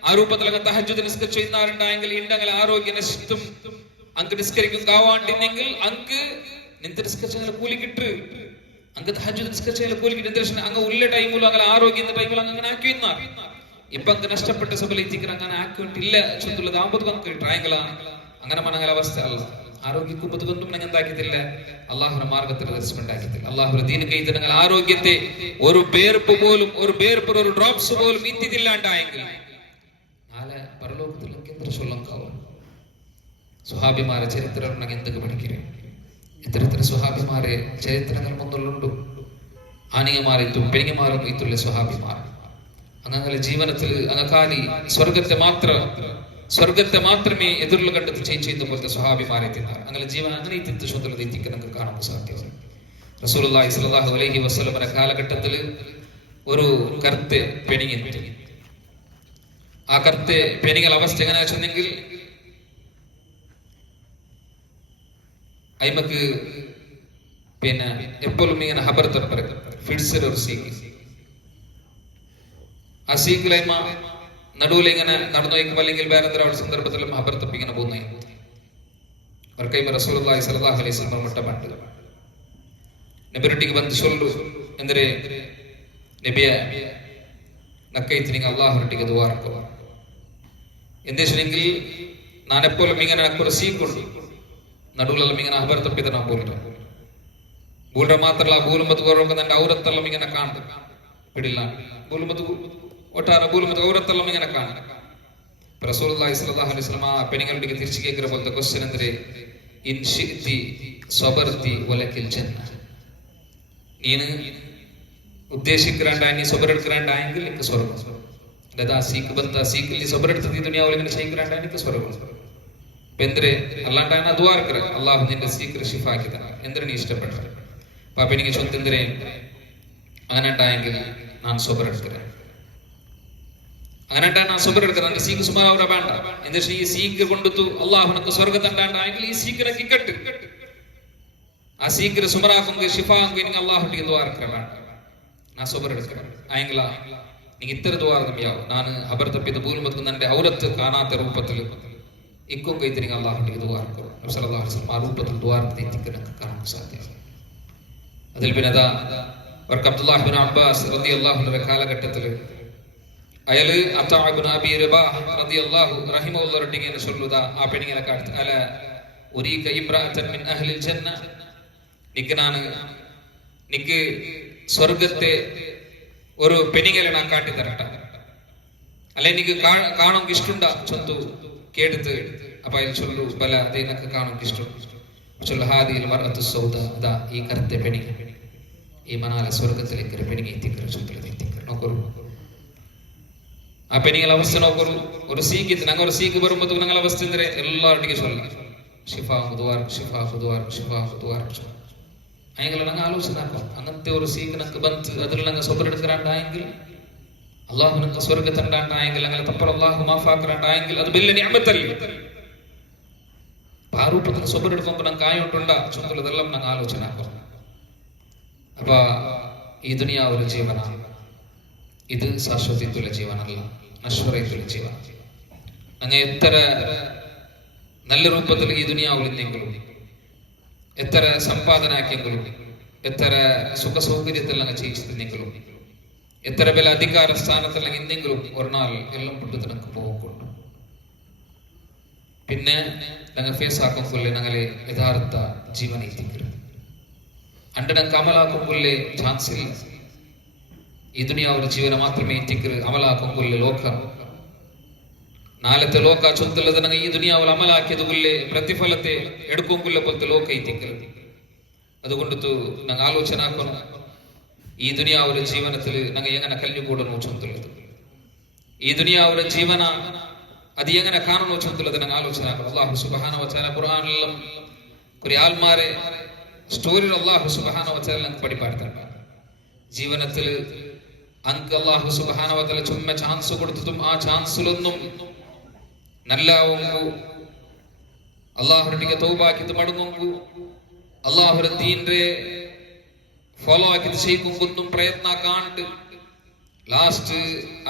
ആ രൂപത്തിൽ അങ്ങ് തഹജ്ജുദ് നിസ്കരിച്ചു ഇന്നാറുണ്ടായെങ്കിൽ ഇണ്ടങ്ങനെ ആരോഗ്യ നശിത്തും അങ്ക് നിസ്കരിക്കും കാവാണ്ടിന്നെങ്കിൽ അങ്ക് നിന്ത് നിസ്കരിച്ച കൂലി കിട്ടു, അങ്ക് തഹജ്ജുദ് നിസ്കരിച്ച കൂലി കിട്ടും. അങ്ങ് ഉള്ള ടൈമിലും അങ്ങനെ ആരോഗ്യ ടൈമിൽ അങ്ങനെ ആക്കി ഇന്നാർ. ഇപ്പൊ അങ്ങ് നഷ്ടപ്പെട്ട സബലൈത്തിക്ക് അങ്ങനെ ആക്കിയിട്ടില്ല ചുറ്റുള്ളത് ആകുമ്പോൾ നമുക്ക് ട്രയങ്കിളാണ്. അങ്ങനെ മണങ്ങല അവസ്ഥ അല്ല. ആരോഗ്യക്കുമ്പത് കൊണ്ടും ഞങ്ങൾ എന്താക്കിയിട്ടില്ല, അള്ളാഹുര മാർഗത്തിൽ റെസ്പെൻഡ് ആക്കിയിട്ടില്ല. അള്ളാഹുര ദീന കൈത്ത് ഞങ്ങൾ ആരോഗ്യത്തെ ഒരു ബേർപ്പ് പോലും ഒരു ഡ്രോപ്സ് പോലും ഇത്തില്ലാണ്ടായെങ്കിൽ നാളെ പരലോകത്തിൽ എന്തൊരു ചൊല്ലങ്കാവും. സുഹാബിമാരെ ചരിത്രം ഞങ്ങൾ എന്തൊക്കെ പഠിக்கிறേ, ഇത്തരത്തിൽ സുഹാബിമാരെ ചരിത്രങ്ങൾ മുന്നിലുണ്ട്. ആനിയമാരെത്തും പെരിങ്ങമാരും ഇത്തുള്ള സുഹാബിമാർ അങ്ങനെ ജീവനത്തിൽ അങ്ങക്കാലി സ്വർഗത്തെ മാത്രമേ എതിർള്ള കണ്ടെത്തി ചെയ്യുന്ന പോലത്തെ സുഹാബിമാരെ തിന്നാർ. അങ്ങനെ ജീവൻ അങ്ങനെ തിത്ത് സ്വന്തം എത്തിക്കാൻ നമുക്ക് കാണാൻ സാധ്യമാണ്. റസൂലുള്ളാഹി സ്വല്ലല്ലാഹു അലൈഹി വസല്ലമയുടെ കാലഘട്ടത്തിൽ ഒരു കർത്തെ പെണിങ്ങി, ആ കർത്തെ പെണിങ്ങൾ അവസ്ഥ എങ്ങനെ വെച്ചെങ്കിൽ അയിമക്ക് പിന്നെ എപ്പോഴും ഇങ്ങനെ ഹബർ തപ്പര ഫിഡ്സർ ഒരു സീക്ക്, ആ സീക്കിലൈമ നടുവിൽ ഇങ്ങനെ നടന്നു വയ്ക്കുമ്പോൾ അല്ലെങ്കിൽ വേറെ എന്തെങ്കിലും സന്ദർഭത്തിലും ഹബർ തപ്പി ഇങ്ങനെ പോകുന്ന അവർക്കൈമ റസൂലുള്ളാഹി സ്വല്ലല്ലാഹു അലൈഹി വസല്ലം മുട്ടപ്പണ്ട് നബിരട്ടിക്ക് ಬಂದು சொல்லு ಎಂದರೆ ನಬಿಯ ನಕ್ಕೈತಿ ನಿಂಗೆ ಅಲ್ಲಾಹರೊಟ್ಟಿಗೆ ದುಆ ಮಾಡ್ಕೋ ಎಂದೇಶನೆങ്കിൽ ನಾನು എപ്പോഴും ഇങ്ങനെ ഒരു സീക്കുണ്ട് നടുവിലെല്ലാം ഇങ്ങനെ ഹബർ തപ്പിത നാ ബോൾറ മാത്രല്ല ബോലുമ്പത്ത് കോറൊക്കെ എൻ്റെ ഔറത്തെല്ലാം ഇങ്ങനെ കാണും പിടില്ല ബോലുമ്പത്ത് ഒട്ടാര ബോലുമ്പത്ത് ഔറത്തെല്ലാം ഇങ്ങനെ കാണും. റസൂലുള്ളാഹി സ്വല്ലല്ലാഹു അലൈഹി വസല്ലം ആ പെണ്ണുങ്ങളുടെ തിരിച്ചു കേൾക്കുന്ന പോലത്തെ ക്വസ്റ്റ്യൻ എന്തിരെ ഇൻ ശിഅതി സബർതി വലകിൽ ജന്ന, നീന് ഉദ്ദേശിക്കറാണ്ടായി നീ സബറെടുക്കറാണ്ടായെങ്കിൽ എനിക്ക് സ്വർഗ്ഗം. അതാ സീക്ക് ബന്ത സീക്കിൽ നീ സബറെടുത്ത് ദുനിയാവിൽ ഇങ്ങനെ ചെയ്യിക്കറാണ്ടായി എനിക്ക് സ്വർഗ്ഗം. എന്തിരെ അല്ലാണ്ടാണ് ദ്വാ ഇർക്കറ അല്ലാഹു നിന്റെ സീക്ര ഷിഫാക്കി തരാം എന്തിനാ നീ ഇഷ്ടപ്പെട്ടത്. അപ്പൊ എനിക്ക് ചൊന്തെന്തിരെ അങ്ങനെ ഉണ്ടായെങ്കിൽ ഞാൻ സബറെടുക്കറ. അങ്ങനെട്ടാണ് ആ സുബർ എടുക്കുന്നത്. എന്റെ സീക്ക് സുമാവറ വേണ്ട, എന്റെ ഈ സീക്ക് കൊണ്ടുത്തു അള്ളാഹുനക്ക് സ്വർഗത്തണ്ടാണ്ടായെങ്കിൽ ഈ സീക്കിനൊക്കെ കെട്ട് ആ സീക്കിന് സുമറാക്കുമെങ്കിൽ ഷിഫാങ്ക് നിങ്ങൾ അള്ളാഹുട്ടിಗೆ ದುವಾರಕ್ರ ಬೇಡ. ನಾ ಸುಬರ್ എടുക്കണം ആയെങ്കില നിങ്ങൾ ഇത്ര ദ്വാര നമ്യാവും. ನಾನು ಅಬರ್ ತಪ್ಪಿದ ಭೂಮಿ ಮತ್ತು ನನ್ನ ಔರತ್ ಕಾಣಾತ ರೂಪത്തിൽ ഇക്കൊക്കെ ഇത് നിങ്ങൾ അള്ളാഹുട്ടിಗೆ ദ്വാരക്കും. നബി സല്ലല്ലാഹു അലൈഹി വസല്ലം ആ രൂപത്തിൽ ദ്വാരത്തെ എത്തിക്കാനൊക്കെ കാണാൻ സാധ്യത. അതിൽ പിന്നെ അതാ അവർക്ക് അബ്ദുല്ലാഹ് ഇബ്നു അബ്ബാസ് റളിയല്ലാഹു അൻഹുവിന്റെ കാലഘട്ടത്തിൽ അയാള് അത്താ ഇബ്നു അബീ റബാഹ് റളിയല്ലാഹു റഹിമഹുല്ലാഹുവിനെ ചൊല്ലുക ആ പെണ്ണിനെ കാട്ടി അല ഉരീക ഇംറഅതൻ മിൻ അഹ്ലിൽ ജന്ന, നിക്ക് സ്വർഗത്തെ ഒരു പെണ്ണിനെ ഞാൻ കാട്ടിത്തരട്ട, അല്ലെ നിക്ക് കാണും ഇഷ്ടണ്ട ചൊന്തു കേടുത്ത്. അപ്പൊ അയാൾ ചൊല്ലു ബല അതേ നക്ക് കാണും ഇഷ്ടം ചൊല്ലു ഹാദിൽ മർഅത്തു സൗദ, അതാ ഈ കറുത്ത പെണ്ണി ഈ മനാല സ്വർഗത്തിലേക്ക് പെണ്ണി എത്തിക്കറ ചൊന്തത്തിൽ എത്തിക്കറ നോക്കൊരു ആ പെണ്ണിಗಳ അവസ്ഥ നോക്കൊരു. ഒരു സീക്ക് ഞങ്ങൾ ഒരു സീക്ക് വരുമ്പോൾ ഞങ്ങളുടെ അവസ്ഥ എന്തിരെ എല്ലാവരുടെയും ചൊല്ലാം ഷിഫാ ദ്വാർ ഷിഫാ ദ്വാർ ഷിഫാ ദ്വാർ. അയെങ്കിൽ ഞങ്ങൾ ആലോചനാക്കാം അങ്ങനത്തെ ഒരു സീക്ക് ഞങ്ങൾക്ക് ബന്ത് അതിൽ ഞങ്ങൾ സ്വബരെടുക്കാണ്ടായെങ്കിൽ അള്ളാഹു ഞങ്ങൾക്ക് സ്വർഗത്തുണ്ടാണ്ടായെങ്കിൽ ഞങ്ങളെ തപ്പർ അള്ളാഹു മാഫാക്കാണ്ടായെങ്കിൽ അത് വലിയ നിഅമത്തല്ലേ. ആ രൂപത്തിൽ സ്വബരെടുക്കുമ്പോൾ ഞങ്ങൾക്ക് ആയോണ്ടുണ്ട ചുമതലതെല്ലാം ഞങ്ങൾ ആലോചനാക്കാം. അപ്പൊ ഈ ദുനിയാവുള്ള ജീവനാണ്, ഇത് ശാശ്വതത്വമുള്ള ജീവനല്ല, നശ്വരത്വമുള്ള ജീവൻ. ഞങ്ങൾ എത്ര നല്ല രൂപത്തിൽ ഈ ദുനിയാവിലെന്തെങ്കിലും എത്ര സമ്പാദനാക്കിയെങ്കിലും എത്ര സുഖ സൗകര്യത്തിൽ ഞങ്ങൾ ജീവിച്ചിരുന്നെങ്കിലും എത്ര വലിയ അധികാര സ്ഥാനത്തല്ലെങ്കിൽ എന്തെങ്കിലും ഒരു നാൾ എല്ലാം പൊട്ടു നമുക്ക് പോകൊണ്ടു. പിന്നെ ഞങ്ങൾ ഫേസ് ആക്കുമ്പോൾ ഞങ്ങളെ യഥാർത്ഥ ജീവൻ എത്തിക്കരുത്. അണ്ട് ഞങ്ങൾക്ക് അമലാക്കുമ്പോൾ ചാൻസ് ഇല്ല. ഈ ദുനിയാവുള്ള ജീവന മാത്രമേ എത്തിക്കരുത്. അമലാക്കുമ്പോൾ ലോക നാളത്തെ ലോക ചൊന്തല്ലത് ഞങ്ങൾ ഈ ദുനിയാവിൽ അമലാക്കിയതുപോലെ പ്രതിഫലത്തെ എടുക്കുമ്പോൾ പോലത്തെ ലോക എത്തിക്കരുത്. അതുകൊണ്ട് ഞങ്ങൾ ആലോചന ആക്കണം ഈ ദുനിയാവുള്ള ജീവനത്തിൽ ഞങ്ങൾ എങ്ങനെ കല്ലുകൂടണോ ചൊന്തല്ലത്, ഈ ദുനിയാവുള്ള ജീവന അത് എങ്ങനെ കാണണോ ചൊന്തല്ലത് ഞങ്ങൾ ആലോചന ആക്കണം. അല്ലാഹു സുബ്ഹാനഹു വ തആല ഖുർആനിലും കുറെ ആൾമാരെ സ്റ്റോറി അല്ലാഹു സുബ്ഹാനഹു വ തആല ഞങ്ങൾക്ക് പഠിപ്പാടുന്നുണ്ട്. ജീവനത്തിൽ അങ്ക് അല്ലാഹു സുബ്ഹാനഹു വ തആല ചുമ്മാ ചാൻസ് കൊടുത്തിട്ടും ആ ചാൻസിലൊന്നും നല്ലാവുമ്പോ അള്ളാഹുവിന്റെ തൗബ ആക്കിയിട്ട് മടങ്ങുമ്പോ അള്ളാഹുവിന്റെ ദീന്റെ ഫോളോ ആക്കിയിട്ട് ചെയ്യും പ്രയത്ന കാണ്ട് ലാസ്റ്റ്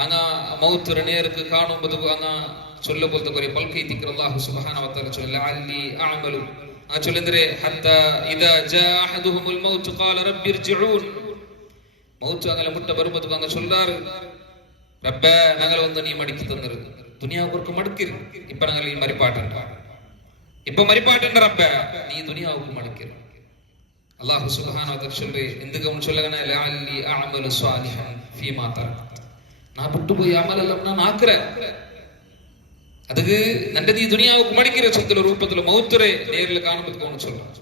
അങ്ങ മൗത്ത് നേർക്ക് കാണുമ്പോൾ അങ്ങ ചൊല്ലപോലത്തെ കുറെ പൽക്കൈത്തിക്കർ അല്ലാഹു സുബ്ഹാനഹു വ തആല ചൊല്ല അല്ലി അഅമലു ആ ചൊല്ലിದ್ರೆ ഹത്താ ഇദാ ജാ അഹദുഹുൽ മൗത്ത് ഖാല റബ്ബി ഇർജിഊൻ. മൗത്ത് അങ്ങനെ മുട്ട വരുമ്പോൾ അങ്ങ് ചൊല്ലാറ് റബ്ബേ ഞങ്ങളെ ഒന്ന് നീ മടക്കി തന്നിരു. ദുനിയാവുക്ക് മടക്കിരു. ഇപ്പൊ ഞങ്ങൾ ഈ മരിപ്പാട്ടുണ്ട്, ഇപ്പൊ മരിപ്പാട്ടുണ്ട് റബ്ബേ നീ ദുനിയാവുക്ക് മടക്കിരു. അല്ലാഹു സുബ്ഹാനഹു വ തആല ചൊല്ലേ എന്തുകൊണ്ട് ചൊല്ലങ്ങനെ ലഅല്ലി അഅമലു സ്വാലിഹൻ ഫീമാ തറക്ത്, ഞാൻ വിട്ടുപോയി അമലെല്ലാം ഞാൻ ആക്കറ அதுக்கு நண்டதி துனியாவுக்கு மடிக்கிற சொத்துல ரூபத்துல மௌத்துரை நேரில் காணும்போது கோண சொல்றான்.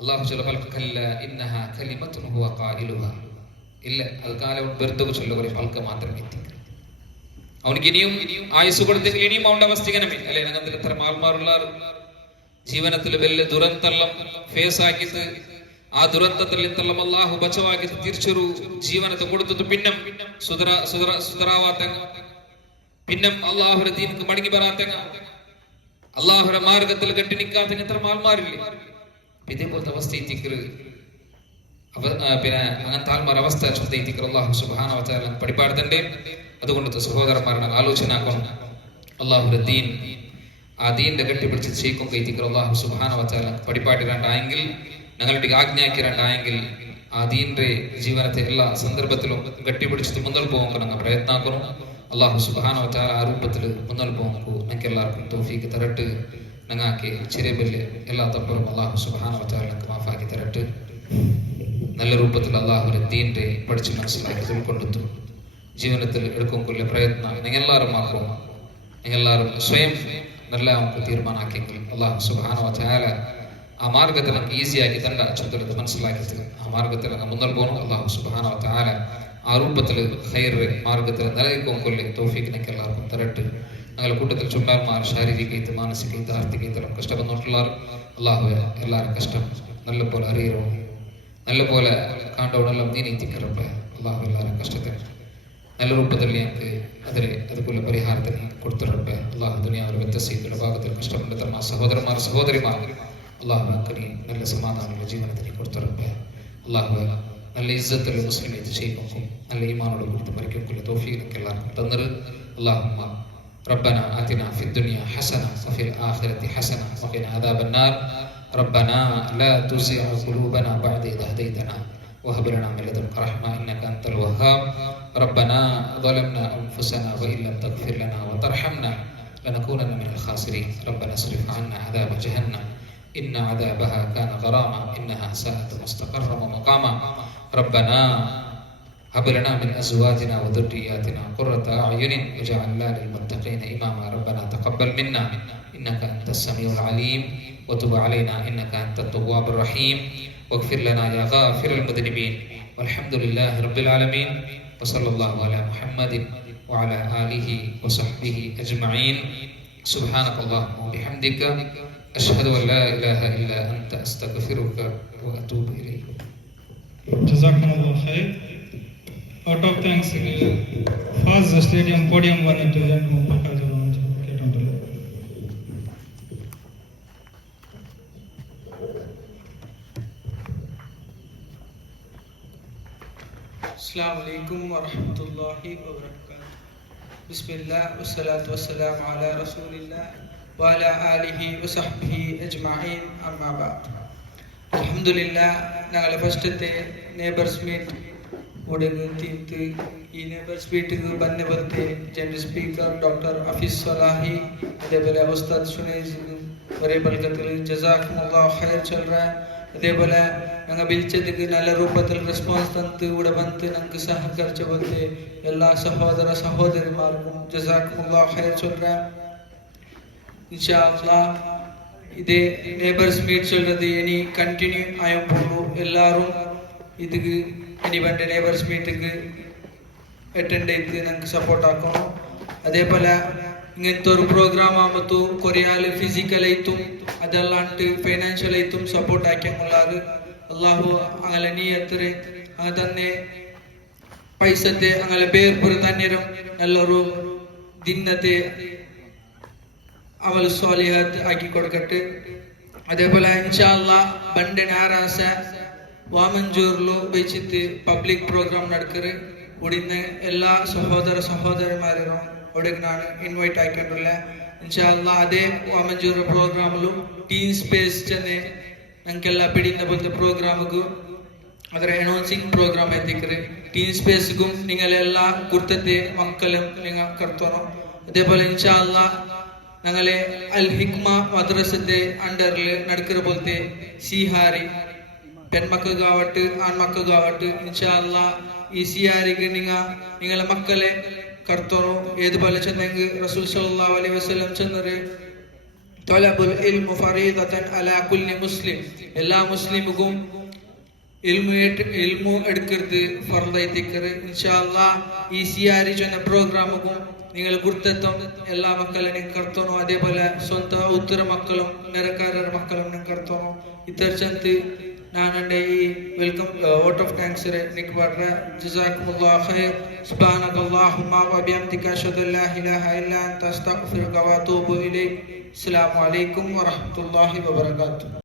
அல்லாஹ் சொல்ல பல்கல்ல இன்னஹா கலிமத்துன் ஹுவ ഖായിലുഹാ, ഇല്ല അത് കാലം വെറുതെ ചൊല്ല കുറെ പൽക്ക മാത്രം എത്തിക്കും. അവനക്ക് ഇനിയും ആയുസ് കൊടുത്തെങ്കിൽ ഇനിയും അവന്റെ അവസ്ഥ ഇങ്ങനെ അല്ലെ. ഞങ്ങൾ എത്ര മാൽമാറുള്ള ജീവനത്തിൽ വലിയ ദുരന്തെല്ലാം ഫേസ് ആക്കിയിട്ട് ആ ദുരന്തത്തിൽ നിന്നെല്ലാം അല്ലാഹു ബച്ചവാക്കിയിട്ട് തിരിച്ചൊരു ജീവനത്തെ കൊടുത്തിട്ട് പിന്നെ സുതറാവാത്ത പിന്നെ അള്ളാഹുര ദീനക്ക് മടങ്ങി വരാത്ത അള്ളാഹുര മാർഗത്തിൽ കെട്ടി നിൽക്കാത്ത എത്ര മാൽമാരില്ലേ. ഇതേപോലത്തെ അവസ്ഥ എത്തിക്കരുത്. പിന്നെ അങ്ങനത്തെ ആൾമാർ അവസ്ഥ ചൊന്ത എത്തിക്കർ അല്ലാഹു സുബ്ഹാനഹു വ തആല പഠിപ്പാടുന്നുണ്ട്. അതുകൊണ്ട് സഹോദരന്മാരെ ആലോചനാക്കണം അള്ളാഹുര ദീൻ ആ ദീന്റെ കെട്ടിപ്പിടിച്ച് ചെയ്ക്കും എത്തിക്കർ അല്ലാഹു സുബ്ഹാനഹു വ തആല പഠിപ്പാട്ടിരണ്ടായെങ്കിൽ ഞങ്ങളുടെ ആജ്ഞാക്കിരണ്ടായെങ്കിൽ ആ ദീന്റെ ജീവനത്തെ എല്ലാ സന്ദർഭത്തിലും കെട്ടിപ്പിടിച്ചിട്ട് മുന്നോട്ട് പോകാൻ ഞങ്ങൾ പ്രയത്നാക്കണം. അല്ലാഹു സുബ്ഹാനഹു വ തആല ആ രൂപത്തിൽ മുന്നോട്ട് പോകാൻ ഞങ്ങൾക്ക് എല്ലാവർക്കും തൗഫീഖ് തരട്ടെ. ഞങ്ങൾക്ക് ചെറിയ വലിയ എല്ലാ തപ്പറും അല്ലാഹു സുബ്ഹാനഹു വ തആല ഞങ്ങൾക്ക് മാഫാക്കി തരട്ടെ. നല്ല രൂപത്തിൽ അള്ളാഹുവിന്റെ ദീന്റെ പഠിച്ച് മനസ്സിലാക്കി ഉൾക്കൊണ്ടെത്തും ജീവനത്തിൽ എടുക്കുമ്പോൾ പ്രയത്ന നിങ്ങളെല്ലാവരും ആക്കും. നിങ്ങളെല്ലാവരും സ്വയം നല്ല നമുക്ക് തീരുമാനമാക്കിയെങ്കിൽ അള്ളാഹു സുബ്ഹാനഹു വ തആല ആ മാർഗത്തിൽ നമുക്ക് ഈസിയാക്കി തന്റെ ചുമതല മനസ്സിലാക്കിയിട്ട് ആ മാർഗത്തിൽ അങ്ങ് മുന്നോട്ട് പോകണം. അള്ളാഹു സുബ്ഹാനഹു വ തആല ആ രൂപത്തിൽ ഖൈർ മാർഗത്തിൽ നിലനിൽക്കുമ്പോൾ തൗഫീഖ് നിങ്ങൾക്ക് എല്ലാവർക്കും തരട്ടെ. ഞങ്ങളുടെ കൂട്ടത്തിൽ ചുണ്ടാർമാർ ശാരീരികമായിട്ട് മാനസികമായിട്ട് ആർത്ഥികമായിട്ട് കഷ്ടപ്പെട്ടുള്ളവർ അള്ളാഹു എല്ലാവരും കഷ്ടം നല്ലപോലെ അറിയണം, നല്ലപോലെ കാണ്ടോടെല്ലാം നീ നീത്തിക്കറപ്പ. അള്ളാഹു എല്ലാവരും കഷ്ടത്തിൽ നല്ല രൂപത്തിൽ ഞങ്ങൾക്ക് അതുപോലെ പരിഹാരത്തിന് കൊടുത്തിട്ടുണ്ട്. അള്ളാഹു ദുനിയാവിൽ വ്യത്യസ്തയുടെ ഭാഗത്തിൽ കഷ്ടപ്പെട്ട സഹോദരന്മാർ സഹോദരിമാർ അള്ളാഹു നല്ല സമാധാനമുള്ള ജീവിതത്തിന് കൊടുത്തിട്ടുണ്ട്. അള്ളാഹു നല്ല ഇസ്സത്തുള്ള മുസ്ലിം ഇത് ചെയ്യുമ്പോൾ നല്ല ഈമാനോട് കൊടുത്ത് മരിക്കുള്ള തൗഫീഖ് എല്ലാവർക്കും തന്നത്. അള്ളാഹുമ്മ ربنا آتنا في الدنيا حسنة وفي الآخرة حسنة وقنا عذاب النار. ربنا لا تزغ قلوبنا بعد إذ هديتنا وهب لنا من لدنك رحمة إنك أنت الوهاب. ربنا ظلمنا أنفسنا وإن لم تغفر لنا وترحمنا لنكونن من الخاسرين. ربنا اصرف عنا عذاب جهنم إن عذابها كان غراما إنها ساءت مستقرا ومقاما. ربنا هب لنا من أزواجنا وذرياتنا قرة أعين واجعلنا للمتقين إماما. ربنا تقبل منا إنك أنت السميع العليم وتب علينا إنك أنت التواب الرحيم واغفر لنا يا غافر المذنبين. والحمد لله رب العالمين وصلى الله على محمد وعلى آله وصحبه أجمعين. سبحانك اللهم وبحمدك أشهد أن لا إله إلا أنت أستغفرك وأتوب إليك. Jazakumullah khair. Out of thanks, first the stadium podium ಬಂದಿತ್ತು ಜನರು ಮುಖಾಜರು ಕೇಟುಂಟಲ್ಲ. अस्सलामु अलैकुम व रहमतुल्लाहि व बरकातुहू. बिस्मिल्लाह वस्सलातु वस्सलामु अला रसूलिल्लाह व अला आलिहि व सहबिहि अजमईन अम्मा बाद. അൽഹംദുലില്ലാഹ് ഞങ്ങളെ ഫസ്റ്റത്തെ ನೇಬರ್ಸ್ ಮೀಟ್ ಒಡೆದು ತಿಂತು ಈ ನೇಬರ್ಸ್ ಮೀಟಿಗೆ ಬಂದು ಬರ್ತೆ ಜನರಲ್ ಸ್ಪೀಕರ್ ಡಾಕ್ಟರ್ ಹಫೀಜ್ ಸಲಾಹಿ അതേപോലെ ഉസ്താദ് സുനൈസ് ഒരേ ബൽക്കത്തിൽ ജസാക്കുമുല്ലാഹ് ഖൈർ ചൊൽ रहा है. അതേപോലെ ഞങ്ങൾ വിളിച്ചതിക്ക് നല്ല രൂപത്തിൽ റെസ്പോൺസ് തന്ന് ഇവിടെ വന്ന് ഞങ്ങൾക്ക് സഹകരിച്ച പോലത്തെ എല്ലാ സഹോദര സഹോദരിമാർക്കും ജസാക്കുമുല്ലാഹ് ഖൈർ ചൊൽ रहा है. ഇൻഷാ അല്ലാഹ് ഇതേ ನೇಬರ್ಸ್ മീറ്റ് ചൊല്ലുന്നത് ഇനി കണ്ടിന്യൂ ആയും പോകും. എല്ലാവരും ഇതിക്ക് ഇനി വേണ്ട ನೇಬರ್ಸ್ മീറ്റിക്ക് അറ്റൻഡ് ചെയ്ത് ഞങ്ങൾക്ക് സപ്പോർട്ട് ആക്കണം. അതേപോലെ ഇങ്ങനത്തെ ഒരു പ്രോഗ്രാം ആകുമ്പോൾ കൊറിയാൽ ഫിസിക്കലായിട്ടും അതല്ലാണ്ട് ഫൈനാൻഷ്യലായിട്ടും സപ്പോർട്ട് ആക്കിയുള്ളത് അള്ളാഹു അങ്ങനെ നീ എത്ര അങ്ങനെ തന്നെ പൈസത്തെ അങ്ങനെ പേർപ്പുറ തന്നേരം നല്ലൊരു ദിനത്തെ അമൽ സ്വാലിഹാത്ത് ആക്കി കൊടുക്കട്ടെ. അതേപോലെ ഇൻഷാ അല്ലാഹ് ബണ്ട് ഞായറാഴ്ച വാമഞ്ചൂരിലോ വെച്ചിട്ട് പബ്ലിക് പ്രോഗ്രാം നടക്കറ്. ഇവിടുന്ന് എല്ലാ സഹോദര സഹോദരന്മാരും അവിടെ ഞാൻ ഇൻവൈറ്റ് ആക്കിയിട്ടുള്ള ഇൻഷാ അല്ലാഹ് അതേ വാമഞ്ചൂർ പ്രോഗ്രാമിലും ടീം സ്പേസ് ചെന്ന് ഞങ്ങൾക്കെല്ലാം പിടിക്കുന്ന പോലത്തെ പ്രോഗ്രാമുക്കും ಅದರ ಅನೌನ್ಸಿಂಗ್ ಪ್ರೋಗ್ರಾಮ್ ಐತಿಕ್ರಿ. ಟೀಮ್ ಸ್ಪೇಸ್ಗೂ ನಿಂಗಳೆಲ್ಲ ಗುರ್ತತೆ ಮಕ್ಕಳು നിങ്ങൾ കർത്തോണം. അതേപോലെ ഇൻഷാ അല്ലാഹ് ഞങ്ങളെ അൽ ഹിക്മ മദ്രസത്തെ അണ്ടറിൽ നടക്കുന്ന പോലത്തെ സിഹാരി പെൺമക്കൾക്കാവട്ടെ ആൺമക്കൾക്കാവട്ടെ ഇൻഷാ അല്ലാഹ് ഈ സിഹാരിക്ക് നിങ്ങളെ മക്കളെ കർത്തോണം. ഏതുപോലെ ചെന്നെങ്കിൽ റസൂൽ സല്ലല്ലാഹു അലൈഹി വസല്ലം ചെന്നത് തലബുൽ ഇൽമു ഫരീദതൻ അലാ കുല്ലി മുസ്ലിം, എല്ലാ മുസ്ലിമുക്കും ഇൽമു എടുക്കരുത് ഫർദൈത്തിക്കറ്. ഇൻഷാ അല്ലാഹ് ഈ സിയാരി ചെന്ന പ്രോഗ്രാമുക്കും നിങ്ങൾ കുർത്തത്വം എല്ലാ മക്കളും നിങ്ങൾ കർത്തോണം. അതേപോലെ സ്വന്തം ഉത്തര മക്കളും നിരക്കാരുടെ മക്കളും നിങ്ങൾ കർത്തോണം. ഇത്തരച്ചಂತೆ ನಾನು ಈ ವೆಲ್ಕಮ್ ವೋಟ್ ಆಫ್ ಥ್ಯಾಂಕ್ಸ್ ನಿಕ್ ಬರ್ರೆ. ಜಜಾಕುಮುಲ್ಲಾಹ್ ಖೈರ್. ಸುಬ್ಹಾನಕಲ್ಲಾಹುಮ್ಮ ವ ಬಿಹಮ್ದಿಕ ಅಶ್ಹದು ಅಲ್ಲಾ ಇಲಾಹ ಇಲ್ಲಾ ಅಂತ ಅಸ್ತಗ್ಫಿರುಕ ವ ಅತೂಬು ಇಲೈಕ್. ಅಸ್ಸಲಾಮು ಅಲೈಕುಂ ವ ರಹಮತುಲ್ಲಾಹಿ ವ ಬರಕಾತುಹು.